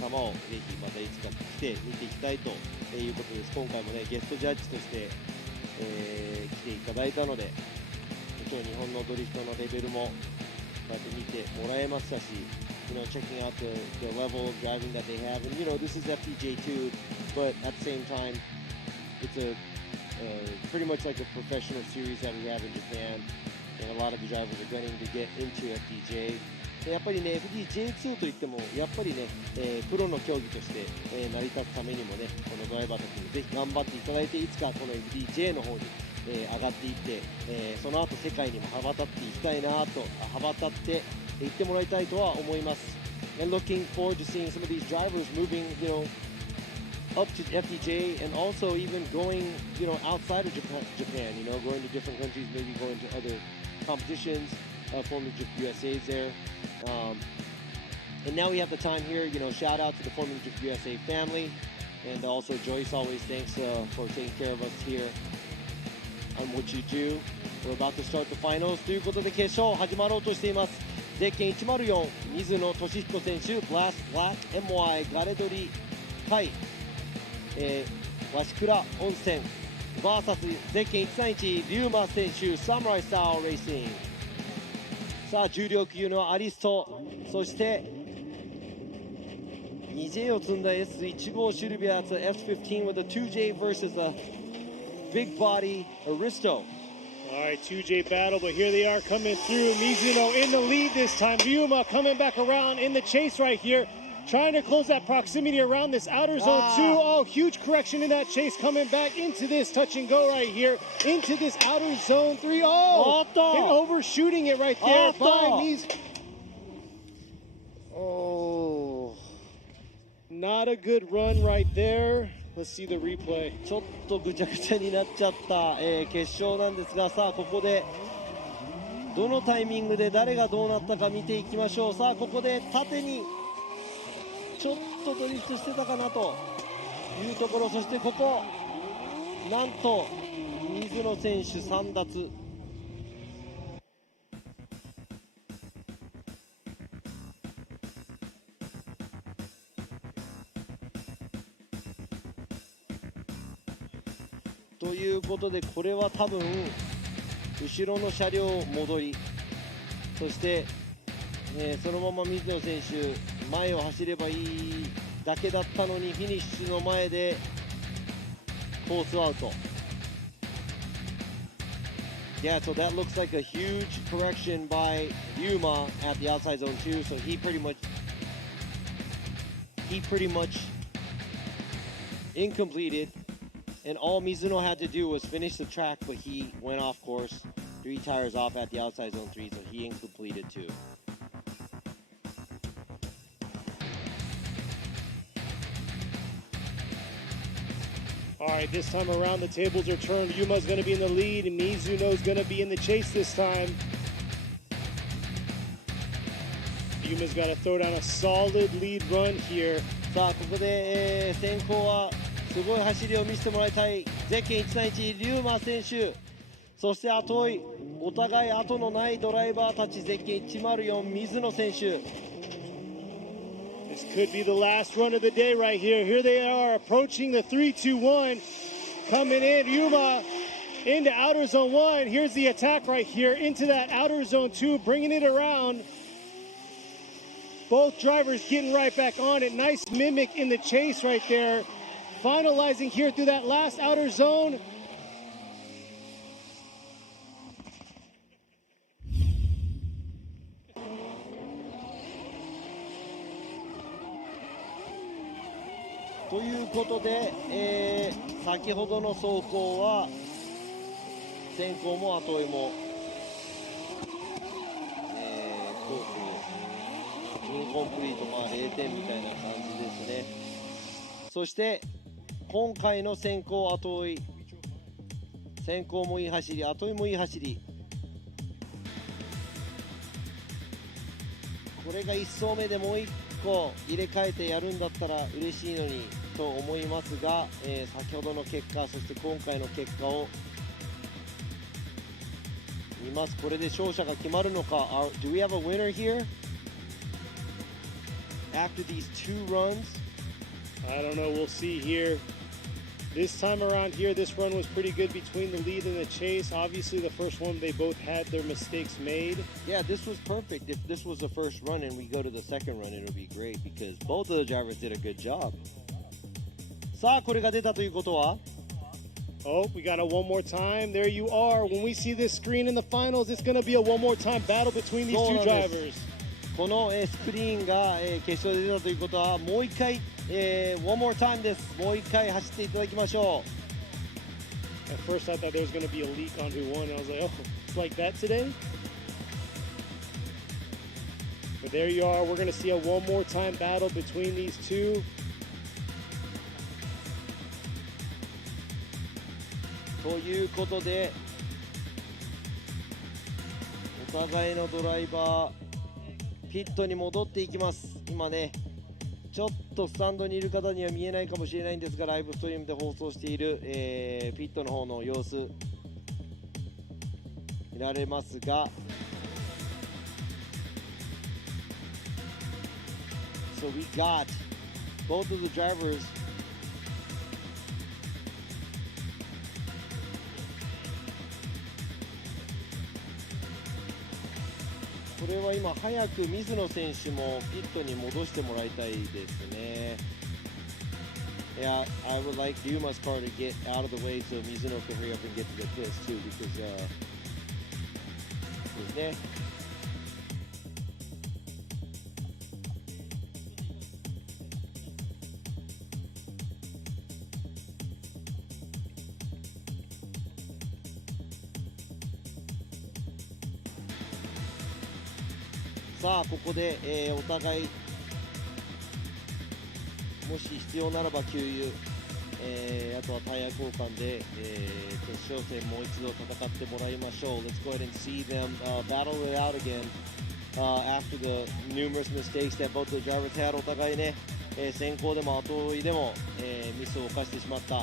様をぜひまたいつか来て見ていきたいということです。今回もねゲストジャッジとして、来ていただいたので、もちろん日本のドリフトのレベルもこうやって見てもらえましたし、checking out the level of driving that they have. And this is FDJ2, but at the same time, it's a pretty much like a professional series that we have in Japan. And a lot of the drivers are going to get into FDJ. やっぱりね FDJ2 といってもやっぱりね、プロの競技として、成り立つためにもねこのドライバーたちにぜひ頑張っていただいて、いつかこの FDJ の方に、上がっていって、その後世界にも羽ばたっていきたいなと羽ばたっていってもらいたいとは思います。And looking forward to seeing some of these drivers moving, up to FDJ and also even going, outside of Japan, going to different countries, maybe going to other competitions. Formula Drift USA's there. And now we have the time here, shout out to the Formula Drift USA family. And also Joyce, always thanks for taking care of us here on what you do. We're about to start the finals. ということで決勝始まろうとしています。ゼッケン104、水野俊彦選手、ブラス・ブラック、MY、ガレドリ、海、鷲倉温泉、VS ゼッケン131、リューマ選手、サムライスタイルレーシング。さあ重量級のアリスト、そして2J を積んだ S15 シルビアと S15 with a 2J versus a big body Aristo. All right, 2J battle, but here they are coming through. Mizuno in the lead this time. Ryuma coming back around in the chase right here, trying to close that proximity around this outer zone 2. Oh, huge correction in that chase, coming back into this touch and go right here, into this outer zone 3. Oh, and overshooting it right there by Mizuno. Oh, not a good run right there. Let's see the replay. ちょっとぐちゃぐちゃになっちゃった、決勝なんですが、さあここでどのタイミングで誰がどうなったか見ていきましょう。さあここで縦にちょっとドリフトしてたかなというところ、そしてここなんと水野選手3奪。ということで、これは多分後ろの車両戻り、そして、そのまま水野選手前を走ればいいだけだったのに、フィニッシュの前でコースアウト。Yeah, so that looks like a huge correction by Ryuma at the outside zone 2. So he pretty much incompleted. And all Mizuno had to do was finish the track, but he went off course. 3 tires off at the outside zone 3, so he incompleted 2. All right, this time around the tables are turned. Yuma's going to be in the lead, and Mizuno's going to be in the chase this time. Yuma's got to throw down a solid lead run here. さあここで、先行はすごい走りを見せてもらいたいゼッケン171リューマ選手、そして後追いお互い後のないドライバーたちゼッケン104水野選手。 This could be the last run of the day right here. Here they are approaching the 3-2-1. Coming in, Yuma into outer zone 1. Here's the attack right here into that outer zone 2, bringing it around. Both drivers getting right back on it. Nice mimic in the chase right there. Finalizing here through that last outer zone.ということで、先ほどの走行は先行も後追いも、インコンプリート、0点みたいな感じですね。そして今回の先行後追い、先行もいい走り、後追いもいい走り、これが1走目でもう1個入れ替えてやるんだったら嬉しいのにと思いますが、先ほどの結果、そして今回の結果を見ます。これで勝者が決まるのか。Do we have a winner here? After these 2 runs? I don't know, we'll see here. This time around here, this run was pretty good between the lead and the chase. Obviously, the first one, they both had their mistakes made. Yeah, this was perfect. If this was the first run and we go to the second run, it'll be great because both of the drivers did a good job. さあ、これが出たということは Oh, we got a one more time. There you are. When we see this screen in the finals, it's going to be a one more time battle between these two drivers. このスクリーンが決勝で出たということはもう一回one more time です。もう一回走っていただきましょう。At first I thought there was going to be a leak on who won. I was like, oh, it's like that today? But there you are. We're going to see a one more time battle between these two. ということでお互いのドライバーピットに戻っていきます。今ねちょっとスタンドにいる方には見えないかもしれないんですが、ライブストリームで放送している、ピットの方の様子見られますが、 So we got both of the driversこれは今早く水野選手もピットに戻してもらいたいですね。Yeah, I would like Ryuma's car to get out of the way so Mizuno can hurry up and get to the pits too because ですね。さあここで、お互いもし必要ならば給油、あとはタイヤ交換で、決勝戦もう一度戦ってもらいましょう。 Let's go ahead and see them battle it out again after the numerous mistakes that both the drivers had. お互いね、先行でも後追いでも、ミスを犯してしまった。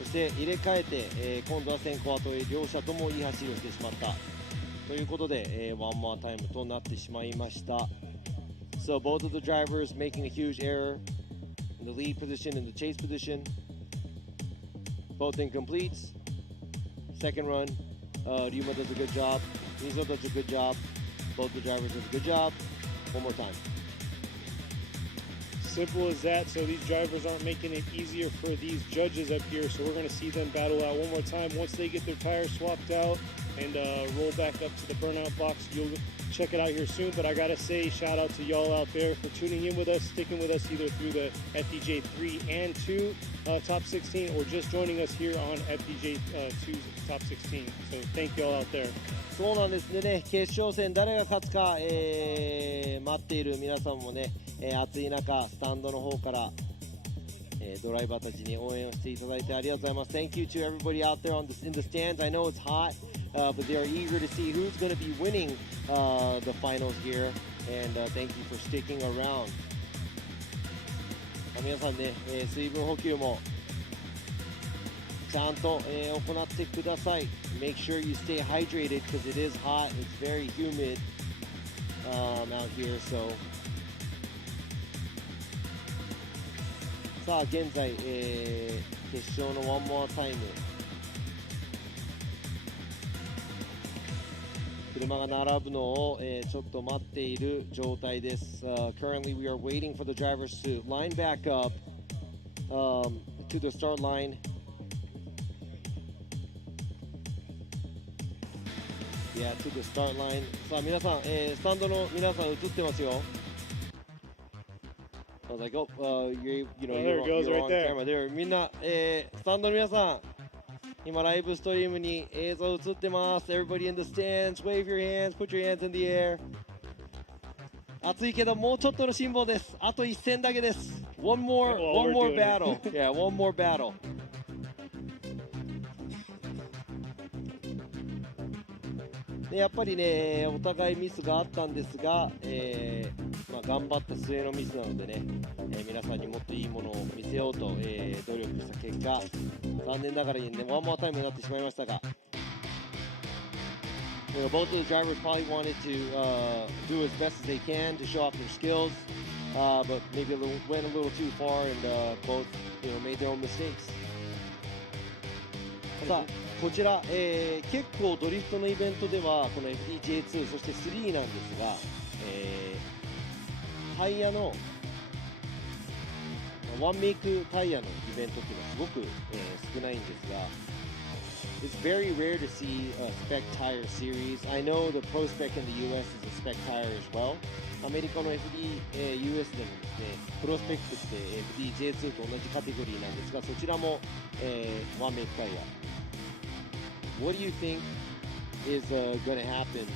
そして入れ替えて、今度は先行後追い両者ともいい走りをしてしまったということで、ワンモアタイムとなってしまいました。So both of the drivers making a huge error in the lead position and the chase position. Both incompletes. Second run, Ryuma does a good job. Mizuno does a good job. Both the drivers does a good job. One more time. Simple as that. So these drivers aren't making it easier for these judges up here. So we're going to see them battle out one more time once they get their tires swapped out. and roll back up to the burnout box. You'll check it out here soon, but I gotta say shout out to y'all out there for tuning in with us, sticking with us either through the FDJ 3 and 2 top 16 or just joining us here on FDJ 2's top 16. So thank y'all out there. そうなんですね、決勝戦誰が勝つか、待っている皆さんもね、暑い中スタンドの方から、ドライバーたちに応援をしていただいてありがとうございます。 Thank you to everybody out there in the stands. I know it's hot, but they are eager to see who's going to be winning the finals here, and thank you for sticking around. 皆さんね、水分補給もちゃんと、行ってください。 Make sure you stay hydrated because it is hot. It's very humid out here. So さあ現在、決勝の1 more time 車が並ぶのを、ちょっと待っている状態です。Currently we are waiting for the drivers to line back up to the start line. Yeah, to the start line. さあ皆さん、スタンドの皆さん映ってますよ。I was like, oh, you know, there it goes you're right on there. camera. There. みんな、スタンドの皆さん、今ライブストリームに映像映ってます。Everybody in the stands, wave your hands, put your hands in the air. 暑いけどもうちょっとの辛抱です。あと一戦だけです。One more battle. Yeah, one more battle. でやっぱりね、お互いミスがあったんですが、頑張った末のミスなのでね、皆さんにもっといいものを見せようと、努力した結果、残念ながらにね、ワンモアタイムになってしまいましたが、both of the drivers probably wanted to do as best as they can to show off their skills, but maybe went a little too far and both made their own mistakes. さあこちら、結構ドリフトのイベントではこの FDJ2 そして3なんですが、タイヤのワンメイクタイヤのイベントっていうのはすごく、少ないんですが It's very rare to see a spec tire series. I know the Pro Spec in the US is a spec tire as well. アメリカの US でもですね、プロスペックって FDJ2 と同じカテゴリーなんですが、そちらも、ワンメイクタイヤ。What do you think is going to happen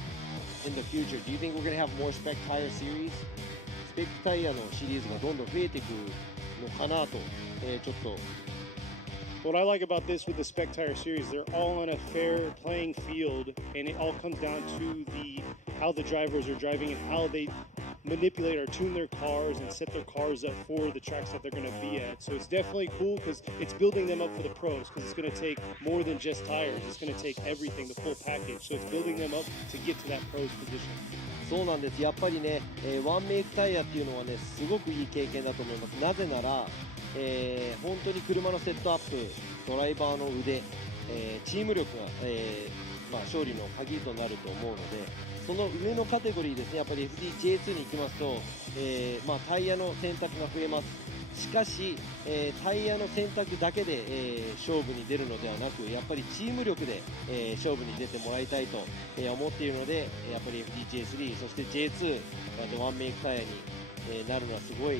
in the future? Do you think we're going to have more spec tire series? スペックタイヤのシリーズがどんどん増えていくのかなと、ちょっと。What I like about this with the spec tire series, they're all on a fair playing field, and it all comes down to how the drivers are driving and how they manipulate or tune their cars and set their cars up for the tracks that they're going to be at. So it's definitely cool because it's building them up for the pros, because it's going to take more than just tires. It's going to take everything, the full package. So it's building them up to get to that pros position. そうなんです。やっぱりね、ワンメイクタイヤっていうのはね、すごくいい経験だと思います。なぜなら、本当に車のセットアップ、ドライバーの腕、チーム力が、勝利の鍵となると思うので、その上のカテゴリーですね、やっぱり FDJ2 に行きますと、タイヤの選択が増えます。しかし、タイヤの選択だけで、勝負に出るのではなく、やっぱりチーム力で、勝負に出てもらいたいと、思っているので、やっぱり FDJ3、そして J2 でワンメイクタイヤに、なるのはすごい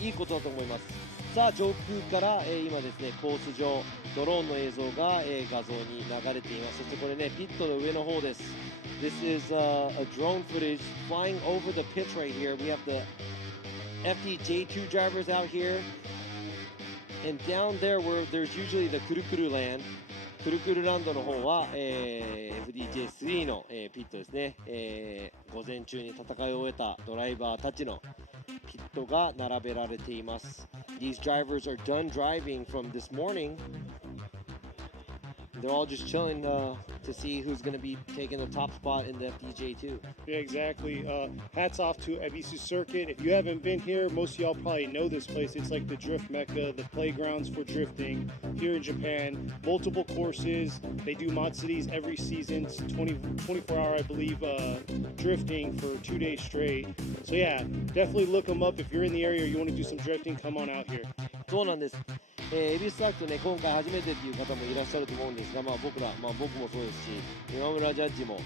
いいことだと思います。さあ上空から、今ですねコース上ドローンの映像が、画像に流れています。そしてこれねピットの上の方です。This is a drone footage flying over the pits right here. We have the FDJ2 drivers out here, and down there where there's usually the くるくるland. くるくるランドの方は、FDJ3 の、ピットですね、午前中に戦いを終えたドライバーたちのピットが並べられています。These drivers are done driving from this morning. They're all just chilling to see who's going to be taking the top spot in the FDJ2. Yeah, exactly. Hats off to EBISU Circuit. If you haven't been here, most of y'all probably know this place. It's like the drift mecca, the playgrounds for drifting here in Japan. Multiple courses. They do mod cities every season. It's 24-hour, I believe, drifting for 2 days straight. So yeah, definitely look them up. If you're in the area or you want to do some drifting, come on out here. そうなんです。エビスサークトね、今回初めてっていう方もいらっしゃると思うんですが、僕もそうですし、今村ジャッジも、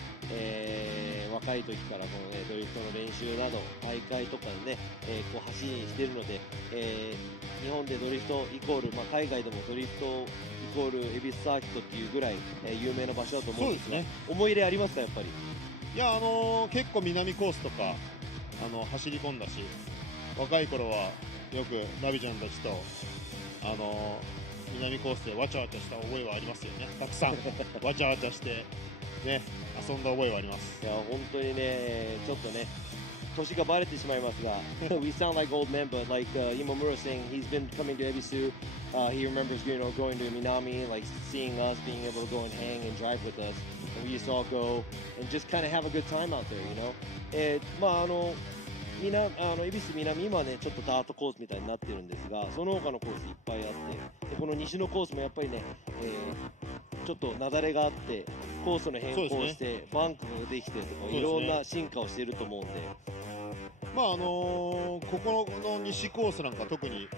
若い時からこの、ね、ドリフトの練習など大会とかでね、こう走りにしているので、日本でドリフトイコール、海外でもドリフトイコール恵比寿サーキットっていうぐらい、有名な場所だと思うんですが、そうですね、思い入れありますか、やっぱり。いや、結構南コースとか走り込んだし、若い頃はよくナビちゃんたちと南コースでわちゃわちゃした覚えはありますよね。たくさんわちゃわちゃしてね、遊んだ覚えはあります。いや本当にね、ちょっとね年がバレてしまいますがWe sound like old men, but like Imamura saying he's been coming to Ebisu, he remembers going to Minami, like seeing us, being able to go and hang and drive with us, and we used to all go and just kind of have a good time out there, you know. 恵比寿南、今ねちょっとダートコースみたいになってるんですが、その他のコースいっぱいあって、でこの西のコースもやっぱりね、ちょっと雪崩があってコースの変更して、ね、バンクができてとか、いろんな進化をしていると思うんで、ここの西コースなんか特に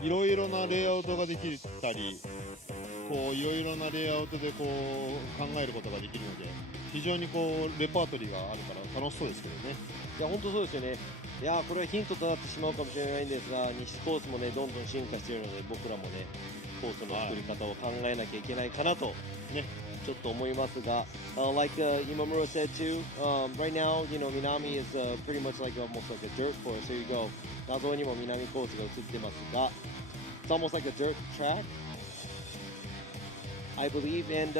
いろいろなレイアウトができたり、こういろいろなレイアウトでこう考えることができるので、非常にこうレパートリーがあるから楽しそうですけどね。いや本当そうですよね。いやこれはヒントとなってしまうかもしれないんですが、西コースもねどんどん進化しているので、僕らもねコースの作り方を考えなきゃいけないかなとねちょっと思いますが、like Imamura said too, right now Minami is pretty much like almost like a dirt course. Here you go. 画像にも南コースが映ってますが、it's almost like a dirt track, I believe. And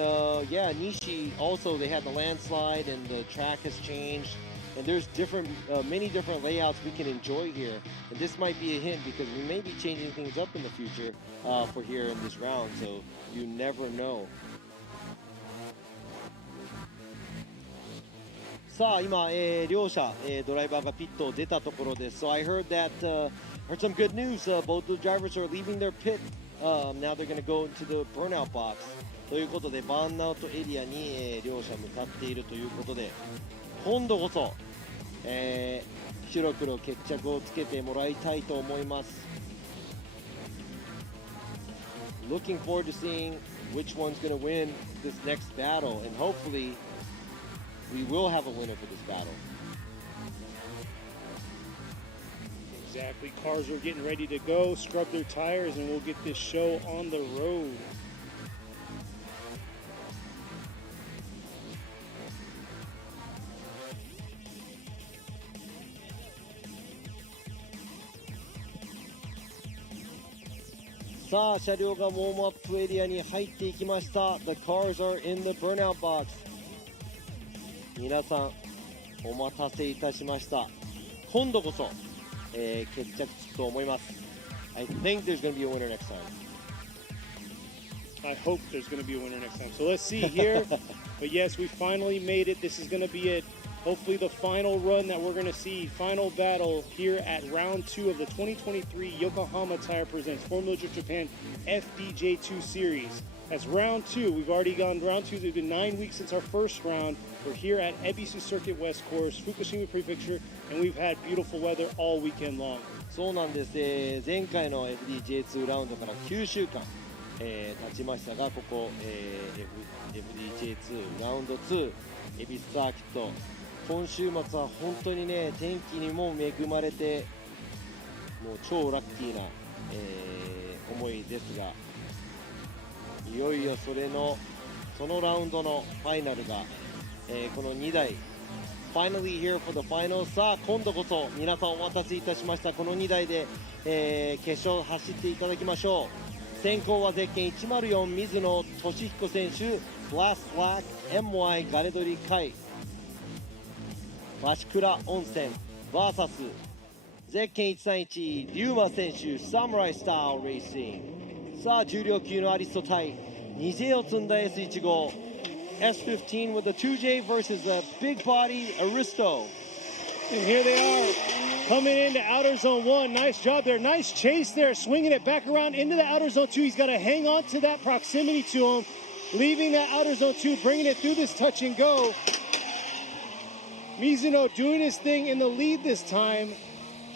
yeah, Nishi also, they had the landslide and the track has changed. And there's many different layouts we can enjoy here. And this might be a hint because we may be changing things up in the future for here in this round. So you never know. さあ今、両者、ドライバーがピットを出たところです。So I heard some good news. Both the drivers are leaving their pit. Now they're going to go into the burnout box. ということでバーンアウトエリアに、両者向かっているということで、今度こそ、白黒決着をつけてもらいたいと思います。Looking forward to seeing which one's going to win this next battle, and hopefully we will have a winner for this battle. Exactly. Cars are getting ready to go, scrub their tires, and we'll get this show on the road. さあ車両がウォームアップエリアに入っていきました。 The cars are in the burnout box. 皆さんお待たせいたしました。今度こそ、決着つくと思います。 I think there's going to be a winner next time. I hope there's going to be a winner next time. So let's see here. But yes, we finally made it. This is going to be it. Hopefully the final run that we're going to see, final battle here at round 2 of the 2023 Yokohama Tire Presents Formula Drift Japan FDJ2 Series. That's round 2. We've already gone round 2. It's been 9 weeks since our first round. We're here at EBISU Circuit West Course, Fukushima Prefecture, and we've had beautiful weather all weekend long. そうなんです。前回の FDJ2 ラウンドから9週間、経ちましたが、ここ、FDJ2 ラウンド2恵比寿サーキット、今週末は本当にね天気にも恵まれてもう超ラッキーな、思いですが、いよいよそのラウンドのファイナルが、この2台 Finally here for the final. さあ今度こそ皆さんお待たせいたしました。この2台で、決勝走っていただきましょう。先行はゼッケン104水野俊彦選手、ブラス・ブラック MY ガレドリ海鷲倉温泉 VS ゼッケン131龍馬選手サムライスタイルレーシング。さあ重量級のアリスト対 2J を積んだ S15 S15 with the 2J versus the big body Aristo. And here they are coming into outer zone 1. Nice job there. Nice chase there. Swinging it back around into the outer zone 2. He's got to hang on to that proximity to him. Leaving that outer zone 2. Bringing it through this touch and go. Mizuno doing his thing in the lead this time.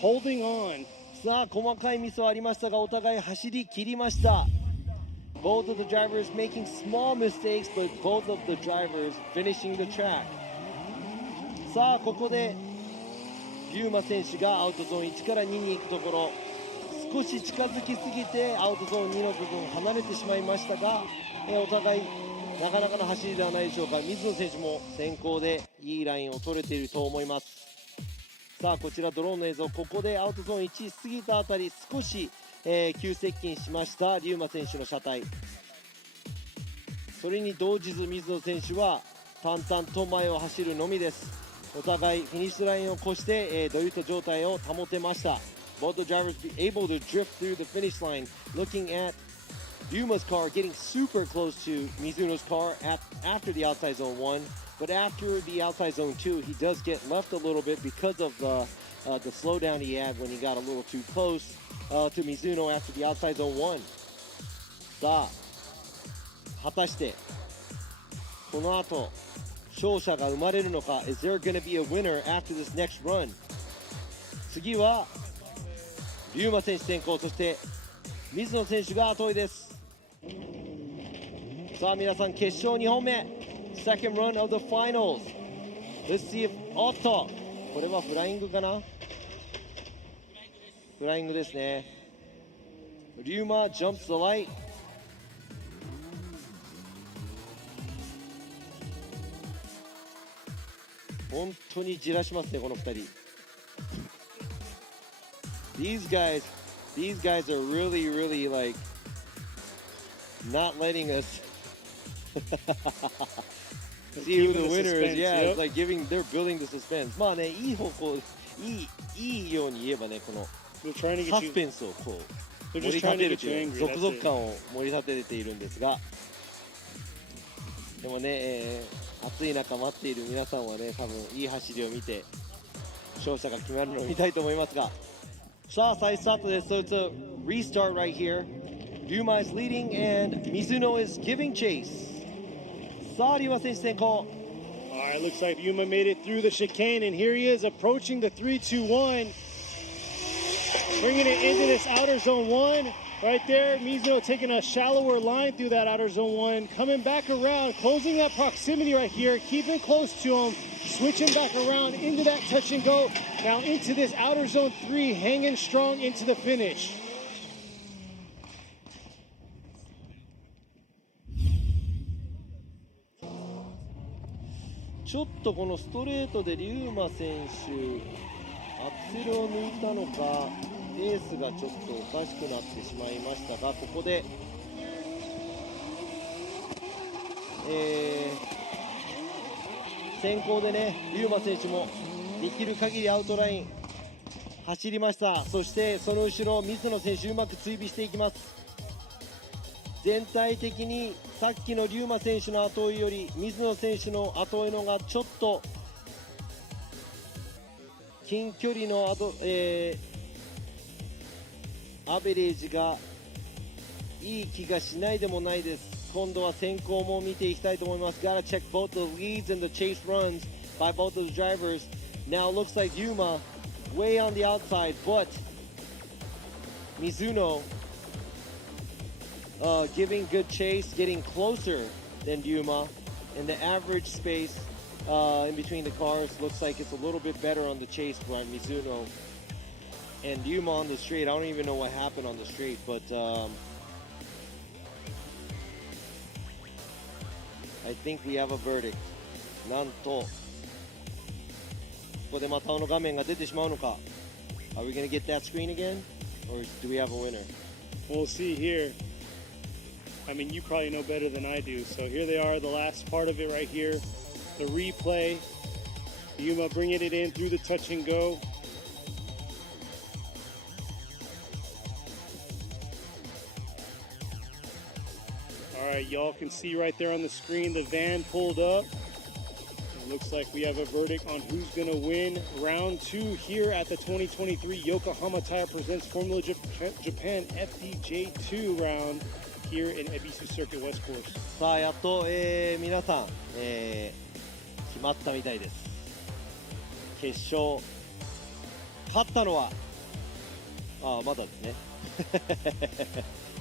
Holding on. さあ細かいミスはありましたがお互い走り切りました。Both of the drivers making small mistakes, but both of the drivers finishing the track. さあここでリューマ選手がアウトゾーン1から2に行くところ、少し近づきすぎてアウトゾーン2の部分離れてしまいましたが、お互いなかなかの走りではないでしょうか。水野選手も先行でいいラインを取れていると思います。さあこちらドローンの映像、ここでアウトゾーン1過ぎたあたり少し、急接近しましたリューマ選手の車体。それに動じず水野選手は淡々と前を走るのみです。お互いフィニッシュラインを越して、ドリフト状態を保てました。 Both the drivers be able to drift through the finish line. Looking at Ryuma's car getting super close to Mizuno's car after the outside zone 1, but after the outside zone 2 he does get left a little bit because of the slowdown he had when he got a little too close to Mizuno after the outside zone 1. さあ果たしてこの後勝者が生まれるのか。 Is there going to be a winner after this next run? 次はリューマ選手先行、そして水野選手が後追いです。さあ皆さん決勝2本目 Second run of the finals. Let's see if おっとこれはフライングかな。フライングですね。リューマ jumps the light. 本当にじらしますねこの2人。These guys are really like not letting us see who the winner is. Yeah, it's like they're building the suspense. まあね、いい方向、いいように言えばね、このサスペンスをこう盛り立てるという続々感を盛り立てているんですが、でもね、暑い中待っている皆さんはね、多分いい走りを見て勝者が決まるのを見たいと思いますが、さあ再スタートです。 So it's a restart right here. Ryuma is leading and Mizuno is giving chase. さあリューマ選手先行。 Alright, looks like Ryuma made it through the chicane, and here he is approaching the 3-2-1, bringing it into this outer zone 1. Right there, Mizuno taking a shallower line through that outer zone 1, coming back around, closing that proximity right here, keeping close to him, switching back around into that touch and go, now into this outer zone 3, hanging strong into the finish. ちょっとこのストレートでリューマ選手アクセルを抜いたのかペースがちょっとおかしくなってしまいましたが、ここで、先行でねリューマ選手もできる限りアウトライン走りました。そしてその後ろ水野選手うまく追尾していきます。全体的にさっきのリューマ選手の後追いより水野選手の後追いのがちょっと近距離のアベレージがいい気がしないでもないです。今度は先行も見ていきたいと思います。Gotta check both the leads and the chase runs by both of the drivers. Now it looks like Ryuma way on the outside, but Mizuno giving good chase, getting closer than Ryuma, and the average space in between the cars looks like it's a little bit better on the chase by Mizuno. And Ryuma on the straight, I don't even know what happened on the straight, but I think we have a verdict. なんとここでまたあの画面が出てしまうのか。 Are we going to get that screen again? Or do we have a winner? We'll see here. I mean, you probably know better than I do. So here they are, the last part of it right here. The replay. Ryuma bringing it in through the touch and go. All right, y'all can see right there on the screen the van pulled up. It looks like we have a verdict on who's going to win round 2 here at the 2023 Yokohama Tire Presents Formula Japan FDJ2 Round here in EBISU Circuit West Course. さあやっと、皆さん、決まったみたいです。決勝勝ったのはまだですね。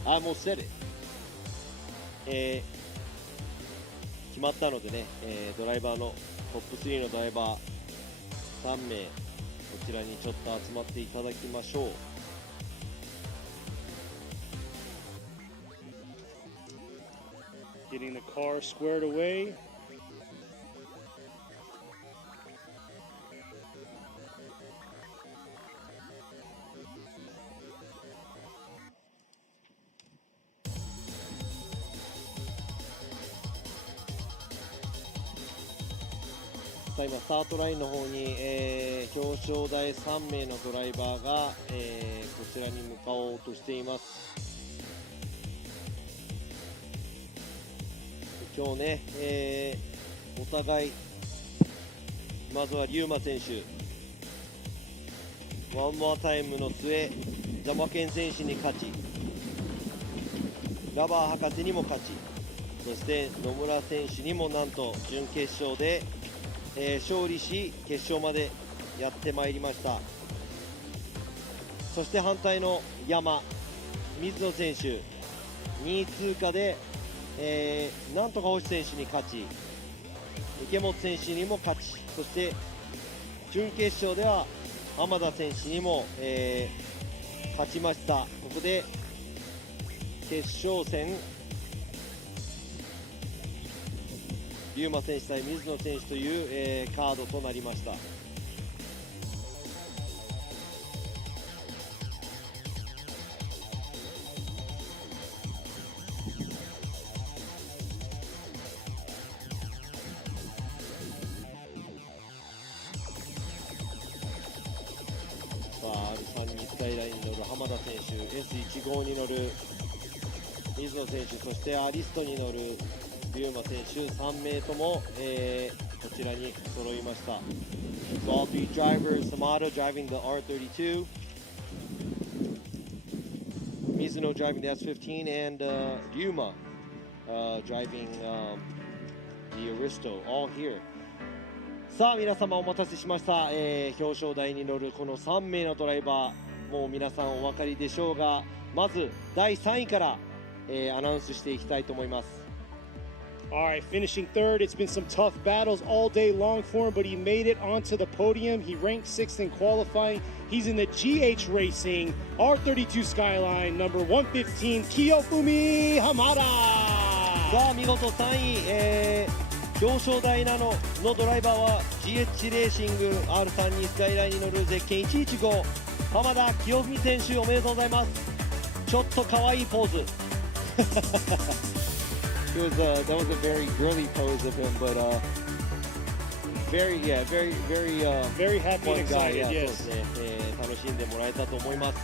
I almost said it. 決まったのでね、ドライバーのトップ3のドライバー3名こちらにちょっと集まっていただきましょう。Getting the car squared away.さあ今スタートラインの方に、表彰台3名のドライバーが、こちらに向かおうとしています。今日ね、お互いまずはリューマ選手ワンモアタイムの末ザマケン選手に勝ち、ラバー博士にも勝ち、そして野村選手にもなんと準決勝で勝利し決勝までやってまいりました。そして反対の山水野選手2位通過で、なんとか星選手に勝ち池本選手にも勝ち、そして準決勝では浜田選手にも、勝ちました。ここで決勝戦龍馬選手対水野選手という、カードとなりました。さあ R3 にスカイラインに乗る浜田選手、 S15 に乗る水野選手、そしてアリストに乗る龍馬選手3名とも、こちらに揃いました。So all three drivers, Samada driving the R32, Mizuno driving the S15, and Ryuma driving the Aristo, all here. さあ皆様お待たせしました、表彰台に乗るこの3名のドライバー、もう皆さんお分かりでしょうが、まず第3位から、アナウンスしていきたいと思います。All right, finishing third. It's been some tough battles all day long for him, but he made it onto the podium. He ranked 6th in qualifying. He's in the GH Racing R32 Skyline, number 115, Kiyofumi Hamada. さあ見事3位、表彰台のドライバーは GH レーシング R32 スカイラインに乗るゼッケン115浜田清文選手、おめでとうございます。ちょっと可愛いポーズthat was a very girly pose of him, but very happy and excited. Yes. そうですね、楽しんでもらえたと思います。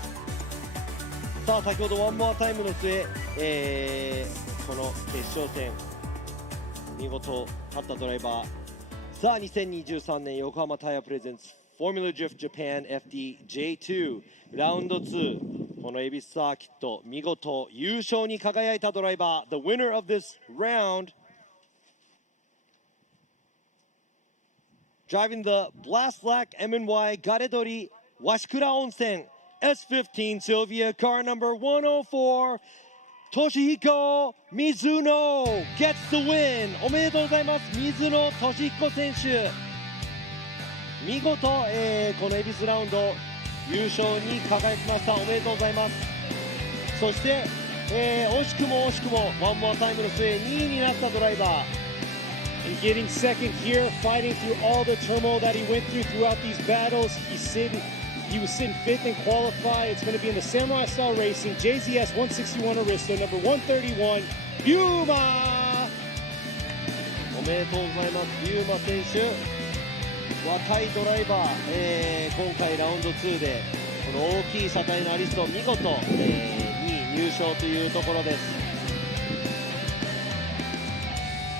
さあ先ほどワンモアタイムの末、この決勝戦見事勝ったドライバー、さあ2023年横浜タイヤプレゼンツフォーミュラドリフトジャパン FDJ2 ラウンド2、この恵比寿サーキット見事優勝に輝いたドライバー、 The winner of this round, driving the Blast Black M&Y ガレドリ鷲倉温泉 S15 Sylvia car number 104 Toshihiko Mizuno gets the win. おめでとうございます。水野俊彦選手、見事、この恵比寿ラウンド優勝に輝きました。おめでとうございます。そして、惜しくもワンモアタイムの末2位になったドライバー、 And getting second here, fighting through all the turmoil that he went through throughout these battles. He was sitting 5th in qualify. It's going to be in the Samurai Style Racing JZS 161 Aristo, number 131, Ryuma. おめでとうございます。リューマ選手、若いドライバー、今回ラウンド2でこの大きい車体のアリスト見事、2位入賞というところです。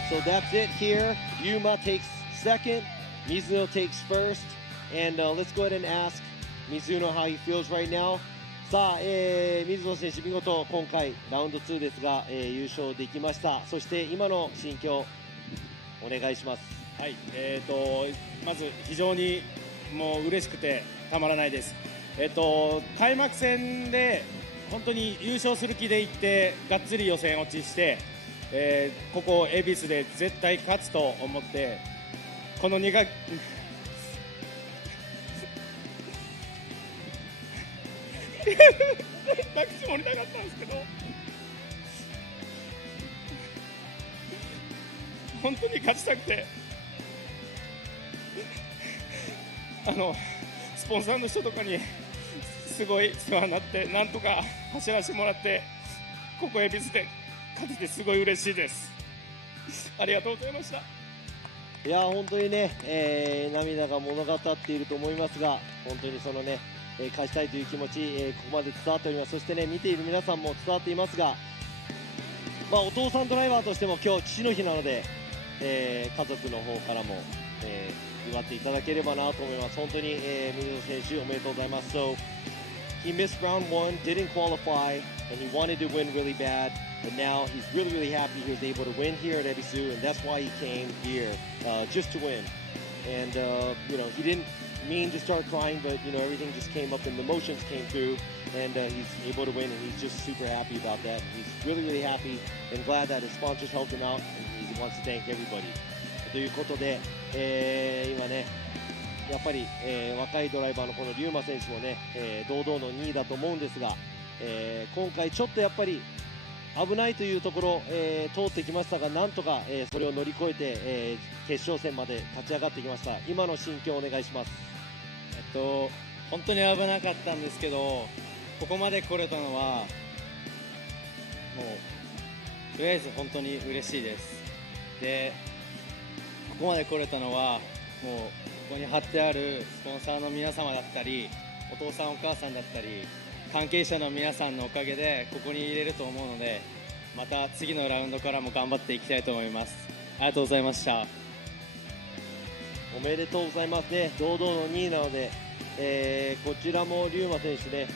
So that's it here. Ryuma takes second, Mizuno takes first, and let's go ahead and ask Mizuno how he feels right now. さあ、水野選手見事今回ラウンド2ですが、優勝できました。そして今の心境お願いします。はい、まず非常にもう嬉しくてたまらないです。開幕戦で本当に優勝する気でいってがっつり予選落ちして、ここ恵比寿で絶対勝つと思ってこの2学泣くつもりなかったんですけど本当に勝ちたくてスポンサーの人とかにすごい世話になってなんとか走らせてもらってここ恵比寿で勝ててすごい嬉しいです。ありがとうございました。いや本当にね、涙が物語っていると思いますが本当にそのね、勝ちたいという気持ち、ここまで伝わっております。そしてね見ている皆さんも伝わっていますが、お父さんドライバーとしても今日父の日なので、家族の方からも、祝っていただければなと思います。本当に、水野選手おめでとうございます。So he missed round one, didn't qualify, and he wanted to win really bad. But now he's really, really happy he was able to win here at EBISU, and that's why he came here just to win. And he didn't mean to start crying, but everything just came up and the emotions came through, and he's able to win, and he's just super happy about that. He's really, really happy and glad that his sponsors helped him out, and he wants to thank everybody. ということで、今ねやっぱり、若いドライバーのこのリューマ選手もね、堂々の2位だと思うんですが、今回ちょっとやっぱり危ないというところ、通ってきましたがなんとか、それを乗り越えて、決勝戦まで勝ち上がってきました。今の心境をお願いします。本当に危なかったんですけどここまで来れたのはもうとりあえず本当に嬉しいです。でここまで来れたのはもうここに貼ってあるスポンサーの皆様だったりお父さんお母さんだったり関係者の皆さんのおかげでここに入れると思うのでまた次のラウンドからも頑張っていきたいと思います。ありがとうございました。おめでとうございますね。堂々の2位なので、こちらもリューマ選手ね、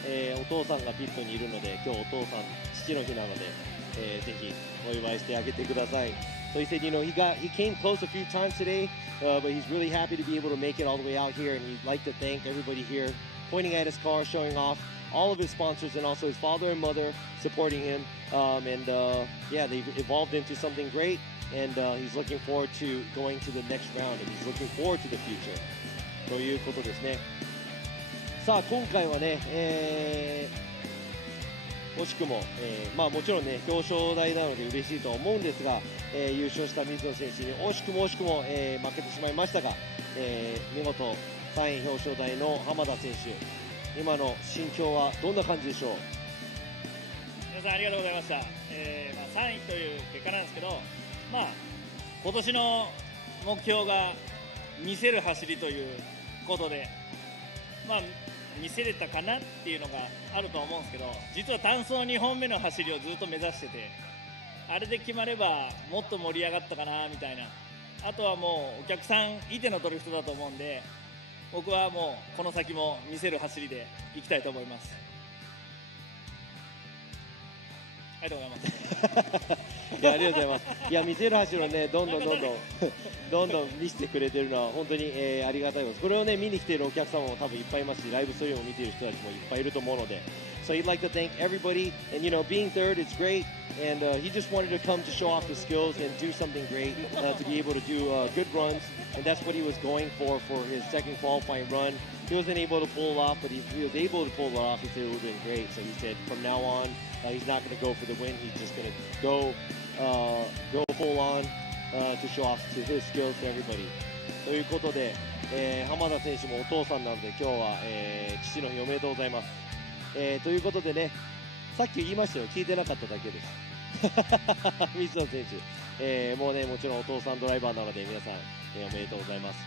お父さんがピットにいるので今日お父さん父の日なので、ぜひお祝いしてあげてください。So he said, he came close a few times today, but he's really happy to be able to make it all the way out here, and he'd like to thank everybody here, pointing at his car, showing off all of his sponsors, and also his father and mother supporting him. They've evolved into something great, and he's looking forward to going to the next round, and he's looking forward to the future. ということですね。さあ今回はね、惜しくも、もちろんね表彰台なので嬉しいとは思うんですが、優勝した水野選手に惜しくも負けてしまいましたが、見事3位表彰台の浜田選手今の心境はどんな感じでしょう。皆さんありがとうございました。3位という結果なんですけど、今年の目標が見せる走りということで、見せれたかなっていうのがあると思うんですけど、実は単走2本目の走りをずっと目指してて、あれで決まればもっと盛り上がったかなみたいな。あとはもうお客さんいてのドリフトだと思うんで、僕はもうこの先も見せる走りでいきたいと思います。ありがとうございます。いやありがとうございます。いや見せる走りをねどんどん見せてくれてるのは本当に、ありがたいです。これをね見に来ているお客様も多分いっぱいいますし、ライブストリームを見ている人たちもいっぱいいると思うので、So he'd like to thank everybody, and being third it's great, and he just wanted to come to show off his skills and do something great, to be able to do good runs, and that's what he was going for his second qualifying run. He wasn't able to pull it off, but he was able to pull it off. He said it would have been great. So he said from now on, he's not going to go for the win. He's just going to go full on to show off to his skills to everybody. ということで、浜田選手もお父さんなので今日は、父の日おめでとうございます。ということでね、さっき言いましたよ、聞いてなかっただけです。水野選手、もうねもちろんお父さんドライバーなので皆さん、おめでとうございます。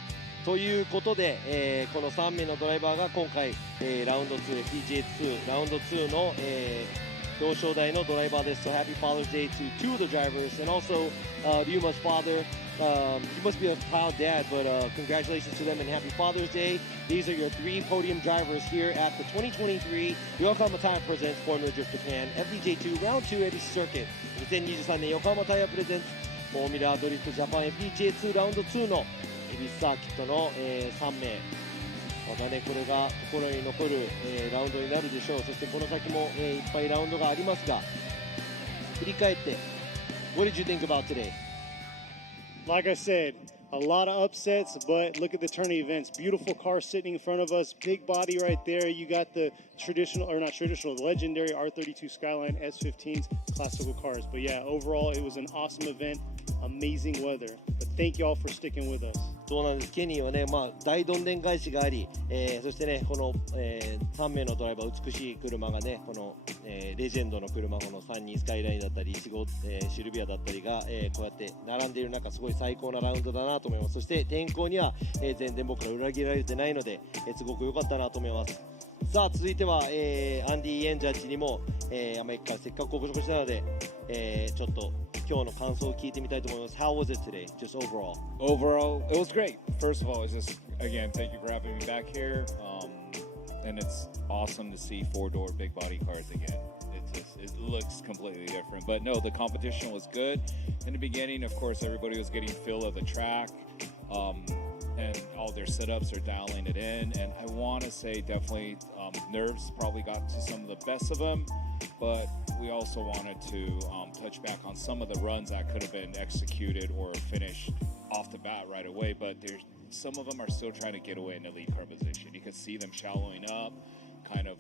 ということで、この3名のドライバーが今回、ラウンド2 FDJ2 ラウンド2の、表彰台のドライバーです。So happy Father's Day to two of the drivers, and also Ryuma's father. He must be a proud dad, but congratulations to them and happy Father's Day. These are your 3 podium drivers here at the 2023 Yokohama Tire Presents Formula Drift Japan FDJ2 Round 2 EBISU Circuit 2023年横浜タイヤプレゼンツフォーミュラードリフトジャパン FDJ2 ラウンド2の恵比寿サーキットの、3名またねこれが心に残る、ラウンドになるでしょう。そしてこの先も、いっぱいラウンドがありますが、振り返って What did you think about today? Like I said, a lot of upsets, but look at the turn of events. Beautiful car sitting in front of us, big body right there. You got the traditional, or not traditional, the legendary R32 Skyline S15s, classical cars. But yeah, overall, it was an awesome event, amazing weather. But thank you all for sticking with us. そうなんです。ケニーはね、大どんでん返しがあり、そしてね、この、3名のドライバー、美しい車がね、この、レジェンドの車、この32スカイラインだったり、1号、シルビアだったりが、こうやって並んでいる中、すごい最高なラウンドだなと思います。そして天候には、全然僕ら裏切られてないので、すごく良かったなと思います。さあ続いては、アンディ・エンジャッジにも、アメリカからせっかくご紹介したので、ちょっと今日の感想を聞いてみたいと思います。How was it today? Just overall. Overall, it was great. First of all, it's just again, thank you for having me back here. And it's awesome to see four-door big body cars again. It looks completely different. But no, the competition was good. In the beginning, of course, everybody was getting feel of the track. And all their setups are dialing it in. And I want to say definitely nerves probably got to some of the best of them. But we also wanted to touch back on some of the runs that could have been executed or finished off the bat right away. But some of them are still trying to get away in the lead car position. You can see them shallowing up, kind of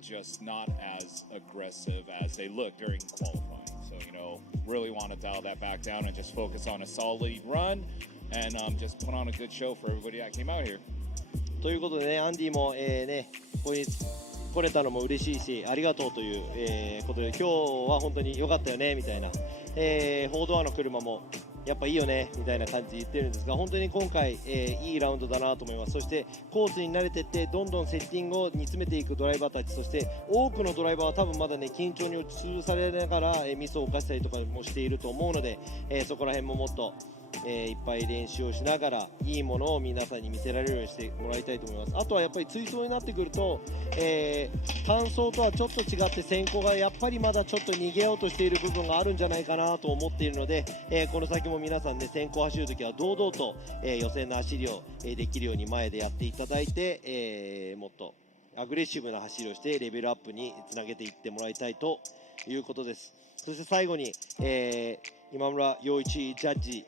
just not as aggressive as they look during qualifying. So, really want to dial that back down and just focus on a solid run and just put on a good show for everybody that came out here. ということでね、アンディも、ここに来れたのも嬉しいし、ありがとうという、ことで、今日は本当に良かったよねみたいな、4ドアの車もやっぱいいよねみたいな感じで言ってるんですが、本当に今回、いいラウンドだなと思います。そしてコースに慣れていってどんどんセッティングを煮詰めていくドライバーたち、そして多くのドライバーは多分まだね緊張に潰されながら、ミスを犯したりとかもしていると思うので、そこら辺ももっといっぱい練習をしながらいいものを皆さんに見せられるようにしてもらいたいと思います。あとはやっぱり追走になってくると、単走とはちょっと違って先行がやっぱりまだちょっと逃げようとしている部分があるんじゃないかなと思っているので、この先も皆さんね先行走るときは堂々と、予選の走りを、できるように前でやっていただいて、もっとアグレッシブな走りをしてレベルアップにつなげていってもらいたいということです。そして最後に、今村陽一ジャッジ、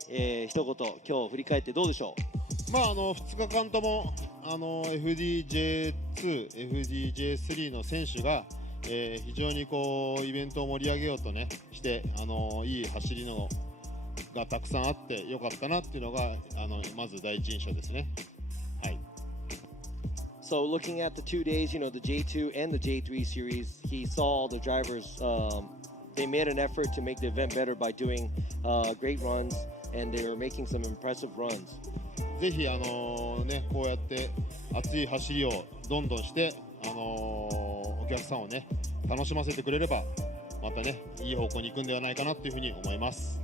一言今日振り返ってどうでしょう。2日間ともFDJ2、FDJ3 の選手が、非常にイベントを盛り上げようとねしていい走りのがたくさんあってよかったなっていうのがまず第一印象ですね。はい。So looking at the 2 days, the J2 and the J3 series, he saw the drivers. They made an effort to make the event better by doing great runs, and they were making some impressive runs. ぜひこうやって熱い走りをどんどんしてお客さんをね楽しませてくれればまたねいい方向に行くんではないかなというふうに思います。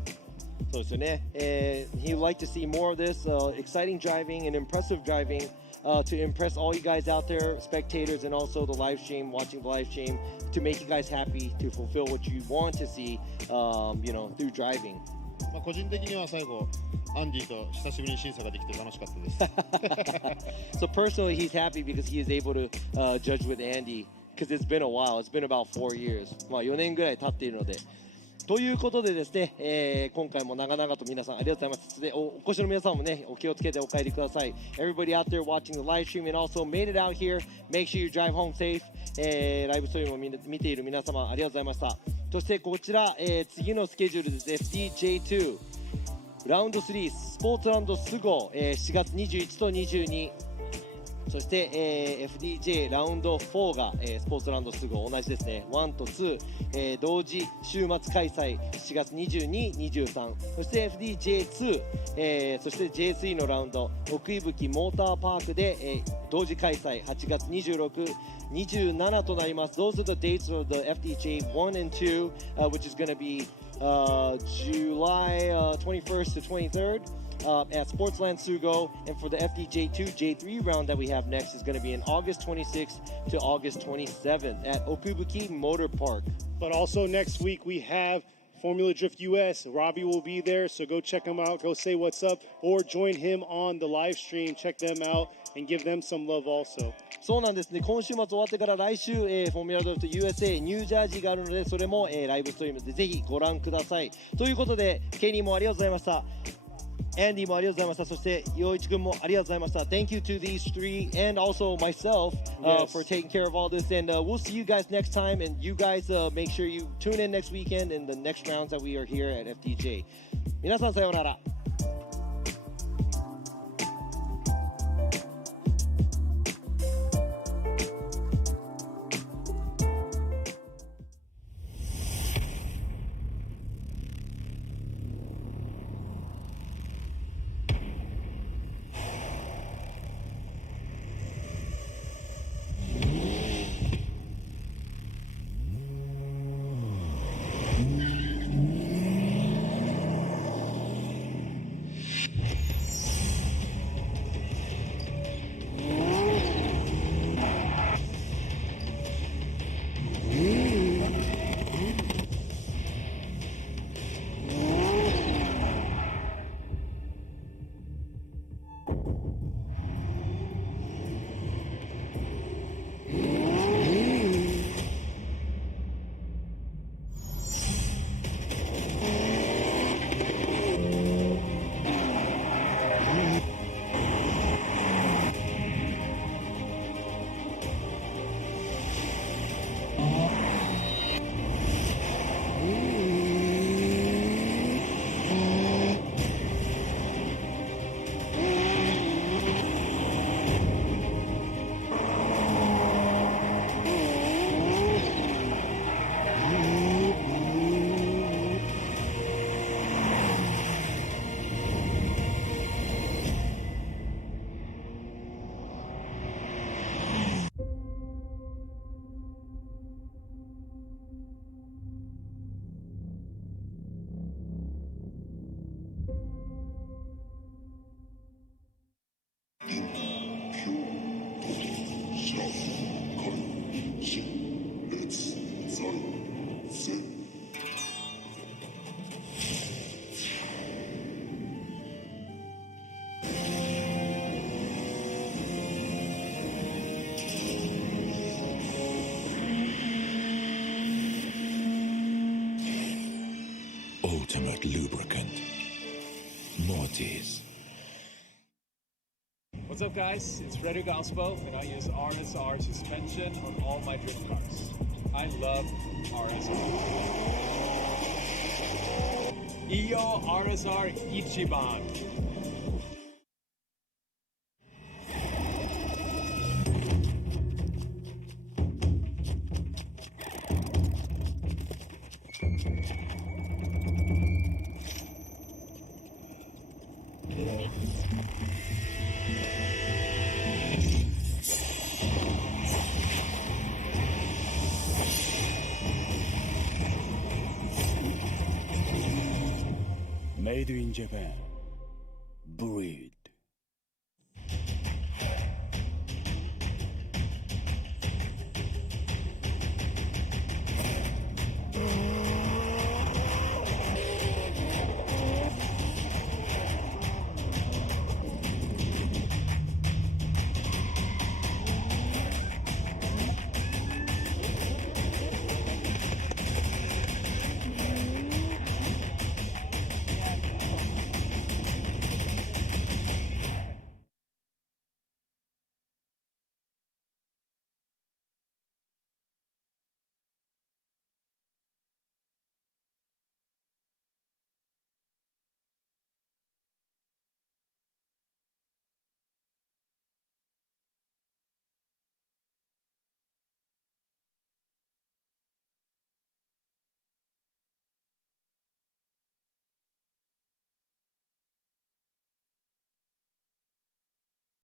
そうですよね。He would like to see more of this exciting driving and impressive driving. To impress all you guys out there, spectators, and also the live stream, watching the live stream, to make you guys happy, to fulfill what you want to see, through driving. 個人的には最後アンディと久しぶりに審査ができて楽しかったです。So personally, he's happy because he is able to judge with Andy, because it's been a while. It's been about 4 years. 4年ぐらい経っているので。ということでですね、今回も長々と皆さんありがとうございます。で、お越しの皆さんもね、お気をつけてお帰りください。Everybody out there watching the live stream and also made it out here, make sure you drive home safe. ライブストリームを見ている皆様ありがとうございました。そしてこちら、次のスケジュールです。FDJ2 ラウンド3スポーツランドスゴ、7月21と22。そして、FDJ ラウンド4が、スポーツランドすぐ同じですね。1と2、同時週末開催7月22、23。そして FDJ2、そして J3 のラウンド奥伊吹モーターパークで、同時開催8月26、27となります。Those are the dates of the FDJ 1 and 2, which is going to be July 21st to 23rd. At Sportsland Sugo, and for the FDJ2 J3 round that we have next is going to be in August 26th to August 27th at Okubuki Motor Park. But also next week we have Formula Drift US. Robbie will be there, so go check him out. Go say what's up, or join him on the live stream. Check them out and give them some love also. そうなんですね。今週末終わってから来週、フォーミュラドリフト USA ニュージャージーがあるので、それも、ライブストリームでぜひご覧ください。ということで、ケニーもありがとうございました。アンディもありがとうございました。そして陽一くんもありがとうございました。Thank you to these three and also myself for taking care of all this, and we'll see you guys next time, and you guys make sure you tune in next weekend in the next rounds that we are here at FDJ. 皆さんさようなら。Ultimate lubricant. Mortis. What's up, guys? It's Frederick Alspo, and I use RSR suspension on all my drift cars. I love RSR. Iyo RSR Ichiban. Made in Japan.